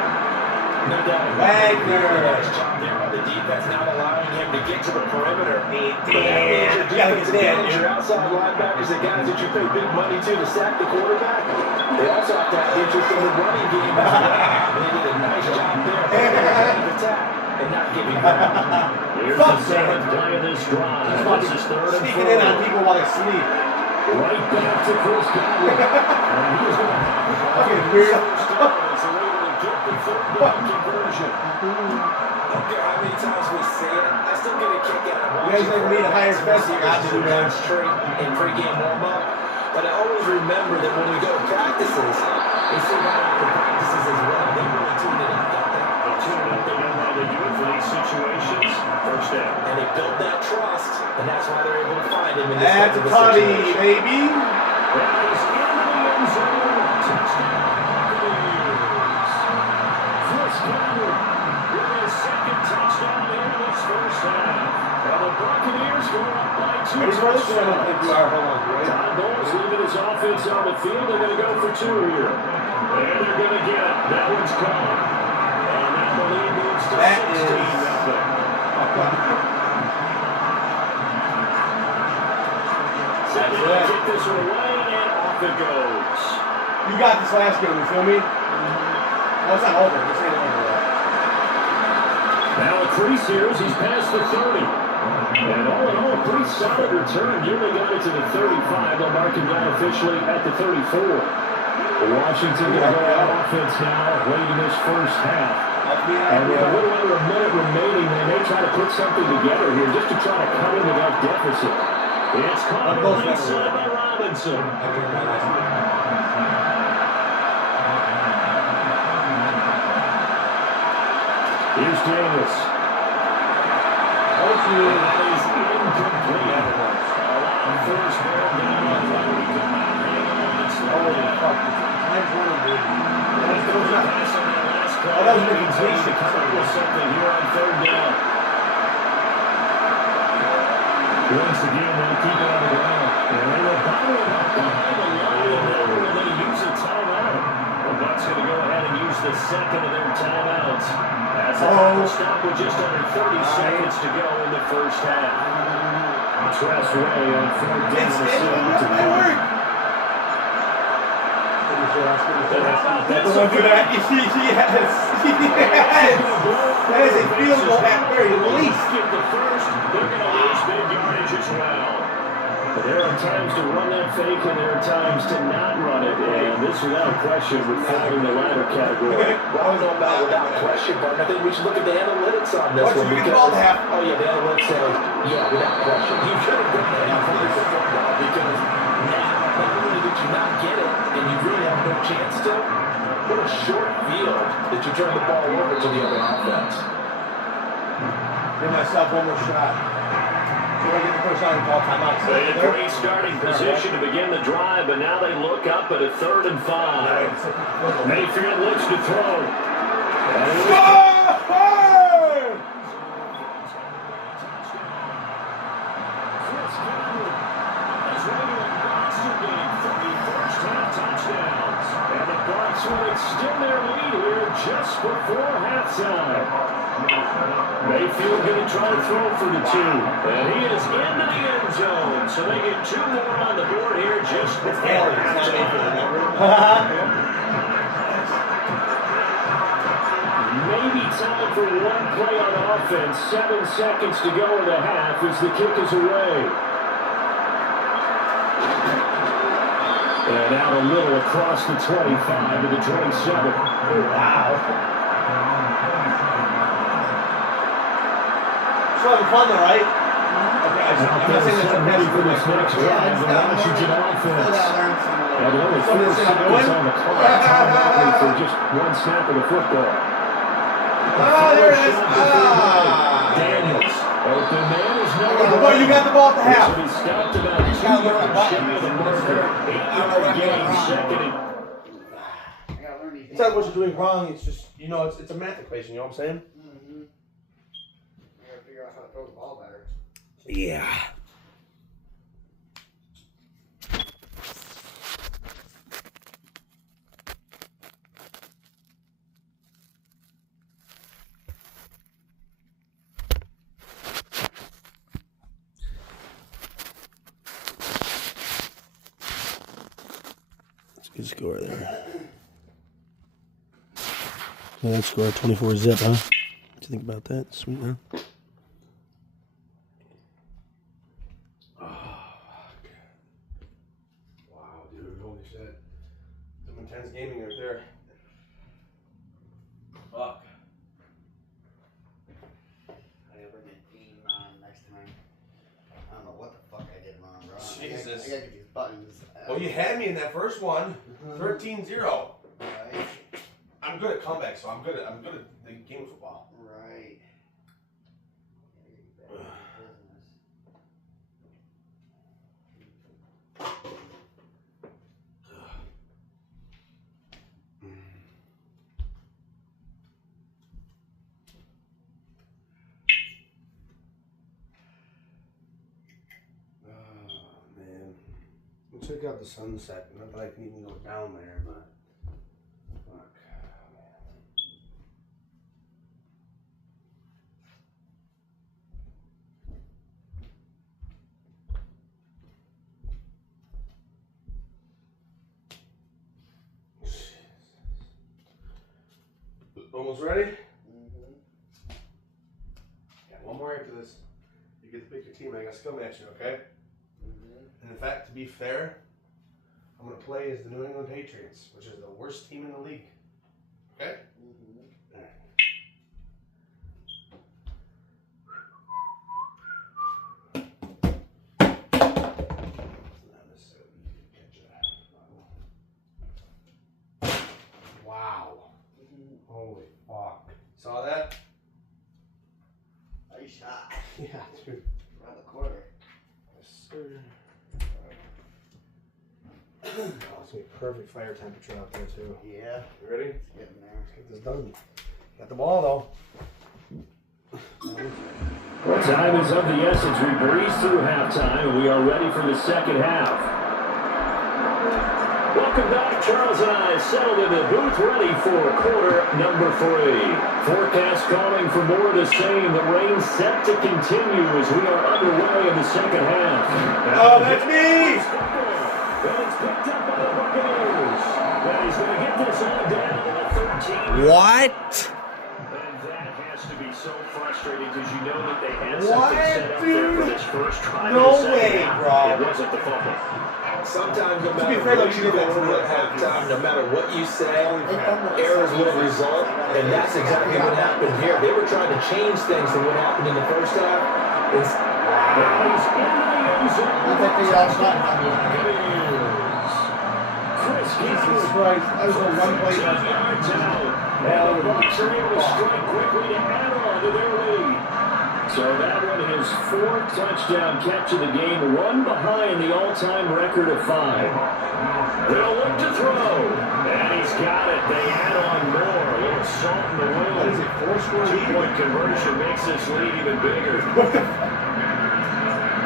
No doubt. Wagner. Nice job there by the defense, not allowing him to get to the perimeter. Yeah, you gotta get there. Your outside linebackers, the guys that you pay big money to sack the quarterback, they also have to have interest in the running game as well. They did a nice job there of attack and not giving ground. Here's Fuck, the 7th play of this drive. This is 3rd and 4. Sneaking in on people while they sleep. Right back to Chris Godwin. And he is going to Fucking weird. get the 3rd down conversion. I don't care how many times we say it, I still get a kick out of You guys like me to hire fence? I got to, man. straight in pregame warm-up. But I always remember that when we go to practices, they say that after practices as well. They really tune it up, don't they? They tune it up. They know how to do it for these situations. First down. And they build that trust, and that's why they're able to find him in this That's a type of tutty, situation. baby. And he's into the end zone. Touchdown, Buccaneers. Chris Godwin with his 2nd touchdown in this first half. And the Buccaneers go up by 2 Ready for this? I don't think you are. touchdowns. Hold on, great. Todd Bowles leaving his offense on the field. They're going to go for 2 here. And they're going to get it. That one's caught. And now the lead moves to That 16-0. Kick this one away, and off it goes. You got this last game, you feel me? Well, it's not over. This ain't over yet. Now a crease here as he's past the 30. And all in all, a pretty solid return. Nearly got it to the 35. They'll mark him down officially at the 34. Washington going to go on offense now, late in this first half. And with a little under a minute remaining, they may try to put something together here just to try to cut into that deficit. It's caught inside by Robinson. Here's Davis. That is incomplete. First ball down. That was a completion. Something here on third down. Once again, they'll keep it on the ground. And they will bottle it up behind the line. And will they use a timeout? Well, Bucks going to go ahead and use the second of their timeouts. That's a final stop with just under 30 seconds to go in the first half. Tress Way on third down. That's don't do that. Yes. That is a field goal at very least. Skip the first. They're going to lose big yardage as well. But there are times to run that fake and there are times to not run it. And this, without question, would fall in the latter category. Well, I don't know about without question, but I think we should look at the analytics on this one. You can call the half. Oh, yeah, the analytics say, yeah, without question. You should have done that half the football because now, not only did you not get it, and you really have no chance to, what a short field that you turn the ball over to the other offense. Give myself one more shot. So I get the first down and call timeout. They had great starting position to begin the drive, but now they look up at a 3rd and 5. Mayfield looks to throw. Will extend their lead here just before halftime. Mayfield going to try to throw for the 2. And he is into the end zone. So they get 2 more on the board here just before halftime. Maybe time for one play on offense. 7 seconds to go in the half as the kick is away. And out a little across the 25 to the 27. Wow. So having fun though, right? Okay, I'm not saying that's ready for this next drive. The Washington offense. And only 4 seconds on the clock. For just 1 snap of the football. There it is. Daniels. Open man is no. Boy, you got the ball at the half. He stopped about 2 yards shy of the marker. 8-yard gain, second and... It's not what you're doing wrong. It's just, you know, it's a math equation. You know what I'm saying? Mm-hmm. You gotta figure out how to throw the ball better. Yeah. Good score there. Yeah, that score 24 zip, huh? What do you think about that? Sweet, huh? Wow, dude. Holy shit. Some intense gaming right there. Fuck. I gotta bring a game on next time. I don't know what the fuck I did wrong, bro. Jesus. I gotta get these buttons. Well, you had me in that first one. 13-0. Right. I'm good at comebacks, so I'm good at the game of football. Right. Check out the sunset. Not that I can even go down there, but fuck. Almost ready? Mm-hmm. Got one more after this. You get to pick your team. I got skill match you, okay? And in fact, to be fair, I'm going to play as the New England Patriots, which is the worst team in the league. Okay? All right. Wow. Holy fuck. Saw that? Nice shot. Yeah, dude. Around the corner. Yes, sir. Oh, it's going to be perfect fire temperature out there, too. Yeah. You ready? It's getting there. Let's get this done. Got the ball, though. Time is of the essence. We breeze through halftime, and we are ready for the second half. Welcome back. Charles and I settled in the booth, ready for quarter number 3. Forecast calling for more of the same. The rain set to continue as we are underway in the second half. Oh, that's me! And it's picked up by the Buccaneers. And he's going to get this on down to the 13. What? And that has to be so frustrating because you know that they had What, something set up there for dude? this first drive. No of the second way, half. bro. It wasn't the fumble. Sometimes, no To be matter fair, though, what you you did that go to through the at halftime, no matter what you say, errors will result, and that's exactly what happened here. They were trying to change things from what happened in the first half. He's in the end zone. I think they all shot. Chris Jesus Gibbs. Christ. That was a one play 10 touchdown. yards out. And the Bucs are able to strike quickly to add on to their lead. So that one is 4th touchdown catch of the game, one behind the all-time record of 5. They'll look to throw, and he's got it. They add on more. A little salt in the wound. What is it, 4-score lead? 2-point conversion makes this lead even bigger.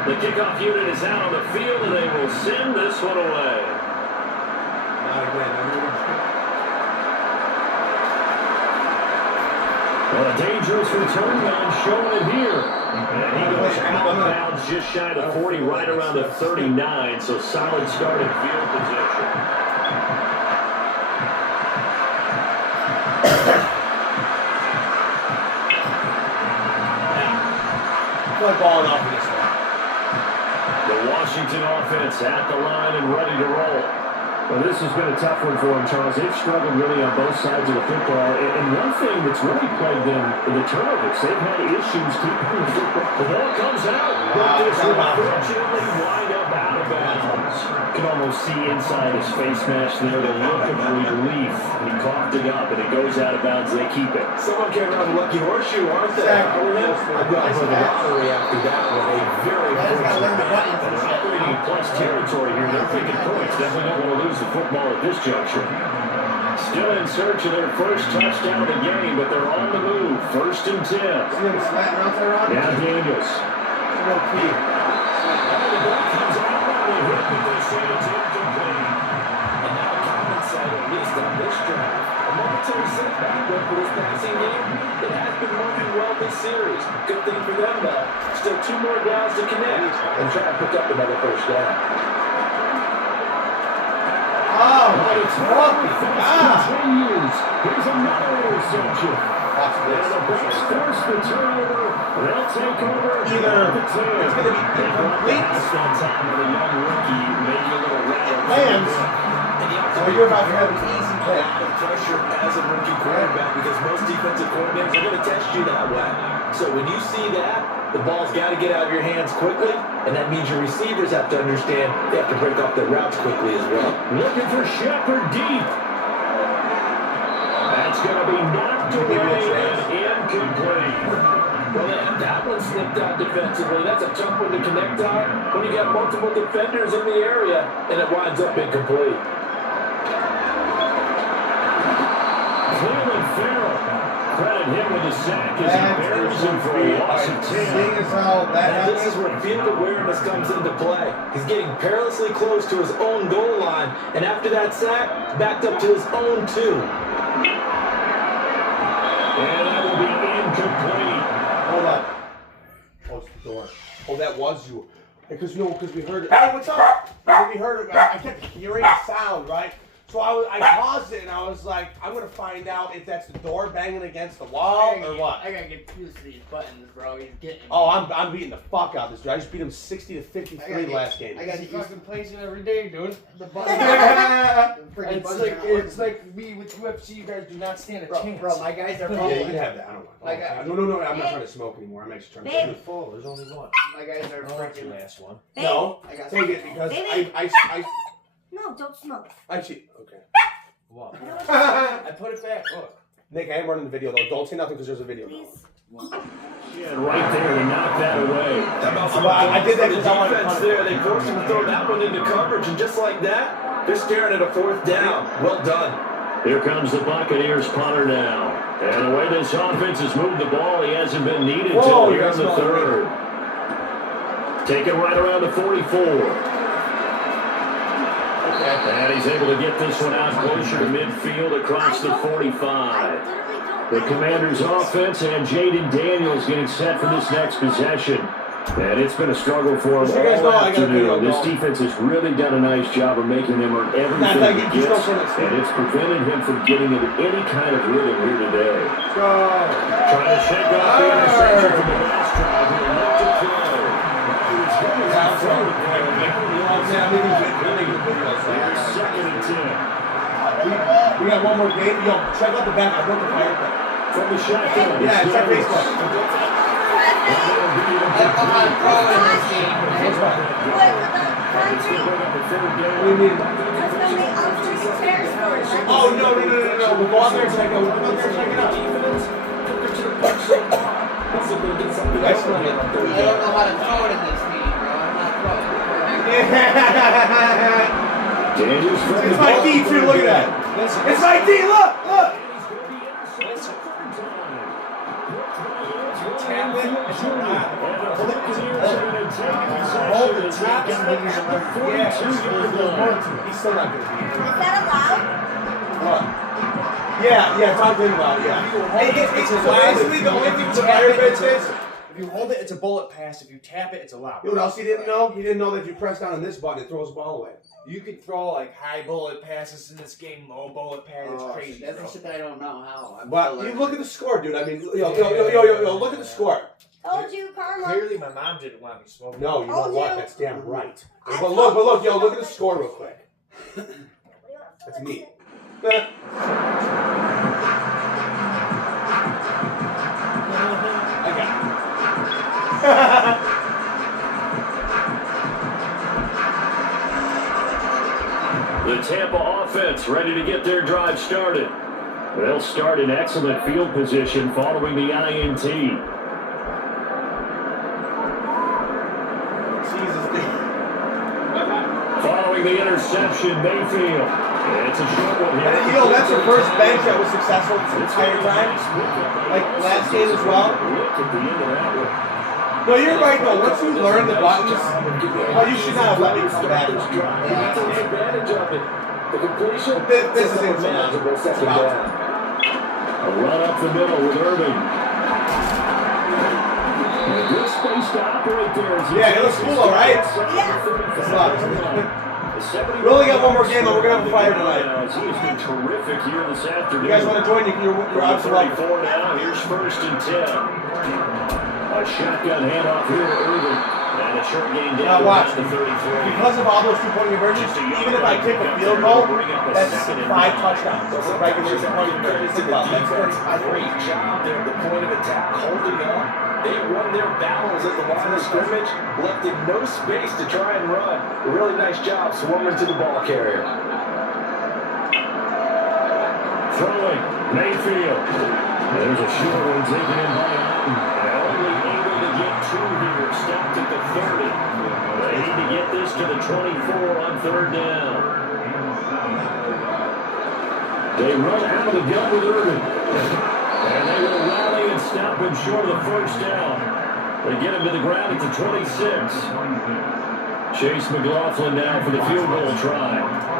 The kickoff unit is out on the field, and they will send this one away. Not again. Well, a dangerous return man showing it here. And he goes out of bounds just shy of 40, right around the 39, so solid start in field position. Play ball enough for this one. The Washington offense at the line and ready to roll. Well, this has been a tough one for them, Charles. They've struggled really on both sides of the football. And one thing that's really plagued them, the turnovers. They've had issues keeping the football. The ball comes out. But this will unfortunately wind up out of bounds. You can almost see inside his face mask there the look of relief. He coughed it up, and it goes out of bounds. They keep it. Someone came around the lucky horseshoe, aren't they? I've got for the lottery after that one. A very fortunate man. And they're operating in plus territory here. They're picking points. Definitely don't want to lose the football at this juncture. Still in search of their first touchdown of the game, but they're on the move. 1st and 10. See him slatting out there on? Now Daniels. It's a real key. The ball comes out on the hit, but they say it's incomplete. And now Common said, at least on this drive, a momentary setback for this passing game. It has been working well this series. Good thing for them, though. Still 2 more downs to connect and try to pick up another first down. Oh, it's walking. Continues. Here's another interception. And the Bucs force the turnover. They'll take over Either at the 10. it's going to be incomplete. On time with a young rookie, maybe a little rattled. Lands. Or you're about to have an easy A pick. lot of pressure as a rookie quarterback because most defensive coordinators are going to test you that way. So when you see that, the ball's got to get out of your hands quickly, and that means your receivers have to understand they have to break off their routes quickly as well. Looking for Shepard deep. That's going to be knocked away and incomplete. Well, that one slipped out defensively. That's a tough one to connect on when you got multiple defenders in the area, and it winds up incomplete. Cleveland Farrell. Credit him with a sack as he bears him for a loss of 10. Seeing as how that And this happens. is where field awareness comes into play. He's getting perilously close to his own goal line, and after that sack, backed up to his own 2. And that will be incomplete. Hold on. Close the door. Oh, that was you. Because we heard it. Hey, what's up? We heard it. I kept hearing a sound, right? So I paused it and I was like, I'm gonna find out if that's the door banging against the wall or what. I gotta get used to these buttons, bro. He's getting me. Oh, I'm beating the fuck out of this dude. I just beat him 60-53 last game. I gotta get fucking plays it every day, dude. The buttons. It's like me with UFC. You guys do not stand a chance. Bro, my guys are Yeah, you can have that. I don't want. Like, No. I'm not trying to smoke anymore. I'm actually trying to. Babe. Full. There's only one. My guys are freaking. Last one. Babe. No, I got take it because Baby. No, don't smoke. I cheat. Okay. Wow. I don't want I put it back. Look. Nick, I am running the video though. Don't say nothing because there's a video. please. Yeah, right there to knock that away. I did that because I wanted to defense punt there. it. They forced him to throw that one into coverage, and just like that, they're staring at a 4th down. Well done. Here comes the Buccaneers punter now. And the way this offense has moved the ball, he hasn't been needed Whoa, till here in that's the not 3rd. Taken right around the 44. And he's able to get this one out closer to midfield across the 45. The Commanders' offense and Jaden Daniels getting set for this next possession. And it's been a struggle for him all afternoon. This defense has really done a nice job of making them earn everything he gets, and it's prevented him from getting into any kind of rhythm here today. Trying to shake off the interception from the last drive here. Left to throw. Second and 10. We got one more game. Yo, check out the back. I broke the fire pit. From the shotgun. Yeah, check Facebook. What do you mean? Oh, no. We'll go out there and check it out. We'll go out there and check it out. You guys still get I don't know how to throw it in this game, bro. I'm not throwing. Daniels from It's my D too, look at that. It's my D, look. Tap it. Hold the top. He's still not good. Is that allowed? What? Yeah, talk to him about it, yeah. It's lastly, the only thing with the fire pits is, If you hold it, it's a bullet pass. If you tap it, it's allowed. you know what else he didn't know? He didn't know that if you press down on this button, it throws the ball away. You can throw like high bullet passes in this game, low bullet passes. It's crazy. That's bro. the shit that I don't know how. But you look at the score, dude. I mean, yo, look at the score. Told you, karma. Clearly, my mom didn't want me smoking. No, you know Told what? you. That's damn right. I But look, told you. look at the score real quick. That's me. I got The Tampa offense ready to get their drive started. They'll start in excellent field position following the INT. Jesus, dude. Following the interception, Mayfield. It's a short one here. You know, that's your first bench that was successful this entire time. Like last game as well. Look at the end of that one. No, you're right though. Once you learn the buttons, well, you should not have let me come back. Advantage of it. The completion. This is insane. Second down. A run up the middle with Irving. Good space to operate there. Yeah, it looks cool, all right? We only got one more game, and we're gonna have a fire tonight. He has been terrific here this afternoon. You guys want to join? You're absolutely welcome. 34 now. Here's 1st and 10. A shotgun handoff here to Irving. And a short gain down Now watch. to 33. Because of all those 2-point conversions, even if I kick a field goal, that's 5 touchdowns. That's a regular 2-point conversion. That's 35. Great job there at the point of attack, holding up. They won their battles at the line of scrimmage, left him no space to try and run. A really nice job swarming to the ball carrier. Throwing, Mayfield. There's a short one taken in by Allen. Only able to get 2 here, stopped at the 30. They need to get this to the 24 on 3rd down. They run out of the gun with Irving. And they will rally and stop him short of the 1st down. They get him to the ground at the 26. Chase McLaughlin now for the field goal try.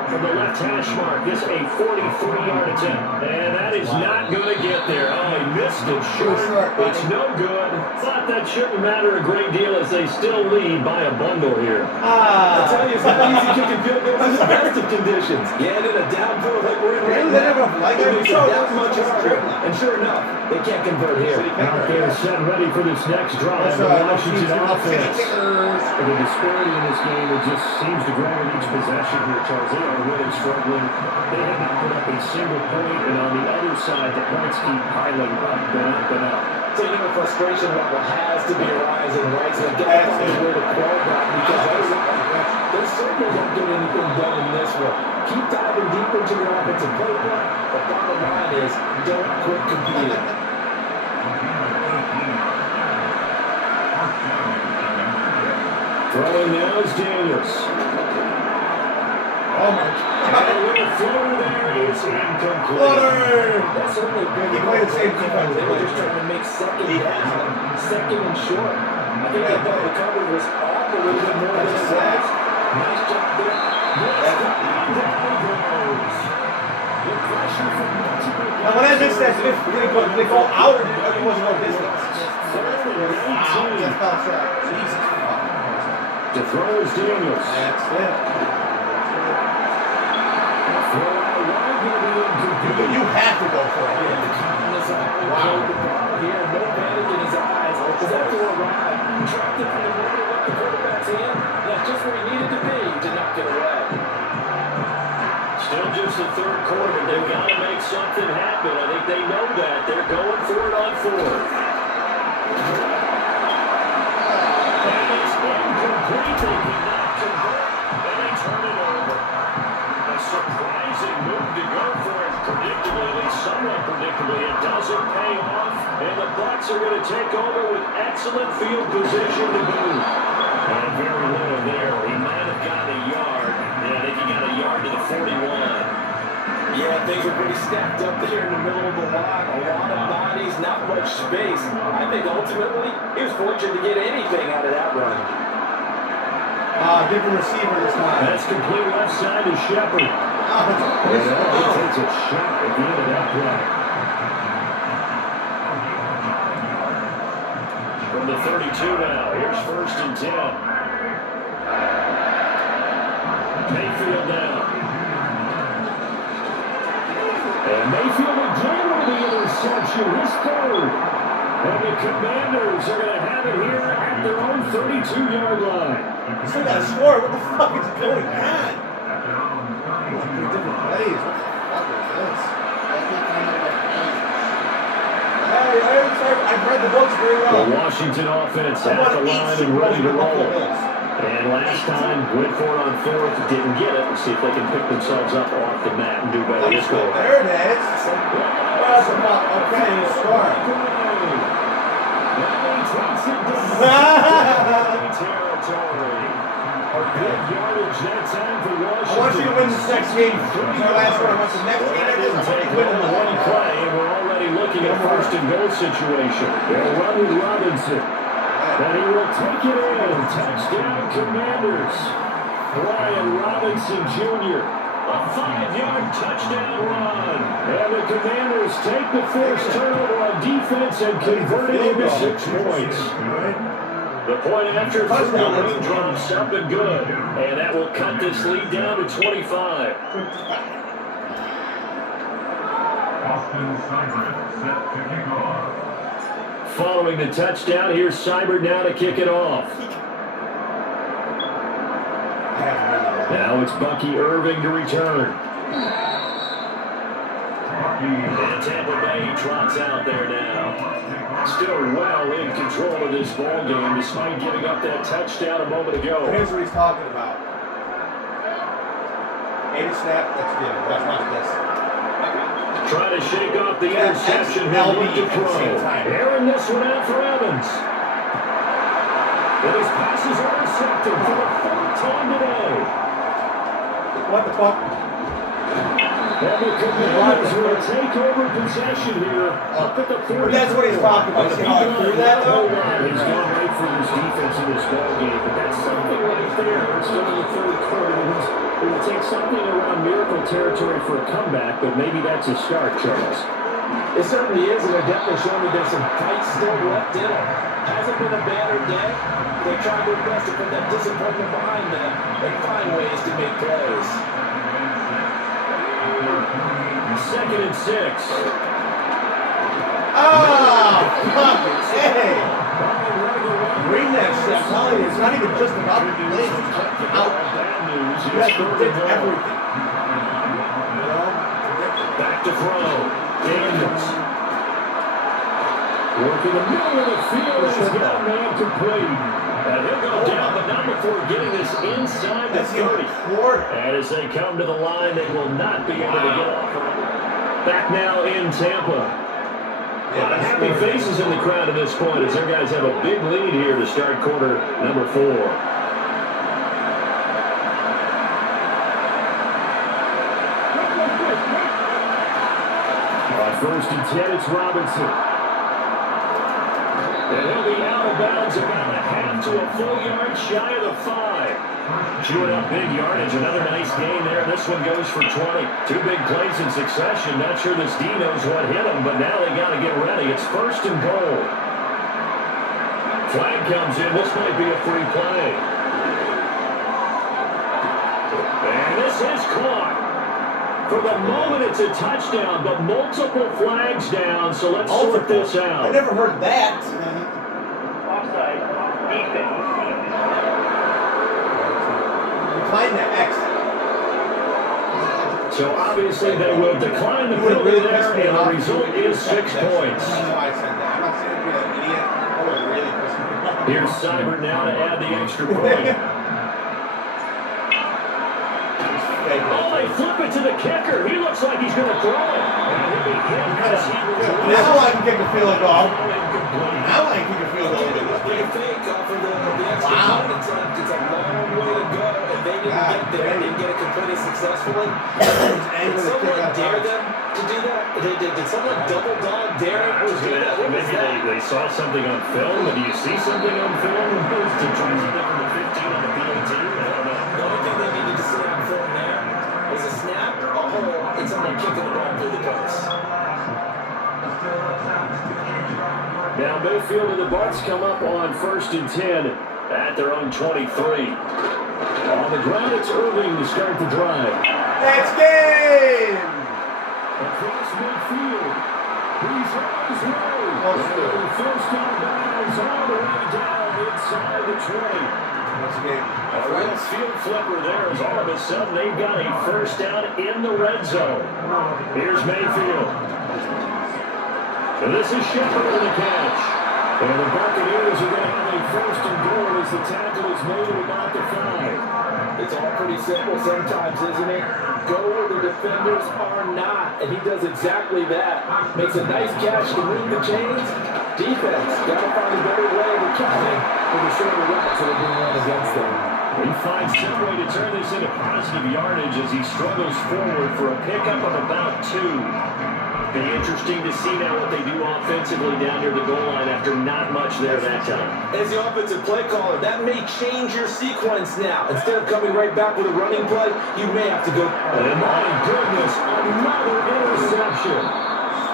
from the left hash mark. This a 43-yard attempt. And that is not going to get there. Oh, he missed it short. It's no good. Thought that shouldn't matter a great deal as they still lead by a bundle here. I tell you, it's not easy kicking field goals in the best of conditions. Yeah, in a downfield like we're in right now, it makes it that much harder. And sure enough, they can't convert here. Out there set ready for this next drive. The Washington offense. The disparity in this game, it just seems to grow with each possession here, Charles. They are really struggling. They have not put up a single point, and on the other side, the points keep piling up and up and up. Taking the frustration level has to be rising, right? So they've got to find a way to quell that because otherwise, they certainly won't get anything done in this one. Keep diving deep into your offensive playbook. The bottom line is, don't quit competing. Throwing now is Daniels. Oh my God. And a little floater there is incomplete. That's certainly a big. He played the same defense. They were just trying to make second down, second and short. I think they thought the cover was off a little bit more than it was. Nice job there. Now when I missed that, did they go out or it wasn't no distance? That's about that. Jesus. To throw is Daniels. That's it. Throw out wide, going to be incomplete. You have to go for it. The calmness of how he played the ball here. No panic in his eyes. Was that to arrive? Tracked it from the middle of the quarterback's hand. That's just where he needed to be to knock it away. Still just the third quarter. They've got to make something happen. I think they know that. They're going for it on fourth. And it's incomplete. They cannot convert. And they turn it over. A surprising move to go for it. Predictably, at least somewhat predictably, it doesn't pay off. And the Bucs are going to take over with excellent field position to boot. And very little there. He might have gotten a yard. Yeah, I think he got a yard to the 41. Yeah, things are pretty stacked up there in the middle of the line. A lot of bodies, not much space. I think ultimately he was fortunate to get anything out of that run. Different receiver this time. That's complete left side to Shepard. He takes a shot at the end of that play. From the 32 now, here's 1st and 10. Mayfield now. And Mayfield again with the interception. His third. And the Commanders are going to have it here at their own 32-yard line. Still got to score. What the fuck is going on? Different plays. What the fuck is this? I've read the books very well. The Washington offense at the line and ready to roll. And last time, went for it on fourth, didn't get it. Let's see if they can pick themselves up off the mat and do better this goal. There it is. Okay, score. I want you to win this next game. It's our last one. I want the next game. I want you to win the one play, and we're already looking at a 1st and goal situation. They'll run with Robinson. And he will take it in. Touchdown, Commanders. Brian Robinson Jr. A 5-yard touchdown run. And the Commanders take the first turnover on defense and convert it into 6 points. The point after three drops up and good. And that will cut this lead down to 25. Austin Seibert set to kick off. Following the touchdown, here's Seibert now to kick it off. Now it's Bucky Irving to return. And Tampa Bay trots out there now. Still well in control of this ball game despite giving up that touchdown a moment ago. Here's what he's talking about. 8 snap, let's get it. Let's watch this. Trying to shake off the interception. He'll look to throw. Airing this one out for Evans. And his passes are intercepted for the 4th time today. What the fuck? And the Commanders will take over possession here up at the 40. That's what he's talking about. See how I threw that though? He's gone right for his defense in this ball game, but that's something when he there. Still in the third quarter. It will take something around miracle territory for a comeback, but maybe that's a start, Charles. It certainly is, and they're definitely showing that there's some fight still left in them. Hasn't been a banner day. They're trying their best to put that disappointment behind them and find ways to make plays. 2nd and 6. Oh, fuck it. Hey. Bring that shit. I'm telling you, it's not even just about the plays. It's out. You have to predict everything. Back to throw. Daniels. Working the middle of the field. He's got a man complete. And he'll go down, but not before getting this inside the 30. And as they come to the line, they will not be able to get off. Back now in Tampa. A lot of happy faces in the crowd at this point as their guys have a big lead here to start quarter number 4. 1st and 10, it's Robinson. And he'll be out of bounds about a half to a full yard shy of the 5. Chewing up big yardage, another nice gain there. This one goes for 20. 2 big plays in succession. Not sure this D knows what hit him, but now they got to get ready. It's 1st and goal. Flag comes in. This might be a free play. And this is caught. For the moment, it's a touchdown, but multiple flags down, so let's sort this out. I never heard that. Offside, defense. Decline the X. So obviously they will decline the penalty there, and the result is 6 points. That's why I said that. I'm not saying to be an idiot. I was really pissed. Here's Seibert now to add the extra point. Oh, they flip it to the kicker. He looks like he's going to throw it. And he'll be hit as he returns. Now I can kick a field goal. Now I can kick a field goal. They fake off of the extra point attempt. It's a long way to go. If they didn't get there, didn't get it completed successfully. Did someone dare them to do that? Did someone double dog dare them to do that? Maybe they saw something on film. Do you see something on film? To try something from the 15 on the PAT? I don't know. The only thing they needed to see on film there was a snap, a hole, and someone kicking the ball through the post. Now Mayfield and the Bucs come up on 1st and 10 at their own 23. On the ground, it's Irving to start the drive. Next game! Across midfield, he's on his way. First down bounds all the way down inside the 20. A real field flipper there as all of a sudden they've got a first down in the red zone. Here's Mayfield. And this is Shepard with the catch. And the Buccaneers are going to have a 1st and goal as the tackle is made about the 5. It's all pretty simple sometimes, isn't it? Go where the defenders are not, and he does exactly that. Makes a nice catch to move the chains. Defense, got to find a better way to catch him for the shorter routes that are being run against them. He finds some way to turn this into positive yardage as he struggles forward for a pickup of about 2. Be interesting to see now what they do offensively down near the goal line after not much there that time. As the offensive play caller, that may change your sequence now. Instead of coming right back with a running play, you may have to go. And my goodness, another interception.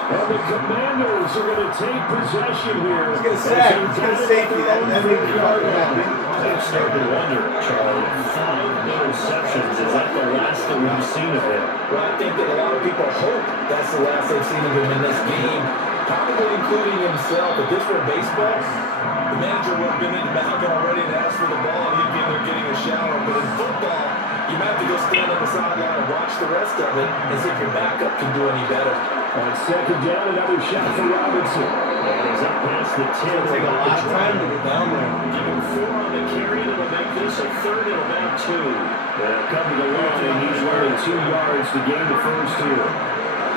And the Commanders are going to take possession here. He's going to sack. He's going to safety. That makes me fucking happy. I'm starting to wonder, Charlie, 5 interceptions. Is that the last that we've seen of him? Well, I think that a lot of people hope that's the last they've seen of him in this game, probably including himself. If this were baseball, the manager would have been in the mound already and asked for the ball, and he'd be in there getting a shower. But in football, you might have to go stand on the sideline and watch the rest of it and see if your backup can do any better. On 2nd down, another shot for Robinson. And he's up past the 10. It'll take a lot of time to get down there. Give him 4 on the carry, and it'll make this a 3rd and about 2. They'll come to the line, and he's running 2 yards to gain the first here.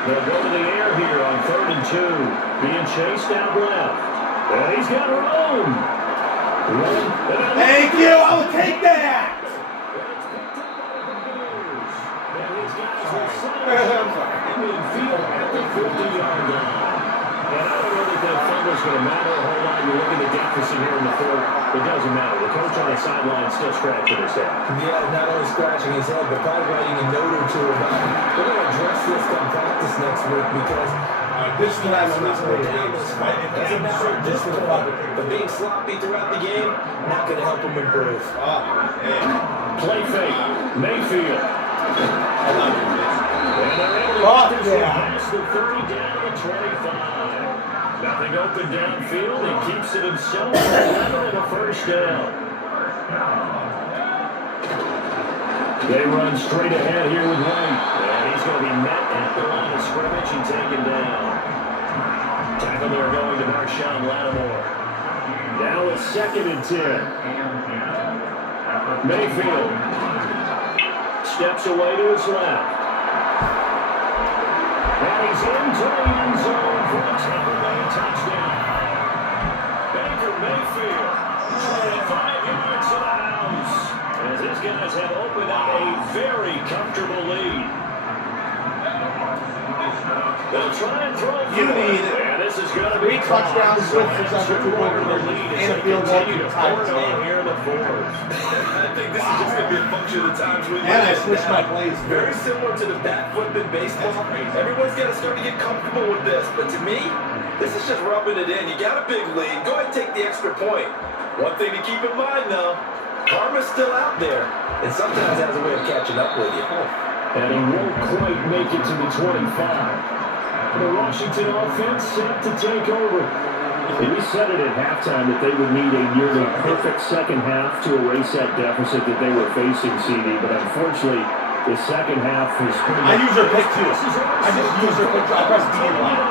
They'll go to the air here on 3rd and 2. Being chased out left. And he's got room. Thank you. I will take that. And his guys will sign midfield at the 50-yard line. And I don't know that that fumble's going to matter a whole lot. You look at the deficit here in the fourth. It doesn't matter. The coach on the sideline still scratching his head. Yeah, not only scratching his head, but probably writing a note or two about it. We're going to address this come practice next week because this is what I want to say. doesn't matter just for the public. But being sloppy throughout the game, not going to help him improve. Play fake. Mayfield. I love it. And they're able to get this one past the 30 down to the 25. Nothing open downfield. He keeps it himself for 11 and a first down. They run straight ahead here with White. And he's going to be met at the line of scrimmage and taken down. Tackle there going to Marshawn Lattimore. Now it's 2nd and 10. Mayfield steps away to his left. And he's into the end zone for a Tampa Bay touchdown. Baker Mayfield, 25 yards to the house. As his guys have opened up a very comfortable lead. They'll try and throw You need and this is going to be 3 touchdowns with for 200 and a field goal to tie this game. Here in the fourth. I think this is just going to be a function of the times we And I switched my plays. Very similar to the bat flip in baseball. Everyone's got to start to get comfortable with this. But to me, this is just rubbing it in. You got a big lead. Go ahead and take the extra point. One thing to keep in mind, though, karma's still out there. And sometimes has a way of catching up with you. And he won't quite make it to the 25. The Washington offense set to take over. We said it at halftime that they would need a nearly perfect second half to erase that deficit that they were facing, CD. But unfortunately, the second half was pretty much... I use her pick too. I just use her pick. I press B a lot.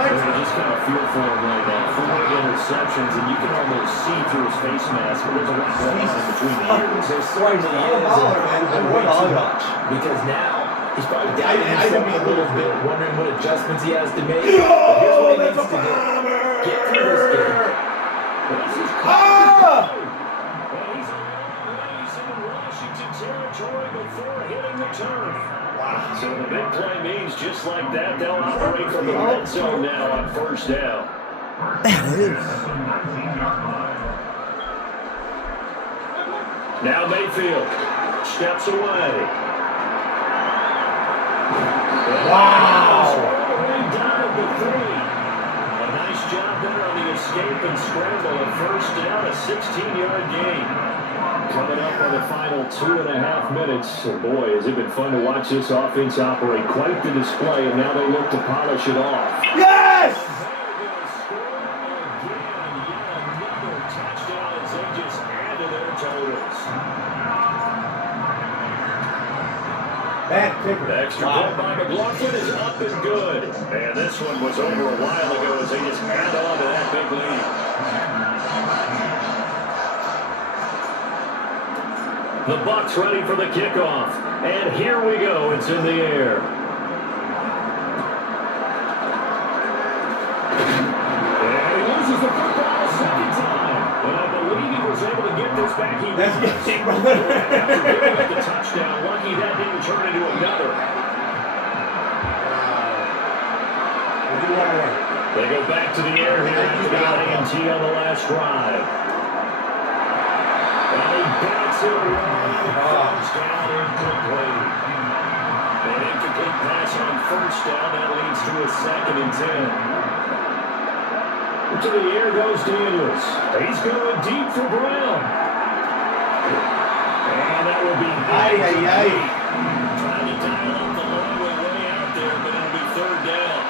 I just kind of feel for him right now. 4 interceptions, and you can almost see through his face mask. But there's a lot going on between the ears. There's certainly because now he's probably doubting himself a little bit, wondering what adjustments he has to make. But here's what he needs to do. Get through this game. This is and he's on the ways in Washington territory before hitting the turf. So the big play means just like that, they'll operate from the red zone now on first down. Now Mayfield steps away. Wow. Down at the 3. A nice job there on the escape and scramble. A first down, a 16-yard gain. Coming up on the final 2.5 minutes. And boy, has it been fun to watch this offense operate. Quite the display, and now they look to polish it off. Yes! Another touchdown as they just add to their totals. Bad kicker. The extra point by McLaughlin is up and good. And this one was over a while ago as they just add on to that big lead. The Bucs ready for the kickoff. And here we go. It's in the air. And he loses the football a second time. And I believe he was able to get this back. That's good, brother. After giving up the touchdown, lucky that didn't turn into another. They go back to the air here after the INT on the last drive. And he bats it away. First down incomplete. An incomplete pass on first down. That leads to a 2nd and 10. To the air goes Daniels. He's going deep for Brown. And that will be trying to dial up the long way out there, but it'll be 3rd down.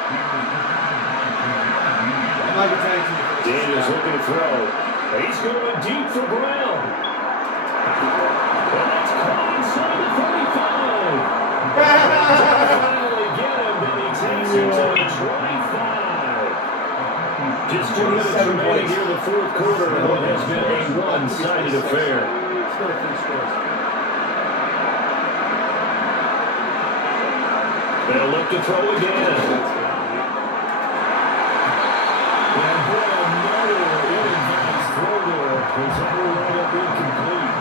Daniels looking to throw. He's going deep for Brown. And that's caught inside the 35. Finally get him, and he takes it to the 25. Just 2 minutes remaining here in the 4th quarter of what has been a one-sided affair. They'll look to throw again. And boy, another ill-advised throw there. His every way up incomplete.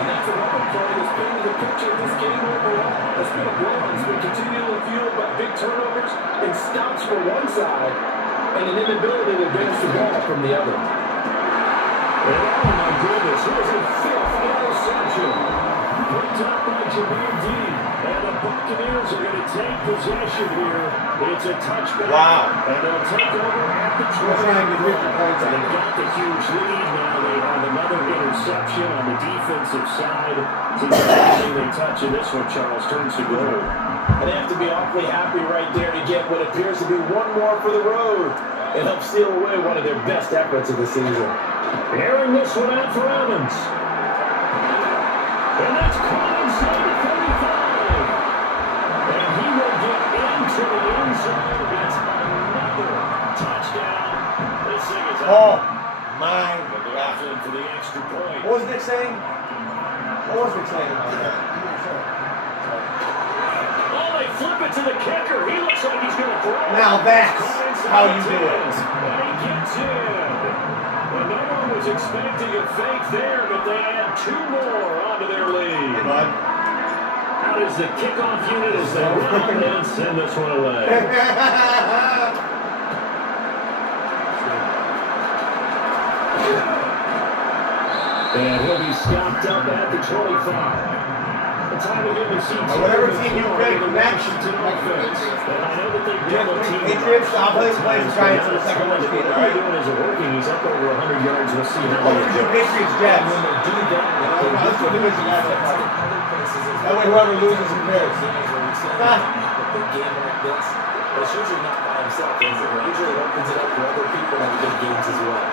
And that's a rubber Cody, has painted a picture of this game overall. It's been a blowout. It's been continually fueled by big turnovers and stops from one side and an inability to advance the ball from the other. And oh my goodness, here's a fifth interception. Picked up by Jameer Dean. And the Buccaneers are going to take possession here. It's a touchback. Wow. And they'll take over at the 20. We're trying to get 50 points And on they've got the huge lead. Now they have another interception on the defensive side. Seems like everything they touch in this one, Charles, turns to gold. And they have to be awfully happy right there to get what appears to be one more for the road and help steal away one of their best efforts of the season. Airing this one out for Evans. And that's caught inside the 35. And he will get into the end zone. It's another touchdown. This thing is Oh, out. my And they're God. off in for the extra point. What was Nick saying? What was Nick saying about that? Oh, they flip it to the kicker. He looks like he's going to throw it. Now that's how you do it. And he gets in. And no one was expecting a fake there, but they add two more onto their lead. Hey, bud. How does the kickoff unit as they run and send this one away? And he'll be stopped up at the 25. Time again to see Whatever team you pick next. Washington offense. And I know that they double team. Patriots, I'll play the plays and try and for the second worst team, all right? Doing is working. He's up over 100 yards. We'll see how Well, they we do do. Patriots, Jets. When they do that, Let's do division guys. That way whoever loses compares. big game like this, but it's usually not by himself, is it? It usually opens it up for other people in big games as well.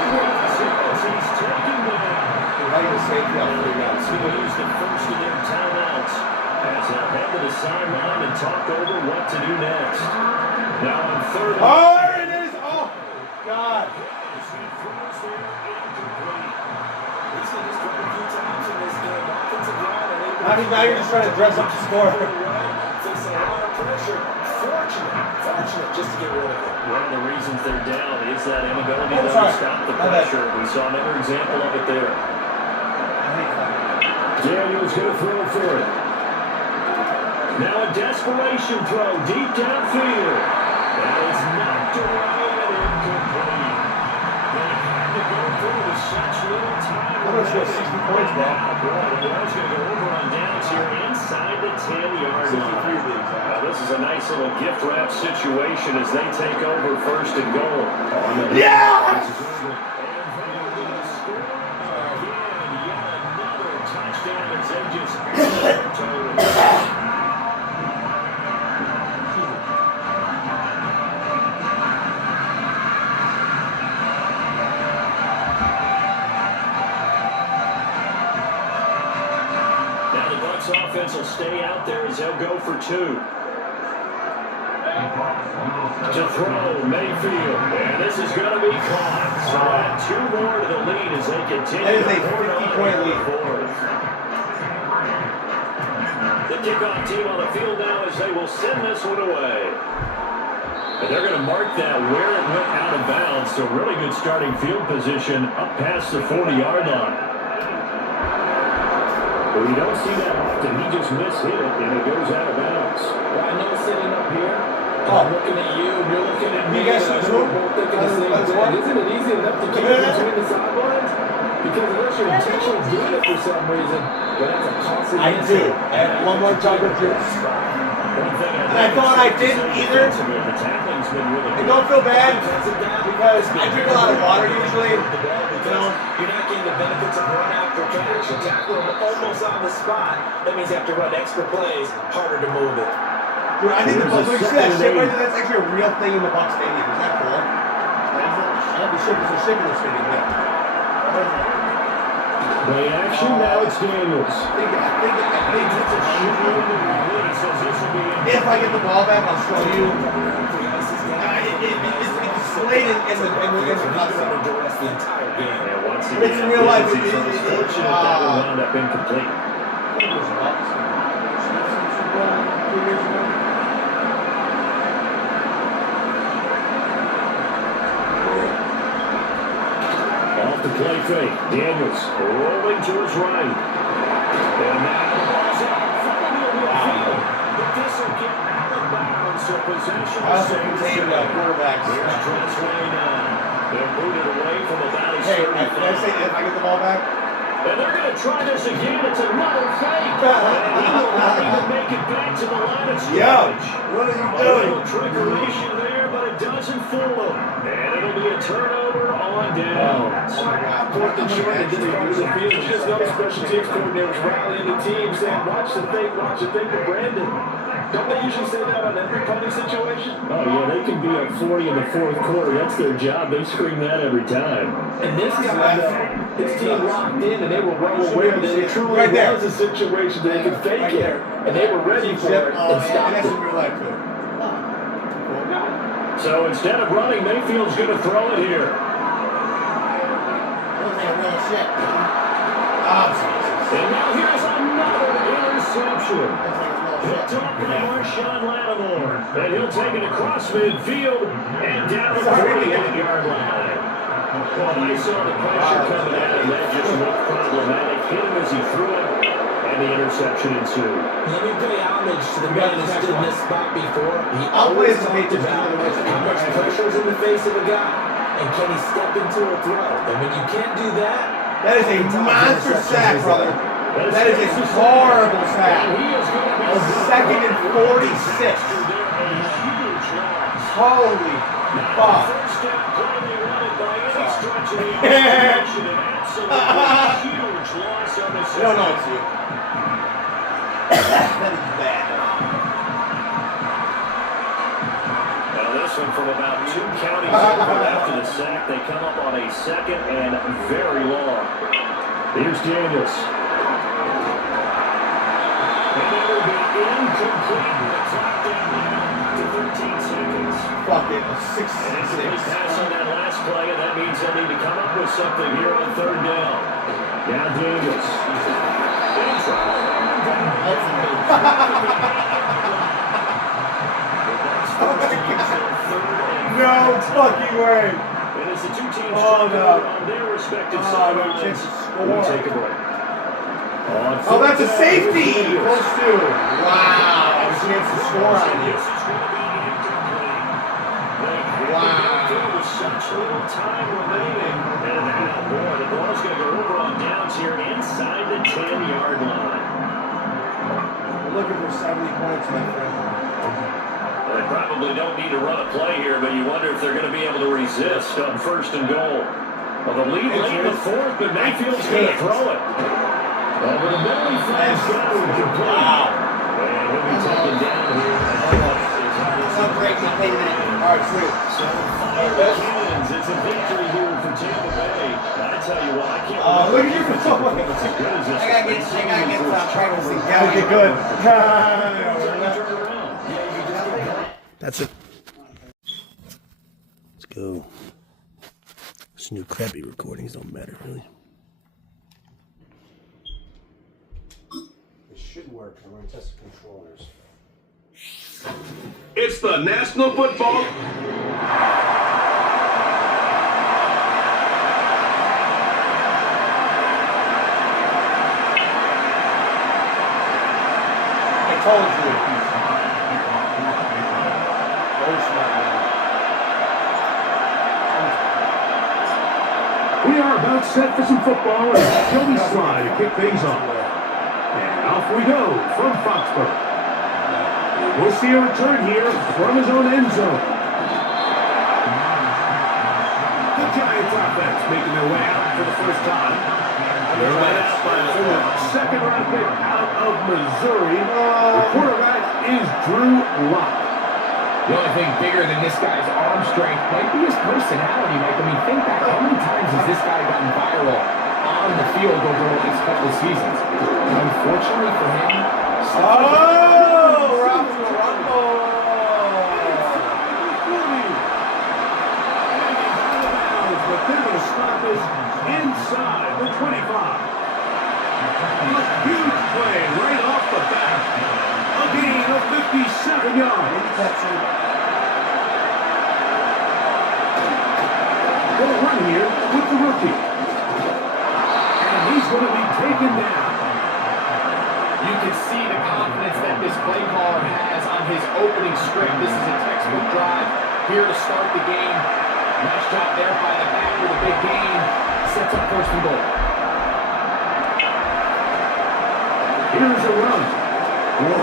He's taking down. How you safety out for you guys? He's going to use the first of their timeouts as they'll head to the sideline and talk over what to do next. Now on third. Oh, there it is! Oh, God. Now you're just trying to dress up the score. Facing a lot of pressure. Fortunate just to get rid of it. One of the reasons they're down is that inability Oh, to sorry. stop the My bad. pressure. We saw another example of it there. Daniel's going to throw for it. Now a desperation throw deep downfield. And it's knocked away and incomplete. They had to go through with such little time. I'm going to score 60 points, bro. The ball's going to go over on downs here inside the 10-yard line. This is a nice little gift wrap situation as they take over first and goal. Yeah! Now the Bucs offense will stay out there as they'll go for two. To throw, Mayfield. And this is going to be caught. So add two more to the lead as they continue. That is a to pour it on 50-point lead. fourth. The kickoff team on the field now as they will send this one away. And they're going to mark that where it went out of bounds. So really good starting field position up past the 40-yard line. But we don't see that often. He just mishit it, and it goes out of bounds. Well, I know sitting up here, I'm looking at you, and you're looking at me. You guys and I see know too? we're both thinking the same That's thing. what? Isn't it easy enough to keep it between the sidelines? Because unless you're intentionally doing it for some reason, well, that's a costly I do. And one more coverage here. And I thought I didn't either. I don't feel bad because I drink a lot of water usually. You know, you're not getting the benefits of run after catch. You tackle them almost on the spot. That means you have to run extra plays, harder to move it. Dude, I think the Bucs, you see that ship right there? That's actually a real thing in the Bucs Stadium. Is that cool? The ship is a ship in the stadium, yeah. Play action, now it's Daniels. I think it's a ship. If I get the ball back, I'll show you. It's slated in the cutscene. The entire game. And once But it's in real life. Unfortunate that will wound up incomplete. play fake. Daniels rolling to his right. And now the ball's out in front of the field. But this will get out of bounds, so possession I is also contain quarterbacks. Here's Trent's 29. They'll boot it away from about his Hey, 35. did I say if I get the ball back? And they're going to try this again. It's another fake. And he will not even make it back to the line of scrimmage. What are you A doing? little trickeration there, but it doesn't fool him. And it'll be a turnover on downs. Fourth and short, they did it under the field. Just no special teams coordinators rallying the team, saying, watch the fake for Brandon. Don't they usually say that on every punting situation? Oh, yeah, they can be up 40 in the fourth quarter. That's their job. They scream that every time. And this guy, though, his team locked in, and they were well aware that it truly Right there. was a situation that they could fake Right it. there. And they were ready for it and stopped That's it. in real life, too. So instead of running, Mayfield's going to throw it here. Looks like a real shit. And now here's another interception. Looks like a real Picked shit. up by Marshawn Lattimore. And he'll take it across midfield and down the 48-yard line. Well, I saw the pressure coming at him. That just looked problematic. Hit him as he threw it, and the interception ensued. Let me pay homage to the man who stood in this spot before. He I'll play always as a talked Patriots about fan. how much pressure's in the face of a guy, and can he step into a throw? And when you can't do that, That is a monster sack, brother. That is a horrible sack. He is going to be Second and 46. Holy fuck. First down play, they run it by any stretch of the imagination. An absolutely huge loss on this. I don't know it's you. That is bad. Now this one from about 2 counties over after the sack. They come up on a second and very long. Here's Daniels. And it will be incomplete with the clock down now to 13 seconds. Fuck it. And it's a 6-6. big pass on that last play, and that means they'll need to come up with something here on third down. Now Daniels. No fucking way. And as the two teams Oh, no. on their respective Oh, no sidelines, chance to we'll score. take a break. On Oh, that's a fourth down, safety. Daniels. Close to. Wow. A chance to score on you. This is going to be incomplete. Wow. With such little time remaining. And now, boy, the ball's going to go over on downs here inside the 10-yard line. We're looking for 70 points, my friend. They probably don't need to run a play here, but you wonder if they're going to be able to resist on first and goal. Well, the lead late in the fourth, but Mayfield's going to throw it. Over the middle, he flags down complete. And he'll be taken down here. So great, not playing a minute. All right, sweet. So, Cannons, it's a victory here for Tampa Bay. I tell you what, I can't Look at you for so long. as good as this. I gotta get practicing. Gotta get good. That's it. Let's go. This new crappy recordings don't matter, really. It should work. I'm going to test the controllers. It's the National Football. I told you. We are about set for some football, and Joey Sly to kick things off. And off we go from Foxborough. We'll see a return here from his own end zone. The Giants offense making their way out for the first time. They're led out by a former second-round pick out of Missouri. The quarterback is Drew Lock. The only thing bigger than this guy's arm strength might be his personality, Mike. I mean, think back, how many times has this guy gotten viral on the field over the last couple of seasons? And unfortunately for him, But they're going to stop this inside the 25. A huge play right off the bat. A gain of 57 yards. They'll run here with the rookie. can see the confidence that this play caller has on his opening script. This is a textbook drive here to start the game. Nice job there by the back with a big gain. Sets up first and goal. Here's a run. Whoa.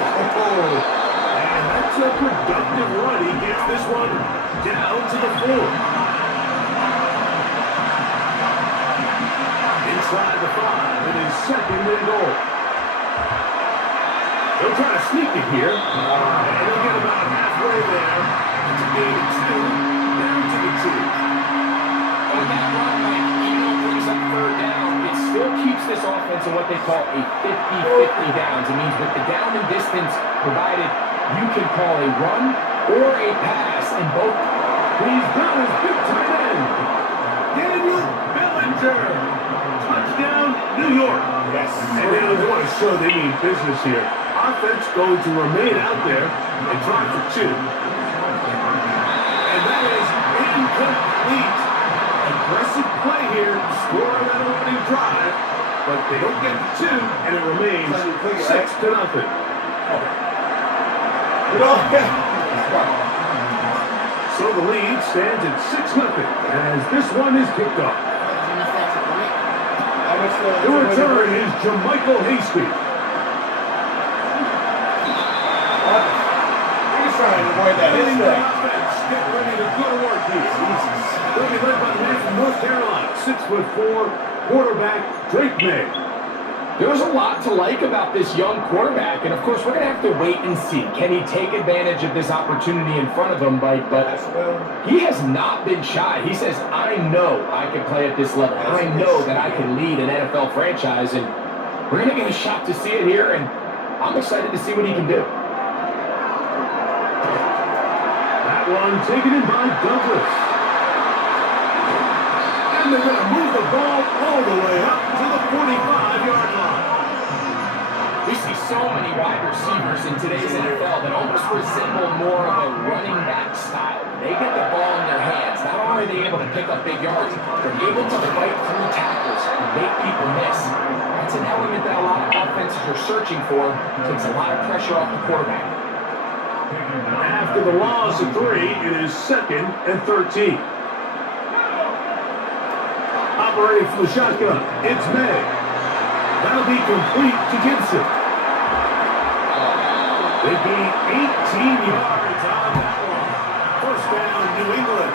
And that's a productive run. He gets this one down to the 4. Inside the 5, it is second and goal. They'll try to sneak it here. And they'll get about halfway there. It's a gain of 2, down to the 2. On that run, Mike, even though it brings up third down, it still keeps this offense in what they call a 50-50 downs. It means with the down and distance provided, you can call a run or a pass in both. He's got his big tight end, Daniel Bellinger. Touchdown, New York. Yes. And now they want to show they mean business here. Offense going to remain out there and try for 2. And that is incomplete. Aggressive play here, score that opening drive, but they don't get the 2, and it remains 6-0. So the lead stands at 6-0 as this one is kicked off. The return is Jermichael Hasty. He's trying to avoid that. Getting the offense, get ready to go to work here. They'll be led by the man from North Carolina, 6'4", quarterback Drake May. There's a lot to like about this young quarterback, and of course we're going to have to wait and see. Can he take advantage of this opportunity in front of him, Mike? But he has not been shy. He says, I know I can play at this level. I know that I can lead an NFL franchise, and we're going to get a shot to see it here, and I'm excited to see what he can do. That one taken in by Douglas. And they're going to move the ball all the way up to the 45-yard line. We see so many wide receivers in today's NFL that almost resemble more of a running back style. They get the ball in their hands. Not only are they able to pick up big yards, they're able to fight through tackles and make people miss. That's an element that a lot of offenses are searching for. Takes a lot of pressure off the quarterback. After the loss of 3, it is 2nd and 13. Operating from the shotgun, it's May. That'll be complete to Gibson. They gain 18 yards on that one. First down, New England.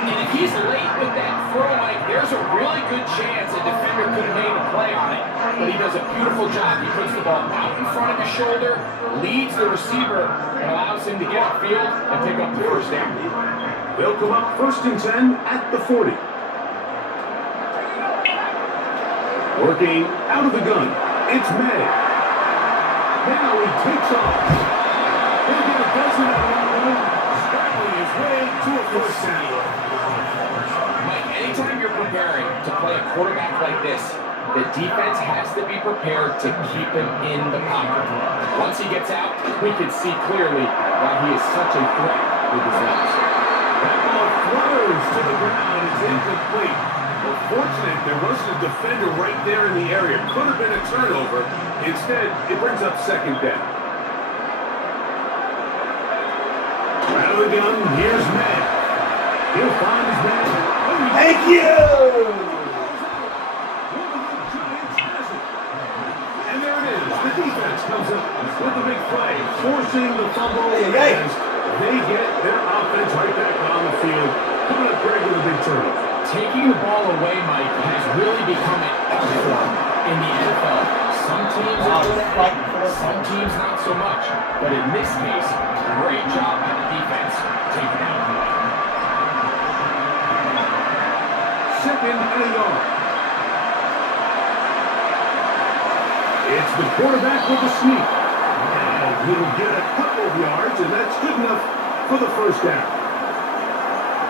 And if he's late with that throw, Mike, there's a really good chance a defender could have made a play on it. But he does a beautiful job. He puts the ball out in front of his shoulder, leads the receiver, and allows him to get upfield and pick up the first down. They'll come up 1st and 10 at the 40. Working out of the gun, it's May. Now he takes off. He'll get a dozen out of that one, scrabbling his way to a first down. Mike, anytime you're preparing to play a quarterback like this, the defense has to be prepared to keep him in the pocket. Once he gets out, we can see clearly why he is such a threat with his legs. That ball flutters to the ground. It's incomplete. Well, fortunate there wasn't a defender right there in the area. Could have been a turnover. Instead, it brings up 2nd down. Out of the gun, here's May. He'll find his man. Thank you! And there it is. The defense comes up with the big play, forcing the fumble as they get their offense right back on the field. Coming up, Greg, with a big turnover. Taking the ball away, Mike, has really become an art form in the NFL. Some teams are good at it, some teams not so much. But in this case, great job by the defense taking out the play. 2nd and a yard. It's the quarterback with the sneak. And he'll get a couple of yards, and that's good enough for the first down.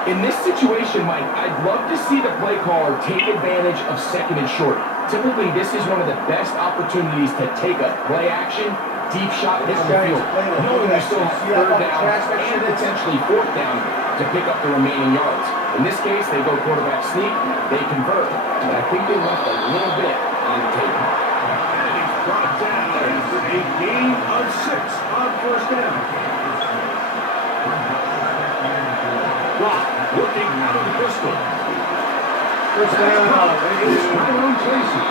In this situation, Mike, I'd love to see the play caller take advantage of 2nd and short. Typically, this is one of the best opportunities to take a play action, deep shot down the field, knowing you still have 3rd down and potentially 4th down to pick up the remaining yards. In this case, they go quarterback sneak, they convert. But I think they left a little bit on the table. And he's brought down of 6 on first down. Rock looking out of the pistol. First down. It's Tyrone Casey.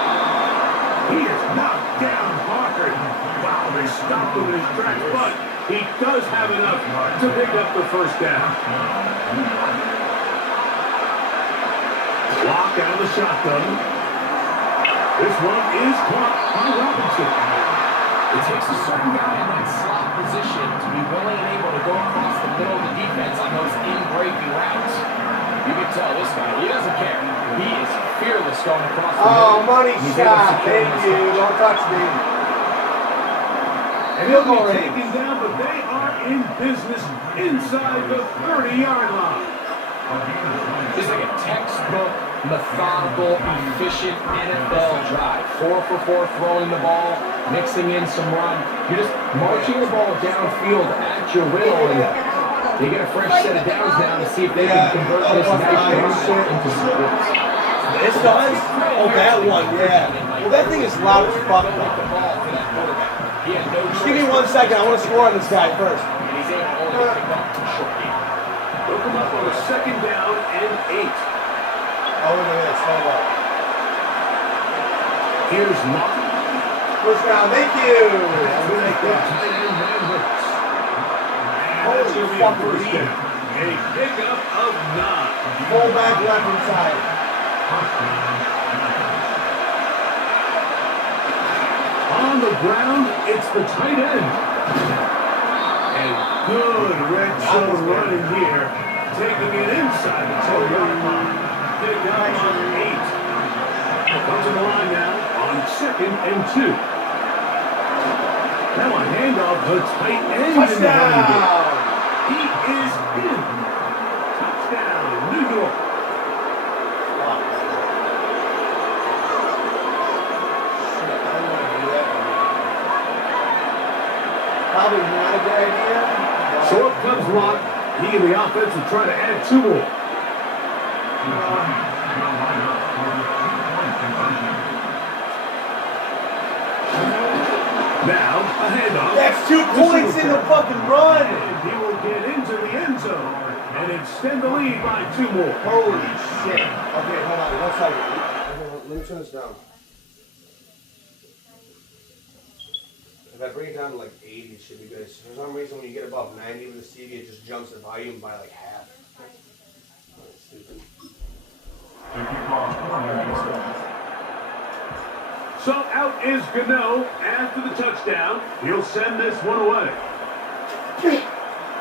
He is knocked down hard. Wow, they stopped him in his tracks, but he does have enough to pick up the first down. Lock out of the shotgun. This one is caught by Robinson. It takes a certain guy in that slot position to be willing and able to go across the middle of the defense on those in-breaking routes. You can tell this guy, he doesn't care. He is fearless going across the middle. Oh, money shot. Thank you. Don't touch me. And he'll be taken down, but they are in business inside the 30-yard line. It's like a textbook, methodical, efficient NFL drive. 4 for 4 throwing the ball, mixing in some run. You're just marching the ball downfield at your will, and they get a fresh set of downs now to see if they can convert this nice drive into sports. This does? Oh, that one, yeah. Well, that thing is loud as fuck, though. Just give me 1 second. I want to score on this guy first. And he's able to only pick up two short games. They'll come up on a 2nd down and 8. Oh, look at this. Hold up. Here's Martin. First down. Thank you. Holy fucking down. A pickup of 9. Fullback left inside. On the ground, it's the tight end. And good red zone running here. Taking it inside the 10-yard line. Pick up on 8. Comes to the line now on 2nd and 2. Now a handoff, the tight end. Touchdown! He is in. Touchdown, New York. Probably not a good idea. So up comes Locke. He and the offense will try to add 2 more. Now, a handoff. That's 2 points in the fucking run. And he will get into the end zone and extend the lead by 2 more. Holy shit. Okay, hold on. 1 second. Let me turn this down. If I bring it down to like 80, it should be good. For some reason, when you get above 90 with the CV, it just jumps the volume by like half. Oh, that's stupid. So out is Gano after the touchdown. He'll send this one away.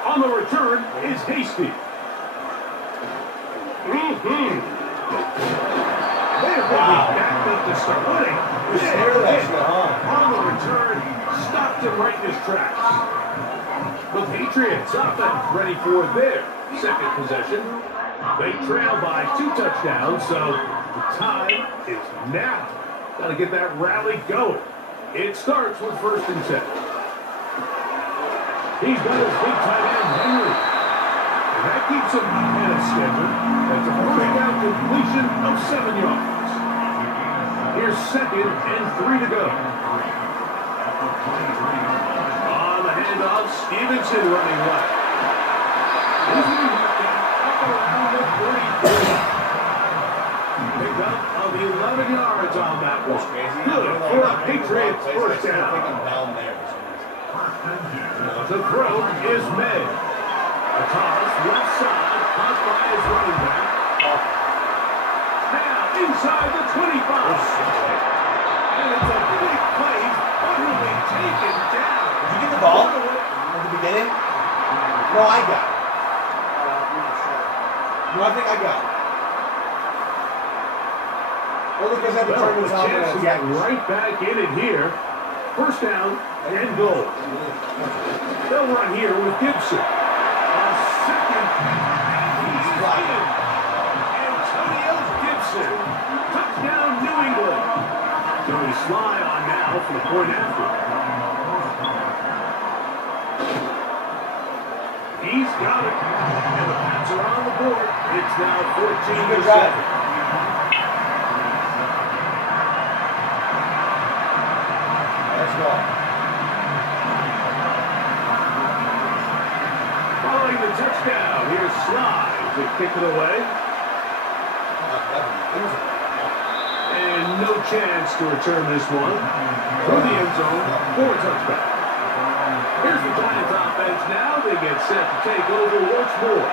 On the return is Hasty. They're back up to start winning. On the return, stopped him right in his tracks. The Patriots offense ready for their 2nd possession. They trail by 2 touchdowns, so the time is now. Got to get that rally going. It starts with 1st and 10. He's got his big tight end, Henry. And that keeps him ahead of schedule. That's a first down completion of 7 yards. Here's 2nd and 3 to go. On the handoff, Stevenson running left. He's going to mark it up around the 43. Pick up of 11 yards on that one. Good for a Patriots first down. The throw is made. A toss left side, caught by his running back. Now inside the 25. And it's a big play, utterly taken down. Did you get the ball at the beginning? No, I got it. No, I think I got it. Only because I have to turn this on. Chance to get right back in it here. First down and goal. They'll run here with Gibson. A 2nd. He's in. Antonio Gibson. Touchdown, New England. Joey Sly on now for the point after. He's got it. And the Pats are on the board. It's now 14-7. getting the touchdown. Here's Slide to kick it away. And no chance to return this one. Through the end zone for a touchback. Here's the Giants offense now. They get set to take over once more.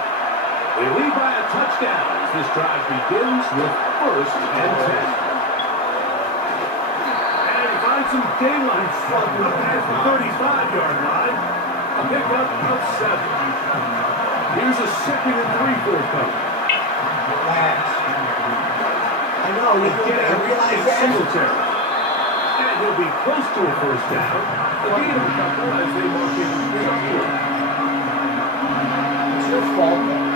They lead by a touchdown as this drive begins with 1st and 10. And find some daylight. Up past the 35-yard line. A pickup of 7. Here's a 2nd and 3 forthcoming. Relax. I know, you realize that. Singletary. And he'll be close to a 1st down. A gain of a couple as they mark in the It's your fault, though.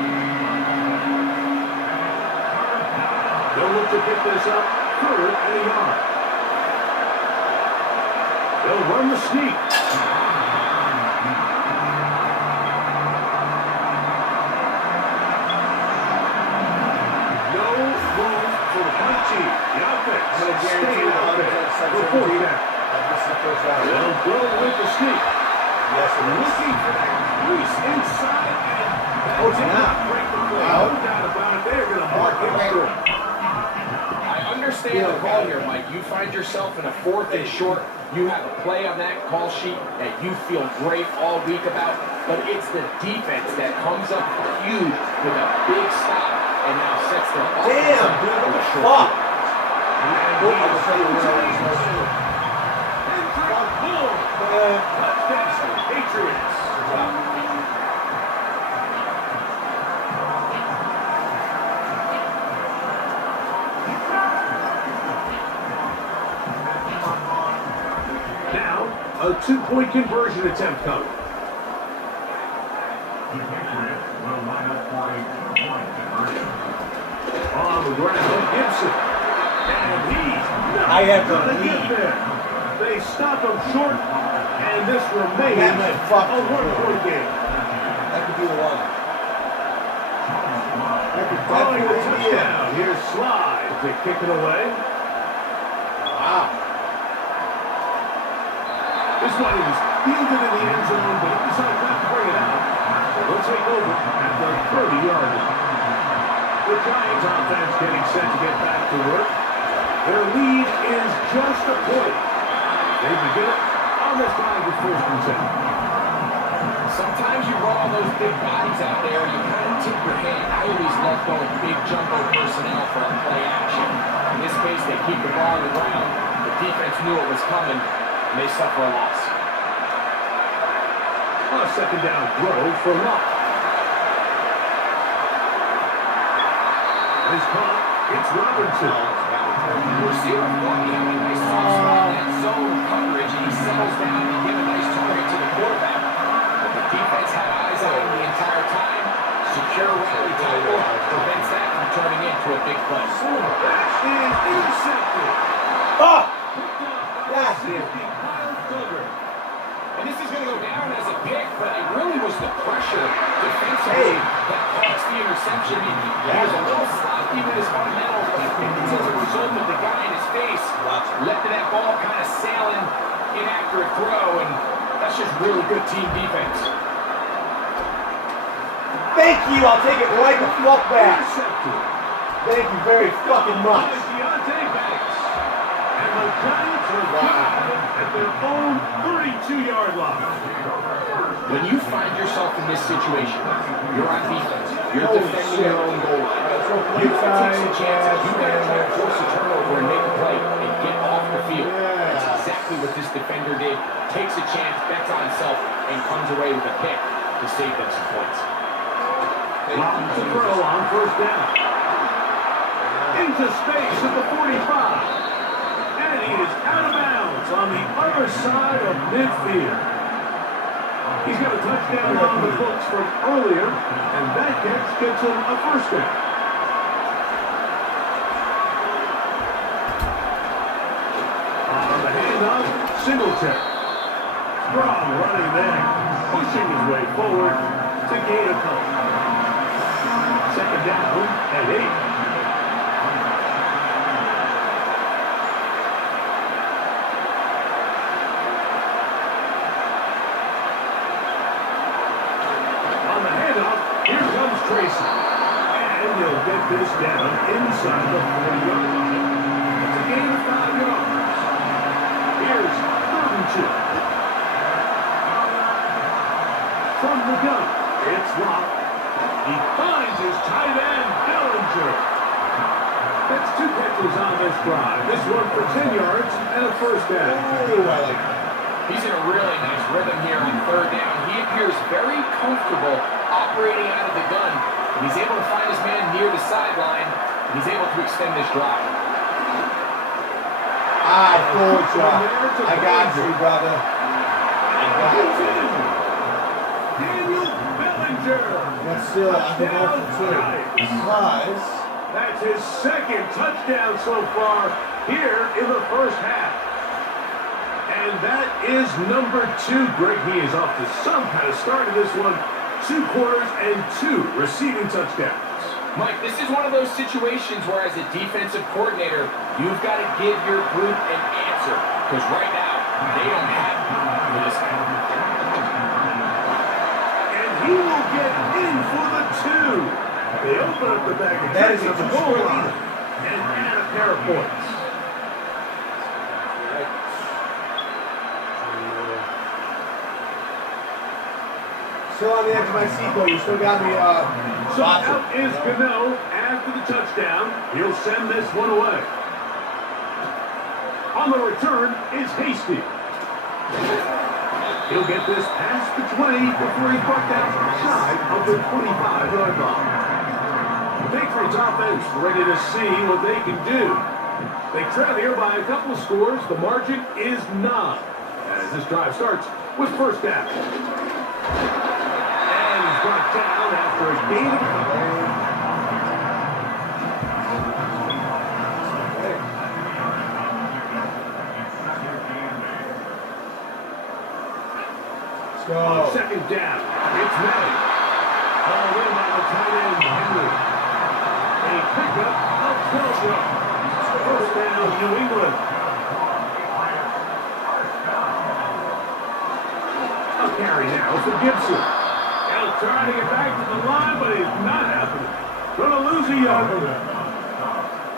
They'll look to pick this up 3rd and a yard. They'll run the sneak. No room for the punt team. The offense staying out there for 4th down. They'll go with the sneak. Yes, Looking for that crease inside and that did not break the play. No doubt about it. They're going to mark it short. I understand the call here, Mike. You find yourself in a 4th and short. You have a play on that call sheet that you feel great all week about, but it's the defense that comes up huge with a big stop and now sets them up. Damn, dude, what the fuck? Touchdown, Patriots. Now, a 2-point conversion attempt coming. On the ground, Gibson. And he's I have to gonna leave. get there. They stop him short, and this remains That might fuck a 1-point game. That could be the one. That could Calling the definitely be it. touchdown. Here's Slide to kick it away. Wow. This one is fielded in the end zone, but he decided not to bring it out. So they'll take over at the 30-yard line. The Giants offense getting set to get back to work. Their lead is just a point. They begin it on this drive with 1st and 10. Sometimes you run all those big bodies out there, you kind of tip your hand. I always love going big jumbo personnel for a play action. In this case, they keep the ball on the ground. The defense knew it was coming, and they suffer a loss. On a 2nd down throw for Locke. His caught. It's Robinson. Receiver Lucky having a nice soft spot in that zone coverage, and he settles down and gives a nice target to the quarterback. But the defense had eyes on him the entire time. Secure rally tackle prevents that from turning into a big play. That is intercepted. Oh! Picked up by Yeah. safety Kyle Duggar. And this is going to go down as a pick, but it really was the pressure defensively that caused the interception. He was a little sloppy with his fundamentals, but it's as a result of the guy in his face letting that ball kind of sailing inaccurate throw, and that's just really good team defense. Thank you, I'll take it right the fuck back. Intercepted. Thank you very fucking much. Deontay Banks. And the Giants are down at their own 32-yard line. When you find yourself in this situation, you're on defense, you're defending your own goal line. You gotta take some chances. You gotta try to force a turnover and make a play and get off the field. That's exactly what this defender did. Takes a chance, bets on himself, and comes away with a pick to save them some points. Lobs the throw on 1st down. Into space at the 45. And he is out of bounds on the other side of midfield. He's got a touchdown on the books from earlier, and that catch gets him a 1st down. On the handoff, Singletary. Strong running there, pushing his way forward to gain a couple. 2nd down and 8. gun. It's locked. He finds his tight end, Bellinger. That's 2 catches on this drive. This one for 10 yards and a first down. Ooh, I like that. He's in a really nice rhythm here on 3rd down. He appears very comfortable operating out of the gun. And he's able to find his man near the sideline. And he's able to extend this drive. I fooled you. I got you, brother. I got you. Daniel Bellinger. That's still, I can go for 2. Because that's his 2nd touchdown so far here in the first half. And that is number 2. Greg, he is off to some kind of start in this one. 2 quarters and 2 receiving touchdowns. Mike, this is one of those situations where as a defensive coordinator, you've got to give your group an answer. Because right now, they don't have for this guy. And he will get in for the 2. They open up the bag of that is a tricks at the goal line and add a pair of points. still on the edge of my seat, though. You still got me, So out is Gano after the touchdown. He'll send this one away. On the return is Hasty. He'll get this past the 20 before he's brought down side of the 25-yard line. The Patriots offense ready to see what they can do. They trail here by a couple of scores. The margin is 9. As this drive starts with first down. And he's brought down after a gain of On second down, it's Madden. All in by the tight end, Henry. A pickup of 12 yards. First down, New England. A carry now for Gibson. Now trying to get back to the line, but it's not happening. Gonna lose a yard.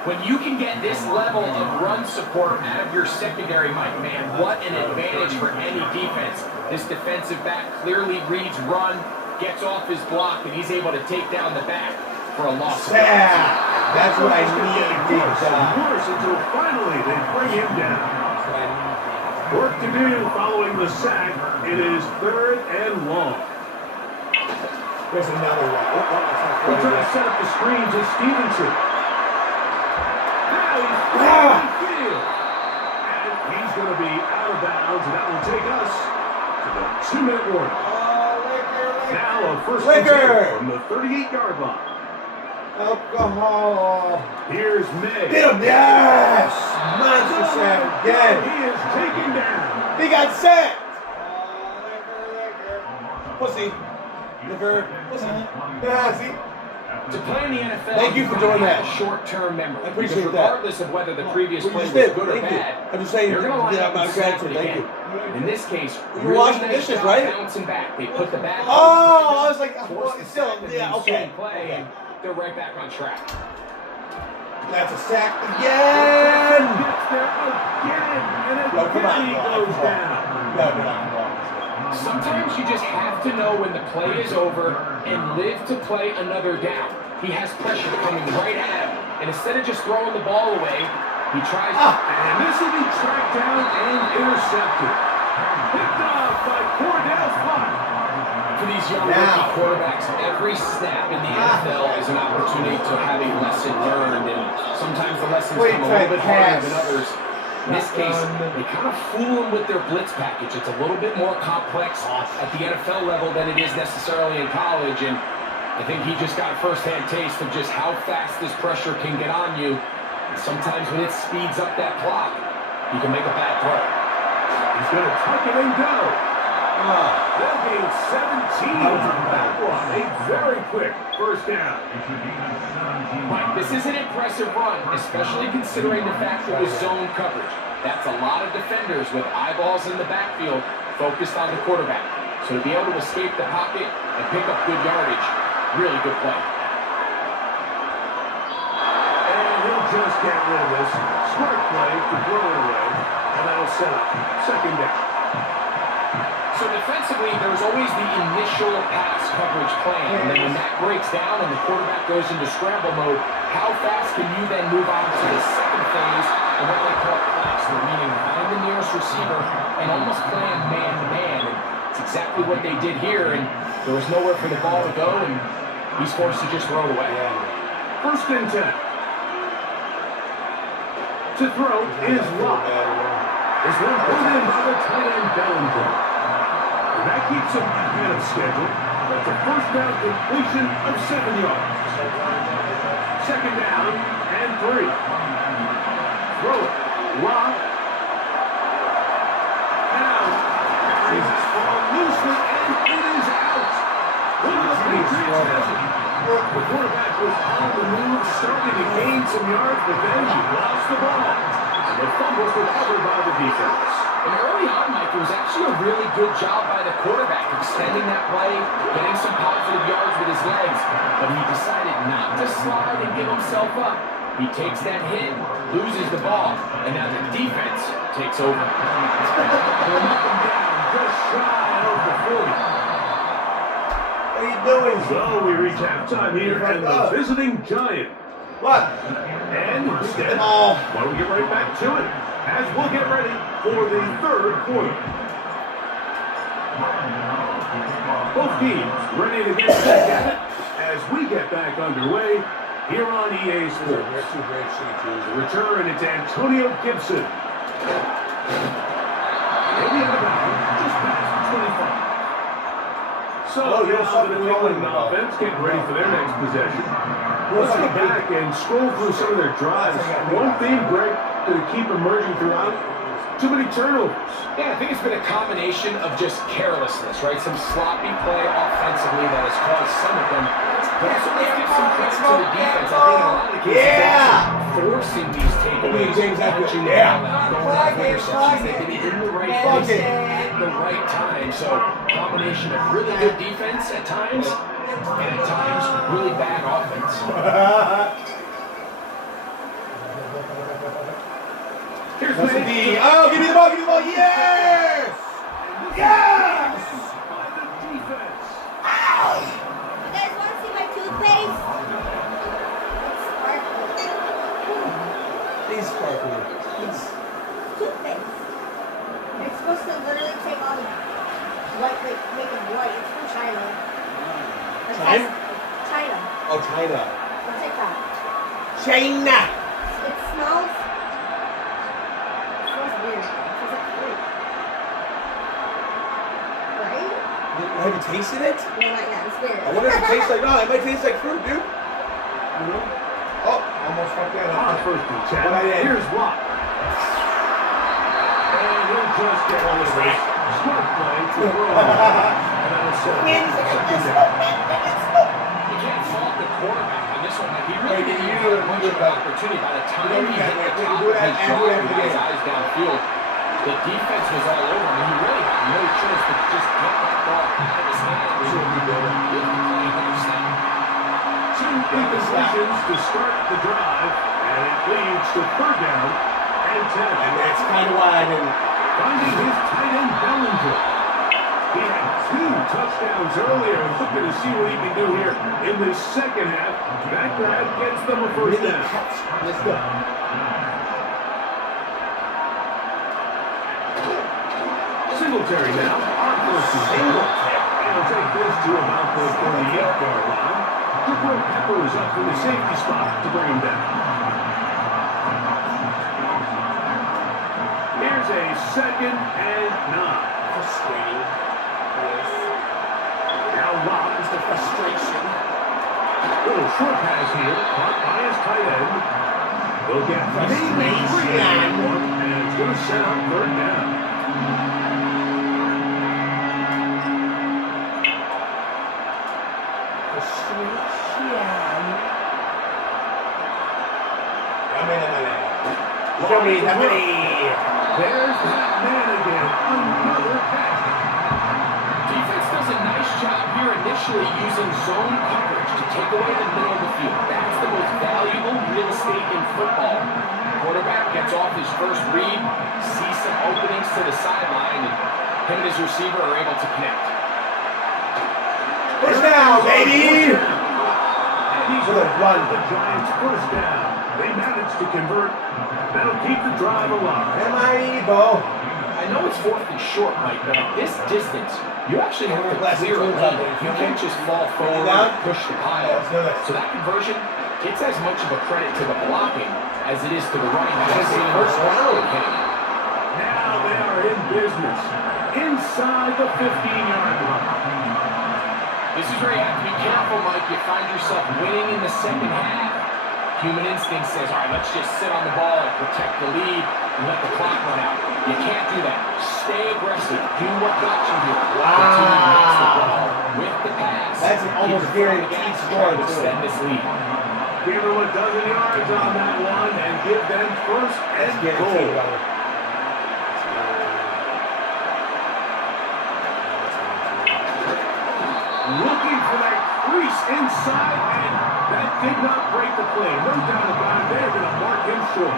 When you can get this level of run support out of your secondary, Mike, man, what an advantage for any defense. This defensive back clearly reads run, gets off his block, and he's able to take down the back for a loss. Yeah, that's what I need. Worse until finally they bring him down. Work to do following the sack. It is 3rd and long. There's another one. We'll try to set up the screen to Stevenson. Now he's field. And he's going to be out of bounds, and that will take us to the 2-minute warning. Now a first and 10 from the 38-yard line. Alcohol. Here's May. Get him, yes! Monster sack again. He is taken down. He got sacked. Pussy. Liver. Pussy. Yeah, see? To play in the NFL, thank you for doing that. Short-term memory. I appreciate because regardless of whether the previous play was good or bad, I'm just saying, you're going to line up my and snap gratitude. it Thank again. you. In this case, You're washing nice dishes, job right? Bouncing back. They put the back. Oh, I was like, force the still, sack, and yeah, then okay. play, and they're right back on track. That's a sack again. Gets there again, and Come on, he goes down. Sometimes you just have to know when the play is over and live to play another down. He has pressure coming right at him, and instead of just throwing the ball away, he tries to... And this will be tracked down and intercepted. Picked off by Cordell Flott. For these young rookie quarterbacks, every snap in the NFL is an opportunity to have a lesson learned, and sometimes the lessons come a little bit harder than others. In this case, they kind of fool them with their blitz package. It's a little bit more complex at the NFL level than it is necessarily in college, and I think he just got a first-hand taste of just how fast this pressure can get on you. And sometimes when it speeds up that clock, you can make a bad throw. He's going to tuck it and go. They'll gain 17 on that one. A very quick first down. Mike, this is an impressive run, especially considering the fact it was zone coverage. That's a lot of defenders with eyeballs in the backfield focused on the quarterback. So to be able to escape the pocket and pick up good yardage, really good play. And he'll just get rid of this. Smart play to throw it away. And that'll set up second down. So defensively, there's always the initial pass coverage plan, and then when that breaks down and the quarterback goes into scramble mode, how fast can you then move on to the second phase and what they call cluster, meaning behind the nearest receiver and almost playing man-to-man. And it's exactly what they did here, and there was nowhere for the ball to go, and he's forced to just roll away. First and 10. To throw is Lott. This one pulled in by the tight end Bellinger. And that keeps him ahead of schedule. That's a first down completion of 7 yards. Second down and 3. Throw it. Lott. Now, carries this ball loosely, and it is out. One of the Patriots has it. The quarterback was on the move, starting to gain some yards, but then he lost the ball. And the fumble was recovered by the defense. And early on, Mike, it was actually a really good job by the quarterback, extending that play, getting some positive yards with his legs. But he decided not to slide and give himself up. He takes that hit, loses the ball, and now the defense takes over. Going up and down, just shy of the 40. What are you doing? So we reach halftime here, and the visiting Giant. What? And instead, Oh. why don't we get right back to it, as we'll get ready for the third quarter. Both teams ready to get back at it as we get back underway here on EA Sports. The return, it's Antonio Gibson. Maybe out of bounds, just past the 25. So now the New England offense getting ready for their next possession. Let's go back and scroll through some of their drives. One theme, Greg, to keep emerging throughout, too many turnovers. Yeah, I think it's been a combination of just carelessness, right? Some sloppy play offensively that has caused some of them. But also let's give some credit to the defense. I think in a lot of the cases, forcing these takeaways, punching the ball out, going after interceptions. They've been in the right place at the right time. So, combination of really good defense at times, and at times, really bad offense. Here's That's the D. Oh, give me the ball, give me the ball. Yes! Yes! by the defense. Ow! You guys want to see my toothpaste? It's sparkly. He's sparkling. It's toothpaste. It's supposed to literally take all the white, like, make it white. It's from China. China? China. Oh, China. On TikTok. China! It smells weird. It smells like fruit. Right? Have you tasted it? No, not yet. It's weird. I wonder if it tastes like, no, it might taste like fruit, dude. You know? Oh, almost fucked that On up. first and 10, What I did. here's Lott. And he'll just get on the way. Smart play to throw. And that'll set up Man, he's like, second this down. You can't fault the quarterback on this one. Like, he really didn't have much of an opportunity. By the time he hit the top of his jaw and got his eyes downfield, the defense was all over him. He really had no choice but just get that ball out of his hands. Two incompletions to start the drive, and it leads to third down and 10. And that's kind of why I didn't. Finding his tight end Bellinger. He had 2 touchdowns earlier, and looking to see what he can do here in the second half. That grab gets them a first down. Let's go. Singletary now, on first and 10. And he'll take this to about the 38-yard line. Jabril Peppers up in the safety spot to bring him down. Here's a second and 9. Frustrating. Yes. Now Lott is the frustration. Little short pass here, caught by his tight end. Will get maybe 3 on one, and it's going to set up third down. Show me the money. There's that man again. Another pass. Defense does a nice job here initially using zone coverage to take away the middle of the field. That's the most valuable real estate in football. Quarterback gets off his first read, sees some openings to the sideline, and Him and his receiver are able to connect. First down, baby! And he's For the run. The Giants first down. They managed to convert. That'll keep the drive alive. M.I.E., Bo. I know it's 4th and short, Mike, but at this distance, you actually have to clear a lane. You can't just fall forward and push the pile. So that conversion, it's as much of a credit to the blocking as it is to the running back. First round. Now they are in business. Inside the 15-yard line. This is where you have to be careful, Mike. You find yourself winning in the second half. Human instinct says, all right, let's just sit on the ball and protect the lead and let the clock run out. You can't do that. Stay aggressive. Do what got you here. Wow. With the pass. That's an almost guaranteed score to extend this lead. Give them a dozen yards on that one and give them first and goal. Looking for that crease inside, and that did not break the play. No doubt about it. They're going to mark him short.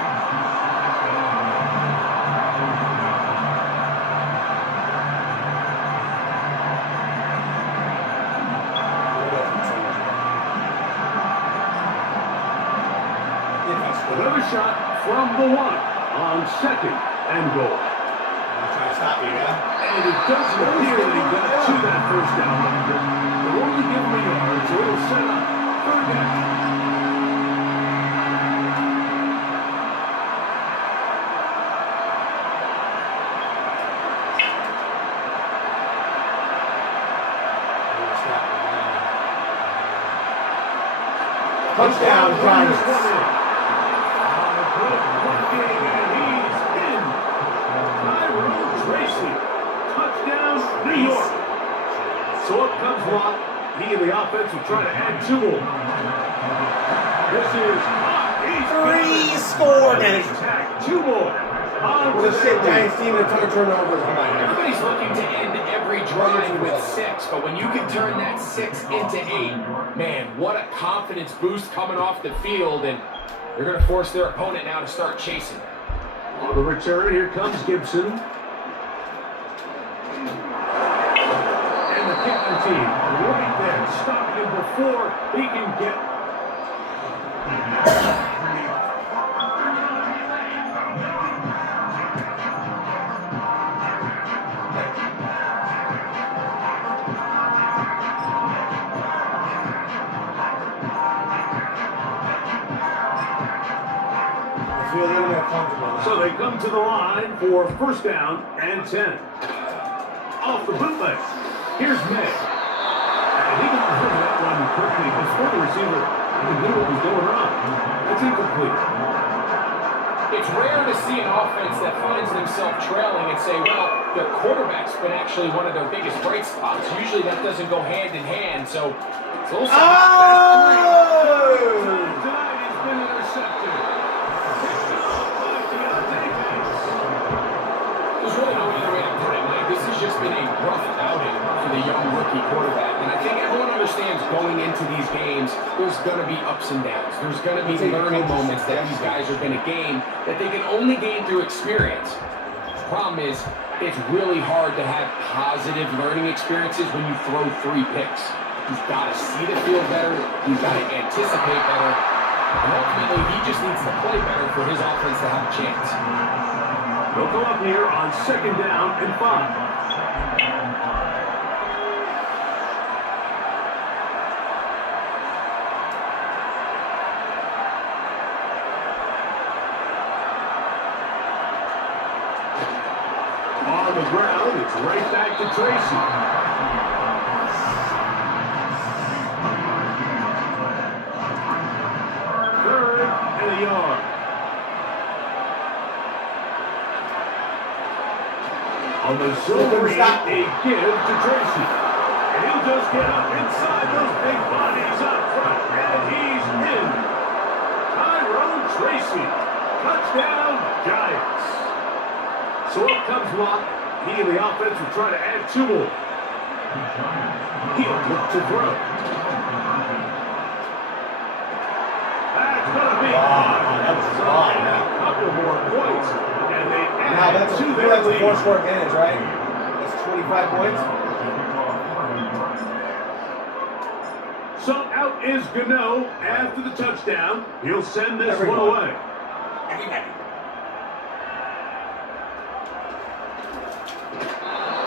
Another shot from the 1 on 2nd and goal. I'm trying to stop you, yeah? And it doesn't appear that he got to that first down line. They'll only give him a yard, so it'll set up 3rd down. Touchdown, Giants. Touchdown, New York. So up comes Lott. He and the offense will try to add 2 more. This is 3-score, man. 2 more. With a shit Giants team and a ton of turnovers. Everybody's looking to end every drive with 6, but when you can turn that 6 into 8, man, what a confidence boost coming off the field, and they're going to force their opponent now to start chasing. On the return, here comes Gibson. And the kicking team right there, stopping him before he can get. So they come to the line for first down and 10. Off the bootleg. Here's May. And he got rid of that one quickly before the receiver even knew what was going on. That's incomplete. It's rare to see an offense that finds themselves trailing and say, well, their quarterback's been actually one of their biggest bright spots. Usually that doesn't go hand in hand, so it's a little Tonight he's been intercepted. There's really no other way to put it, Mike. This has just been a rough outing for the young rookie quarterback. And I think everyone understands going into these games, there's going to be ups and downs. There's going to be learning moments that these guys are going to gain that they can only gain through experience. The problem is, it's really hard to have positive learning experiences when you throw 3 picks. You've got to see the field better. You've got to anticipate better. And ultimately, he just needs to play better for his offense to have a chance. They'll go up here on 2nd down and 5. On the ground, it's right back to Tracy. Third and a yard. On the zone read, a give to Tracy. And he'll just get up inside those big bodies up front. And he's in. Tyrone Tracy. Touchdown, Giants. So up comes Lott. He and the offense will try to add 2 more. He'll look to throw. That's going to be that was fine. A couple more points. And they add Now that's to a their lead. 4-score advantage, right? That's 25 points. So out is Gano after the touchdown. He'll send this one away.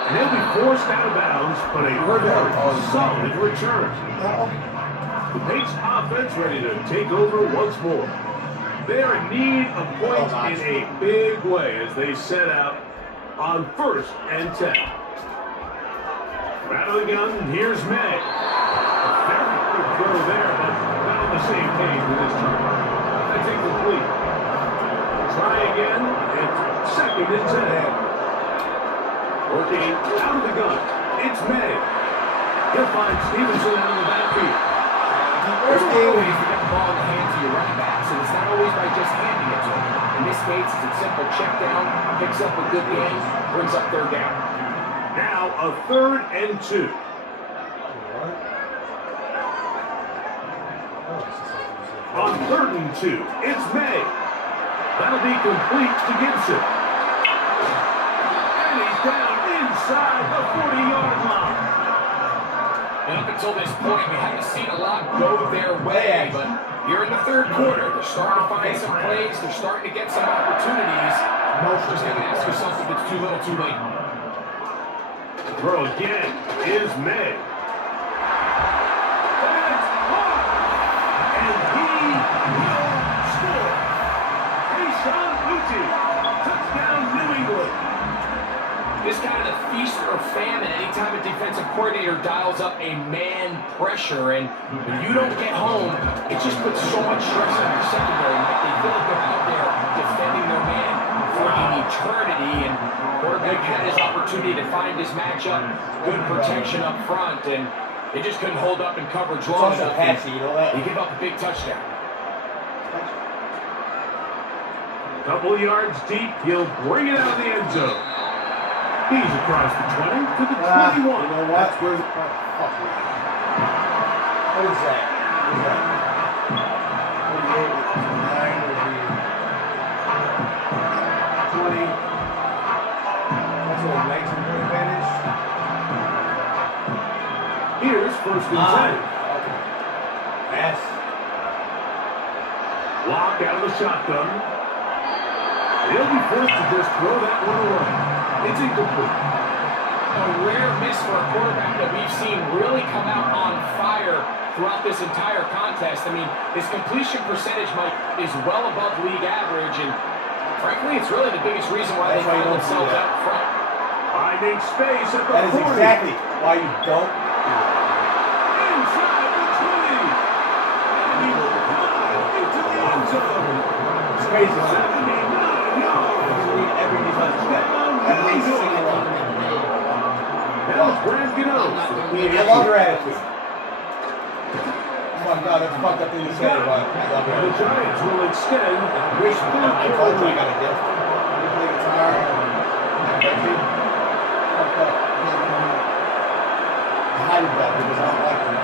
And he'll be forced out of bounds, but a very solid return. The Patriots offense ready to take over once more. They're in need of points in a big way as they set out on 1st and 10. Out of the gun, here's May. A very quick throw there, but not on the same page with his turn. That's incomplete. Try again. It's 2nd and 10. Working out of the gun. It's May. He'll find Stevenson out of the backfield. There's always to get the ball in the hands of your running backs, and it's not always by just handing it to him. In this case, it's a simple check down, picks up a good gain, brings up 3rd down. Now a 3rd and 2. On 3rd and 2, it's May. That'll be complete to Gibson. And he's down inside the 40-yard line. And up until this point, we haven't seen a lot go their way, but here in the 3rd quarter, they're starting to find some plays, they're starting to get some opportunities. Just got to ask yourself if it's too little, too late. Throw again is May. That's caught. And he will score. Hayshawn Uti. Touchdown, New England. This kind of feast or famine anytime a defensive coordinator dials up a man pressure, and when you don't get home, it just puts so much stress on your secondary. Like they feel like they're out there defending their man for an eternity, and quarterback had his opportunity to find his matchup, good protection up front, and they just couldn't hold up in coverage long enough. You know that? He gave up a big touchdown. Couple yards deep, he'll bring it out of the end zone. He's across the 20 to the 21. You know what? What is that? What is that? 48 with 9 would be 20. That's a 19-point advantage. Here's 1st and 10. Okay. Pass. Lock out of the shotgun. He'll be forced to just throw that one away. It's incomplete. A rare miss for a quarterback that we've seen really come out on fire throughout this entire contest. I mean, his completion percentage, Mike, is well above league average, and frankly, it's really the biggest reason why they find themselves out front. Finding space at the 40. That is exactly why you don't do it. Inside the 20. And he will dive into the end zone. It's crazy. 79 yards. You need every defensive step. Every single one. Now Brad Gano. We need a longer attitude. Oh my God, that's a fucked up thing to say, but I love The it. Giants will extend. Wish I told you I got a gift. You play guitar and fucked up. I hated that because I don't like it.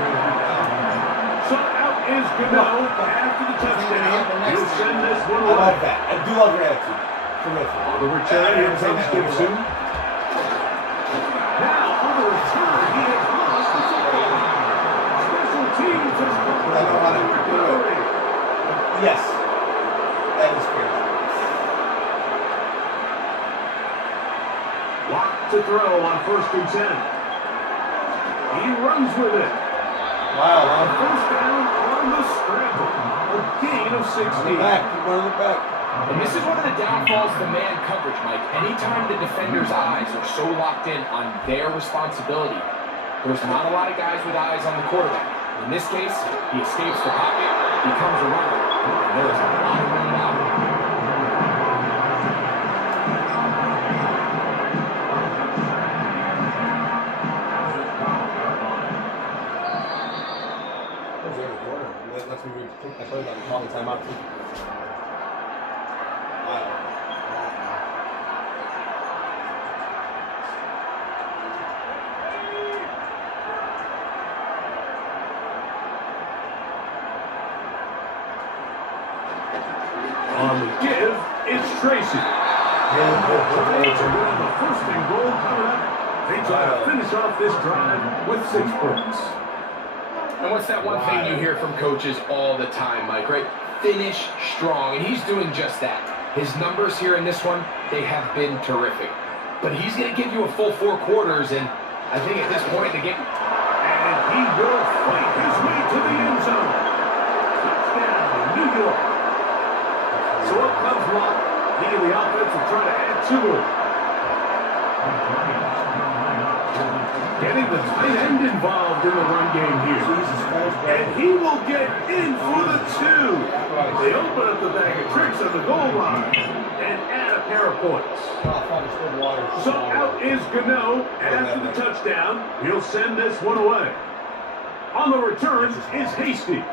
So out is Gano after the touchdown. He'll send this one I away. love that. I do love your attitude. Terrific. On the return, here comes Gibson. Now, on the return, he has lost the football. Special teams has come I know how to do it. Yes. That is crazy. Lock to throw on 1st and 10. He runs with it. Wow, On man. 1st down on the scramble. A gain of 16. Keep running it back. And this is one of the downfalls of the man coverage, Mike. Anytime the defender's eyes are so locked in on their responsibility, there's not a lot of guys with eyes on the quarterback. In this case, he escapes the pocket, becomes a runner, and there is a lot of room out. That's every quarter. Let's be I told you about calling timeout too. On the give, it's Tracy. The Giants are winning the 1st and goal coming up. They off this drive with 6 points. And what's that one thing you hear from coaches all the time, Mike, right? Finish strong, and he's doing just that. His numbers here in this one, they have been terrific. But he's going to give you a full 4 quarters, and I think at this point in the game... And he will fight his way to the end zone. Touchdown, New York. So up comes Locke. He and the offense will try to add to it. Getting the tight end involved in the run game here. And he will get in for the 2. They open up the bag of tricks on the goal line and add a pair of points. So out is Gano after the touchdown. He'll send this one away. On the return is Hasty.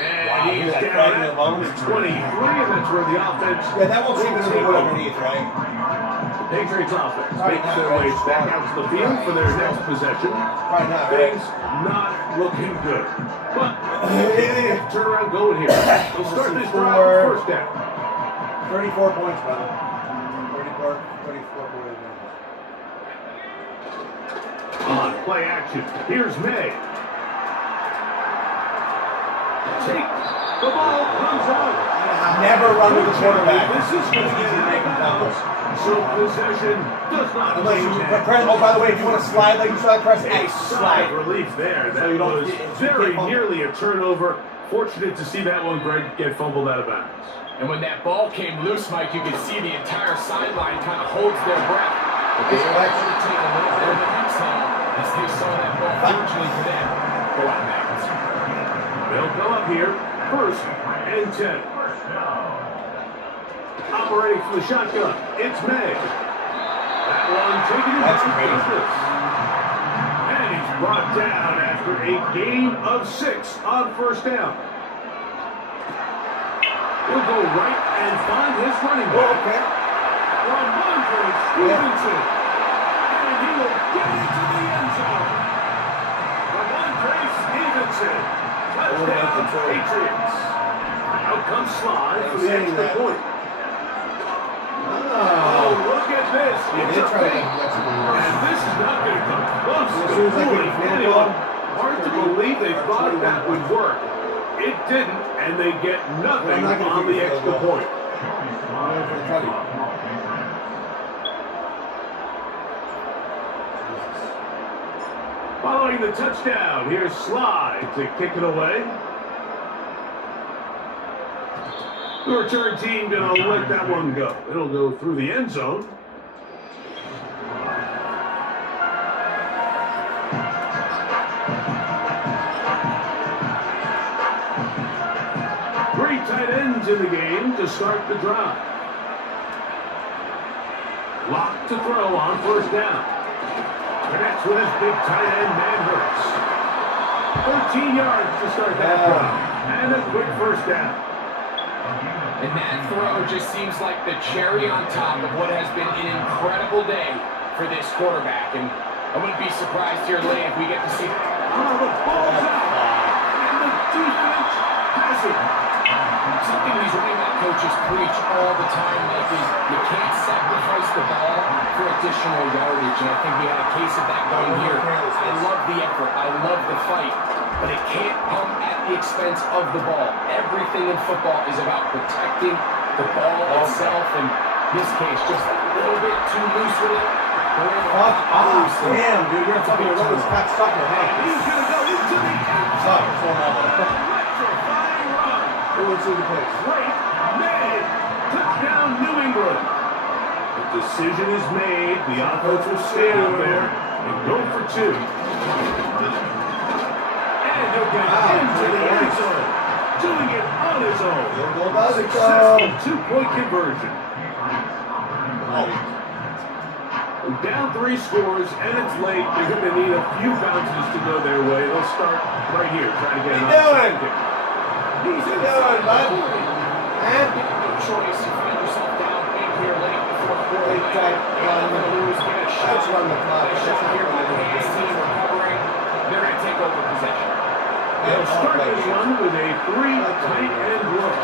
And he's down at 23, and that's where the offense... Yeah, that won't seem to be good underneath, right? Patriots offense makes their way back out to the field for their next possession. Things not looking good. But turn around going here. They'll start this drive with first down. 34 points, brother. 34 points. On play action, here's May. Take the ball comes out. Never run with the quarterback. This is going to get it make them. So possession does not unless you change. press. Oh, by the way, if you want to slide like you saw, press A. A sigh of relief there. That was very nearly a turnover. Fortunate to see that one, Greg, get fumbled out of bounds. And when that ball came loose, Mike, you could see the entire sideline kind of holds their breath. But they were able to take a little bit of an exhale as they saw that ball, fortunately for them, go out of bounds. They'll go up here, 1st and 10. Operating from the shotgun, it's May. That one taken in business. And he's brought down after a gain of 6 on first down. He'll go right and find his running back. Ramondre Stevenson. And he will get into the end zone. Ramondre Stevenson. Touchdown, Patriots. Out comes Slide for the extra point. Oh, look at this. It's a fake. And this is not going to come close to fooling anyone. Hard to believe they thought that would work. It didn't, and they get nothing on the extra point. Following the touchdown, here's Slide to kick it away. The return team going to let that one go. It'll go through the end zone. Three tight ends in the game to start the drive. Lock to throw on first down. Connects with his big tight end, man Hurts. 13 yards to start that drive. And a quick first down. And that throw just seems like the cherry on top of what has been an incredible day for this quarterback. And I wouldn't be surprised here late if we get to see... Oh, the ball's out. And the defense has it. Something these running back coaches preach all the time, Mike, is you can't sacrifice the ball for additional yardage. And I think we had a case of that going here. I love the effort. I love the fight. But it can't come at the expense of the ball. Everything in football is about protecting the ball itself. And in this case, just a little bit too loose with it. Fuck off. Damn, dude, you're fucking running Scott Sucker, huh? He's going to go into the end zone. Electrifying run. Great May. Touchdown, New England. The decision is made. The offense will stay out there and go for 2. And he'll get into the end zone. Doing it on his own. Successful 2-point conversion. Down 3 scores, and it's late. They're going to need a few bounces to go their way. They'll start right here, trying to get an onside kick. He's in doing, bud? Choice, you find yourself down big here late in the fourth quarter. Let's run the clock. His team recovering. They're going to take over possession. They'll start this one with a 3 tight end look.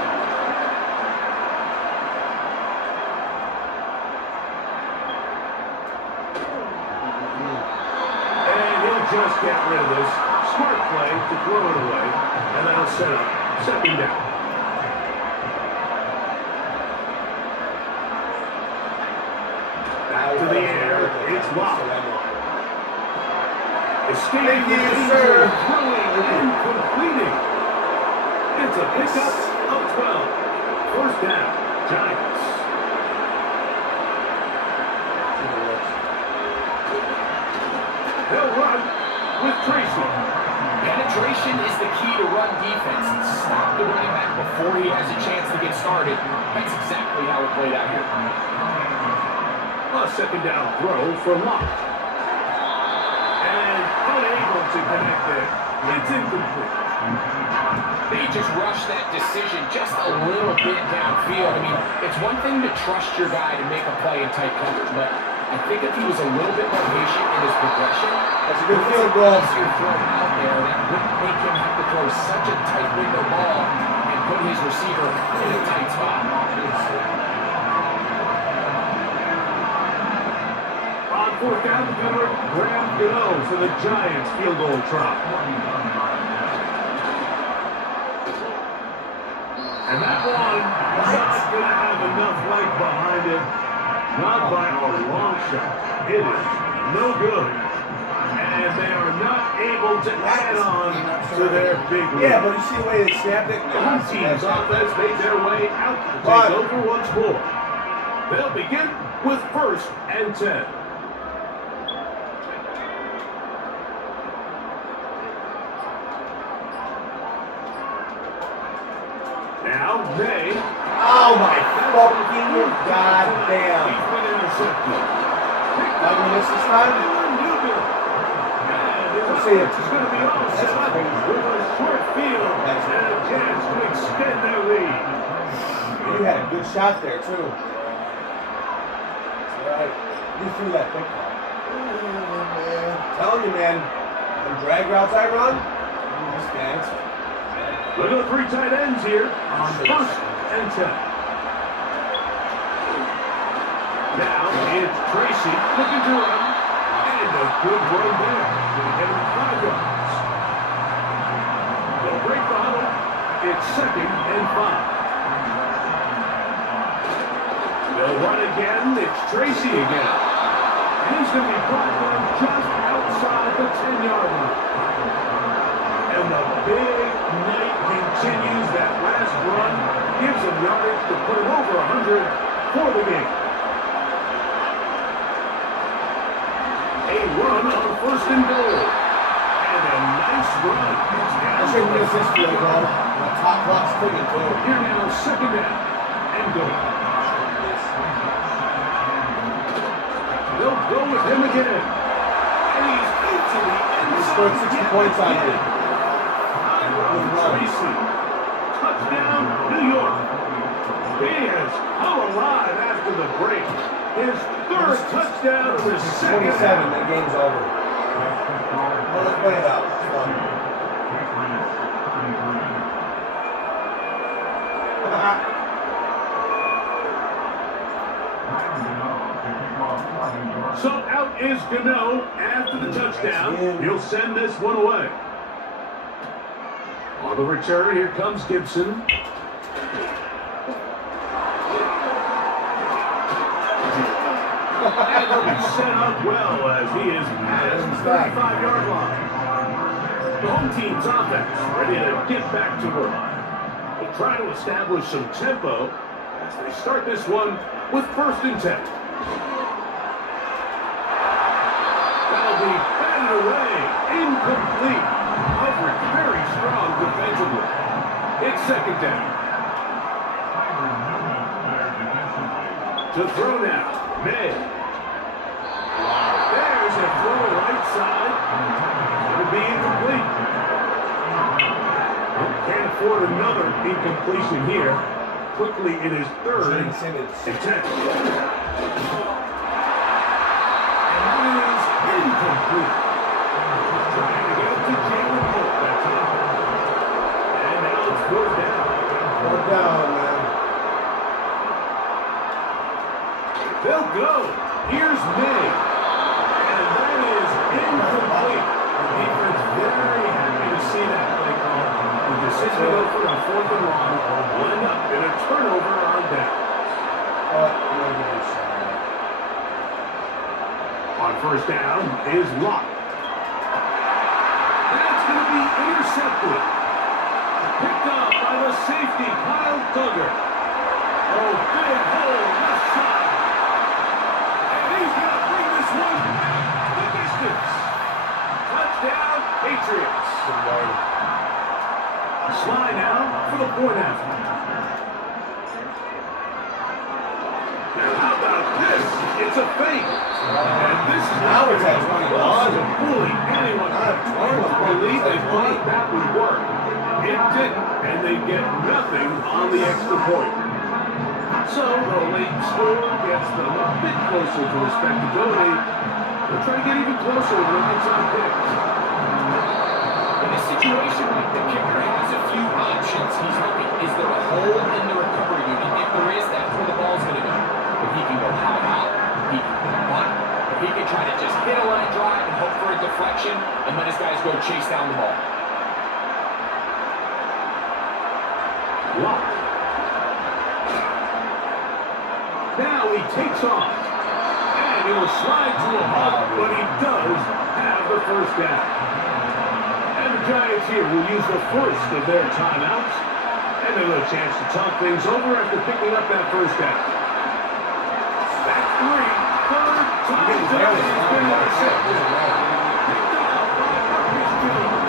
And he'll just get rid of this. Smart play to throw it away. And that'll set up second down. Back to the air. It's locked. Escaping the danger, throwing and completing. It's a pickup of 12. First down, Giants. They'll run with Tracy. Penetration is the key to run defense. Stop the running back before he has a chance to get started. That's exactly how it played out here. A second down throw for Locke. And unable to connect there. It's incomplete. They just rushed that decision just a little bit downfield. I mean, it's one thing to trust your guy to make a play in tight coverage, but I think if he was a little bit more patient in his progression, that's a good field goal. Easier throw out there that wouldn't make him have to throw such a tight window ball and put his receiver in a tight spot. On fourth down, the gunner, Graham Gano for the Giants field goal try. And that one not going to have enough light behind it. Not by a long shot. It is no good. And they are not able to add on to their big lead. Yeah, but you see the way they snapped it? The home team's offense made their way out to take over once more. They'll begin with 1st and 10. Now, May. Oh my fucking goddamn. He's been intercepted. Am I going to miss this time? Let's see it. It's going to be all set up with a short field and a chance to extend their lead. You had a good shot there, too. It's alright. You threw that quick ball. I'm telling you, man. The drag routes I run, just dance. Look at the 3 tight ends here on 1st and 10. Now it's Tracy looking to run. And a good run there. Going to get him 5 yards. They'll break the huddle. It's 2nd and 5. They'll run again. It's Tracy again. And he's going to be brought down just outside the 10-yard line. And the big night continues. That last run gives him yardage to put him over 100 for the game. A run on 1st and goal. And a nice run. I shouldn't miss this field goal. My top clock's ticking, too. Here now, 2nd down and goal. They'll go with him again. And he's into the end zone. He scored 60 points on you. Tracy. Touchdown, New York. He has come alive after the break. His 3rd touchdown of his 2nd. 27, that game's over. Well, let's play it out. It's fun. So out is Gano after the touchdown. He'll send this one away. On the return, here comes Gibson. And he'll be set up well as he is past the 35-yard line. The home team's offense ready to get back to work. They'll try to establish some tempo as they start this one with 1st and 10. That'll be batted away. Incomplete. Coverage very strong defensively. It's 2nd down. To throw now. May. There's a throw right side. It'll be incomplete. Can't afford another incompletion here. Quickly in his 3rd and 10. And that is incomplete. Trying to get it to Jalen Holt that time. And now it's 4th down. 4th down, man. They'll go. Here's May. And that Incomplete. The defense very happy to see that play call. The decision to go for a 4th and long will end up in a turnover on downs. On 1st down is Locke. That's going to be intercepted. Picked up by the safety, Kyle Duggar. Oh, big hole left side. And he's going to bring this one the distance. Touchdown, Patriots. Sly now for the point after. Now how about this? It's a fake. And this is Now it's at 21. to bully anyone. I believe they thought that would work. It didn't, and they get nothing on the extra point. So the late score gets them a bit closer to respectability. They'll try to get even closer with inside picks. In this situation, the kicker has a few options. He's looking, is there a hole in the recovery unit? If there is, that's where the ball's going to go. If he can go high out, he can go bunt. If he can try to just hit a line drive and hope for a deflection and let his guys go chase down the ball. Locke. Now he takes off. And he'll slide to a halt, but he does have the 1st down. And the Giants here will use the first of their timeouts. And they'll have a chance to talk things over after picking up that 1st down. That's 3. 3rd time down. He's been intercepted. Picked up by Marcus Jones.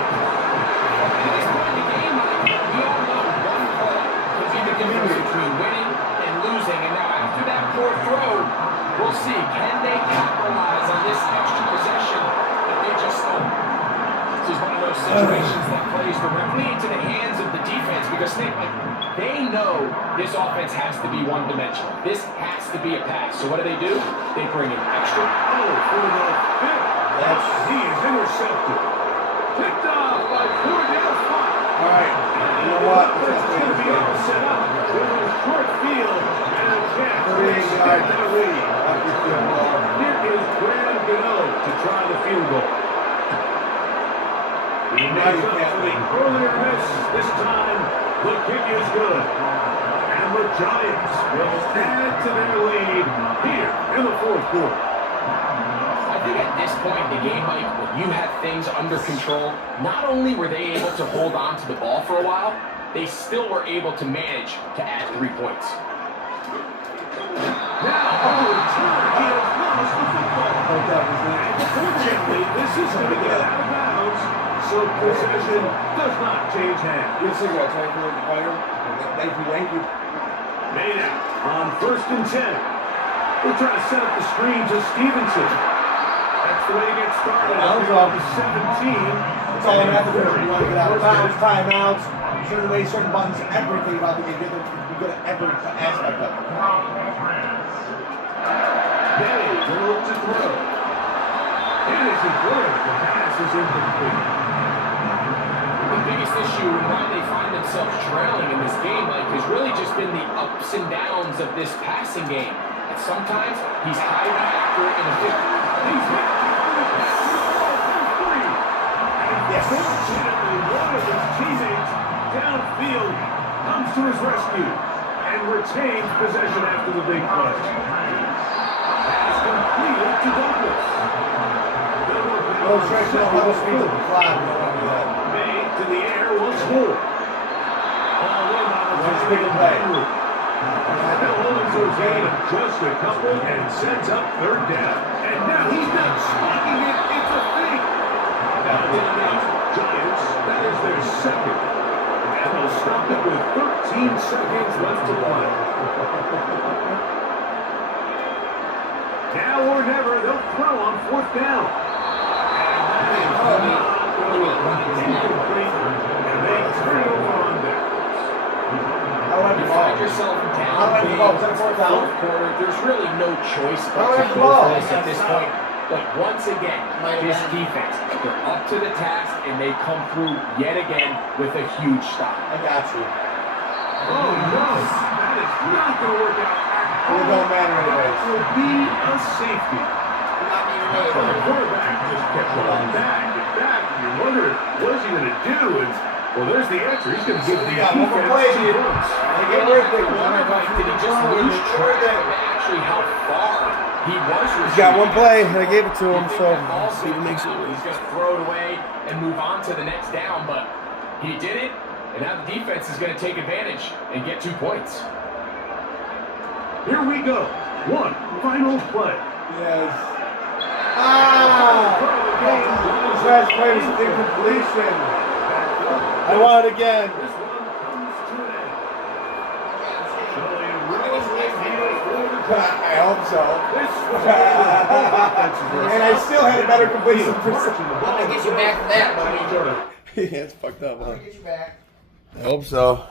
At this point in the game, we all know one play could be the difference between winning and losing. And now after that 4th throw, we'll see, can they capitalize on this extra possession that they just stole? This is one of those situations that plays directly into the hands of the defense because they know this offense has to be one-dimensional. This has to be a pass. So what do? They bring in extra. Oh, for the 5th. He is intercepted. Picked up by Cordell Flott. All right. You know what? This is going to be all set up with a short field and a chance to 38 extend yards. that lead. Here is Graham Gano to try the field goal. He makes up for the earlier miss. This time, the kick is good. And the Giants will add to their lead here in the 4th quarter. I think at this point in the game, Mike, when you had things under control, not only were they able to hold on to the ball for a while, they still were able to manage to add 3 points. Now, on the return, he has lost the football. Unfortunately, this is going to get out of bounds, so possession does not change hands. Good cigarettes, right? For the fire. Thank you. Made out on 1st and 10. They'll try to set up the screen to Stevenson. That's the way to get started. Up to 17. That's all I'm after. You want to get out of bounds, timeouts, certain ways, certain buttons, everything about the game. You're good at every aspect of it. Day will look to throw. It isn't good. The pass is incomplete. The biggest issue and why they find themselves trailing in this game, Mike, has really just been the ups and downs of this passing game. And sometimes he's highly accurate in a 50. He's hit. Yes. Fortunately, one of his teammates downfield comes to his rescue and retains possession after the big play. Pass completed to Douglas. Those tricks don't have a speed of the clock. Made to the air was Holt. All in on the That's a big play. Now Owens goes in just a couple and sets up 3rd down. And now he's not spiking it. It's a fake. Now Giants, that is their 2nd. And they'll stop it with 13 seconds left to play. Now or never, they'll throw on 4th down. And they turn it over on downs. You find yourself down in the 4th quarter. There's really no choice but to go for this at this point. But once again, this defense, they're up to the task and they come through yet again with a huge stop. I got you. Oh no, that is not going to work out. It don't matter anyways. It will be a safety. The quarterback just kept the Well, there's the answer. He's going to give the Yeah, one more play, defense 2 dude. points. They get rid of it. Did he just lose track of actually how far he was? He's got one play, and I gave it to him, so see if he makes it. He's going to throw it away and move on to the next down, but he did it, and now the defense is going to take advantage and get 2 points. Here we go. One final play. Yes. Ah! His last play was an incompletion. I want it again. This one comes to an end. I hope so. And I still had a better completion percentage. I'm gonna get you back to that, buddy. Yeah, it's fucked up, huh? I'll get you back. I hope so.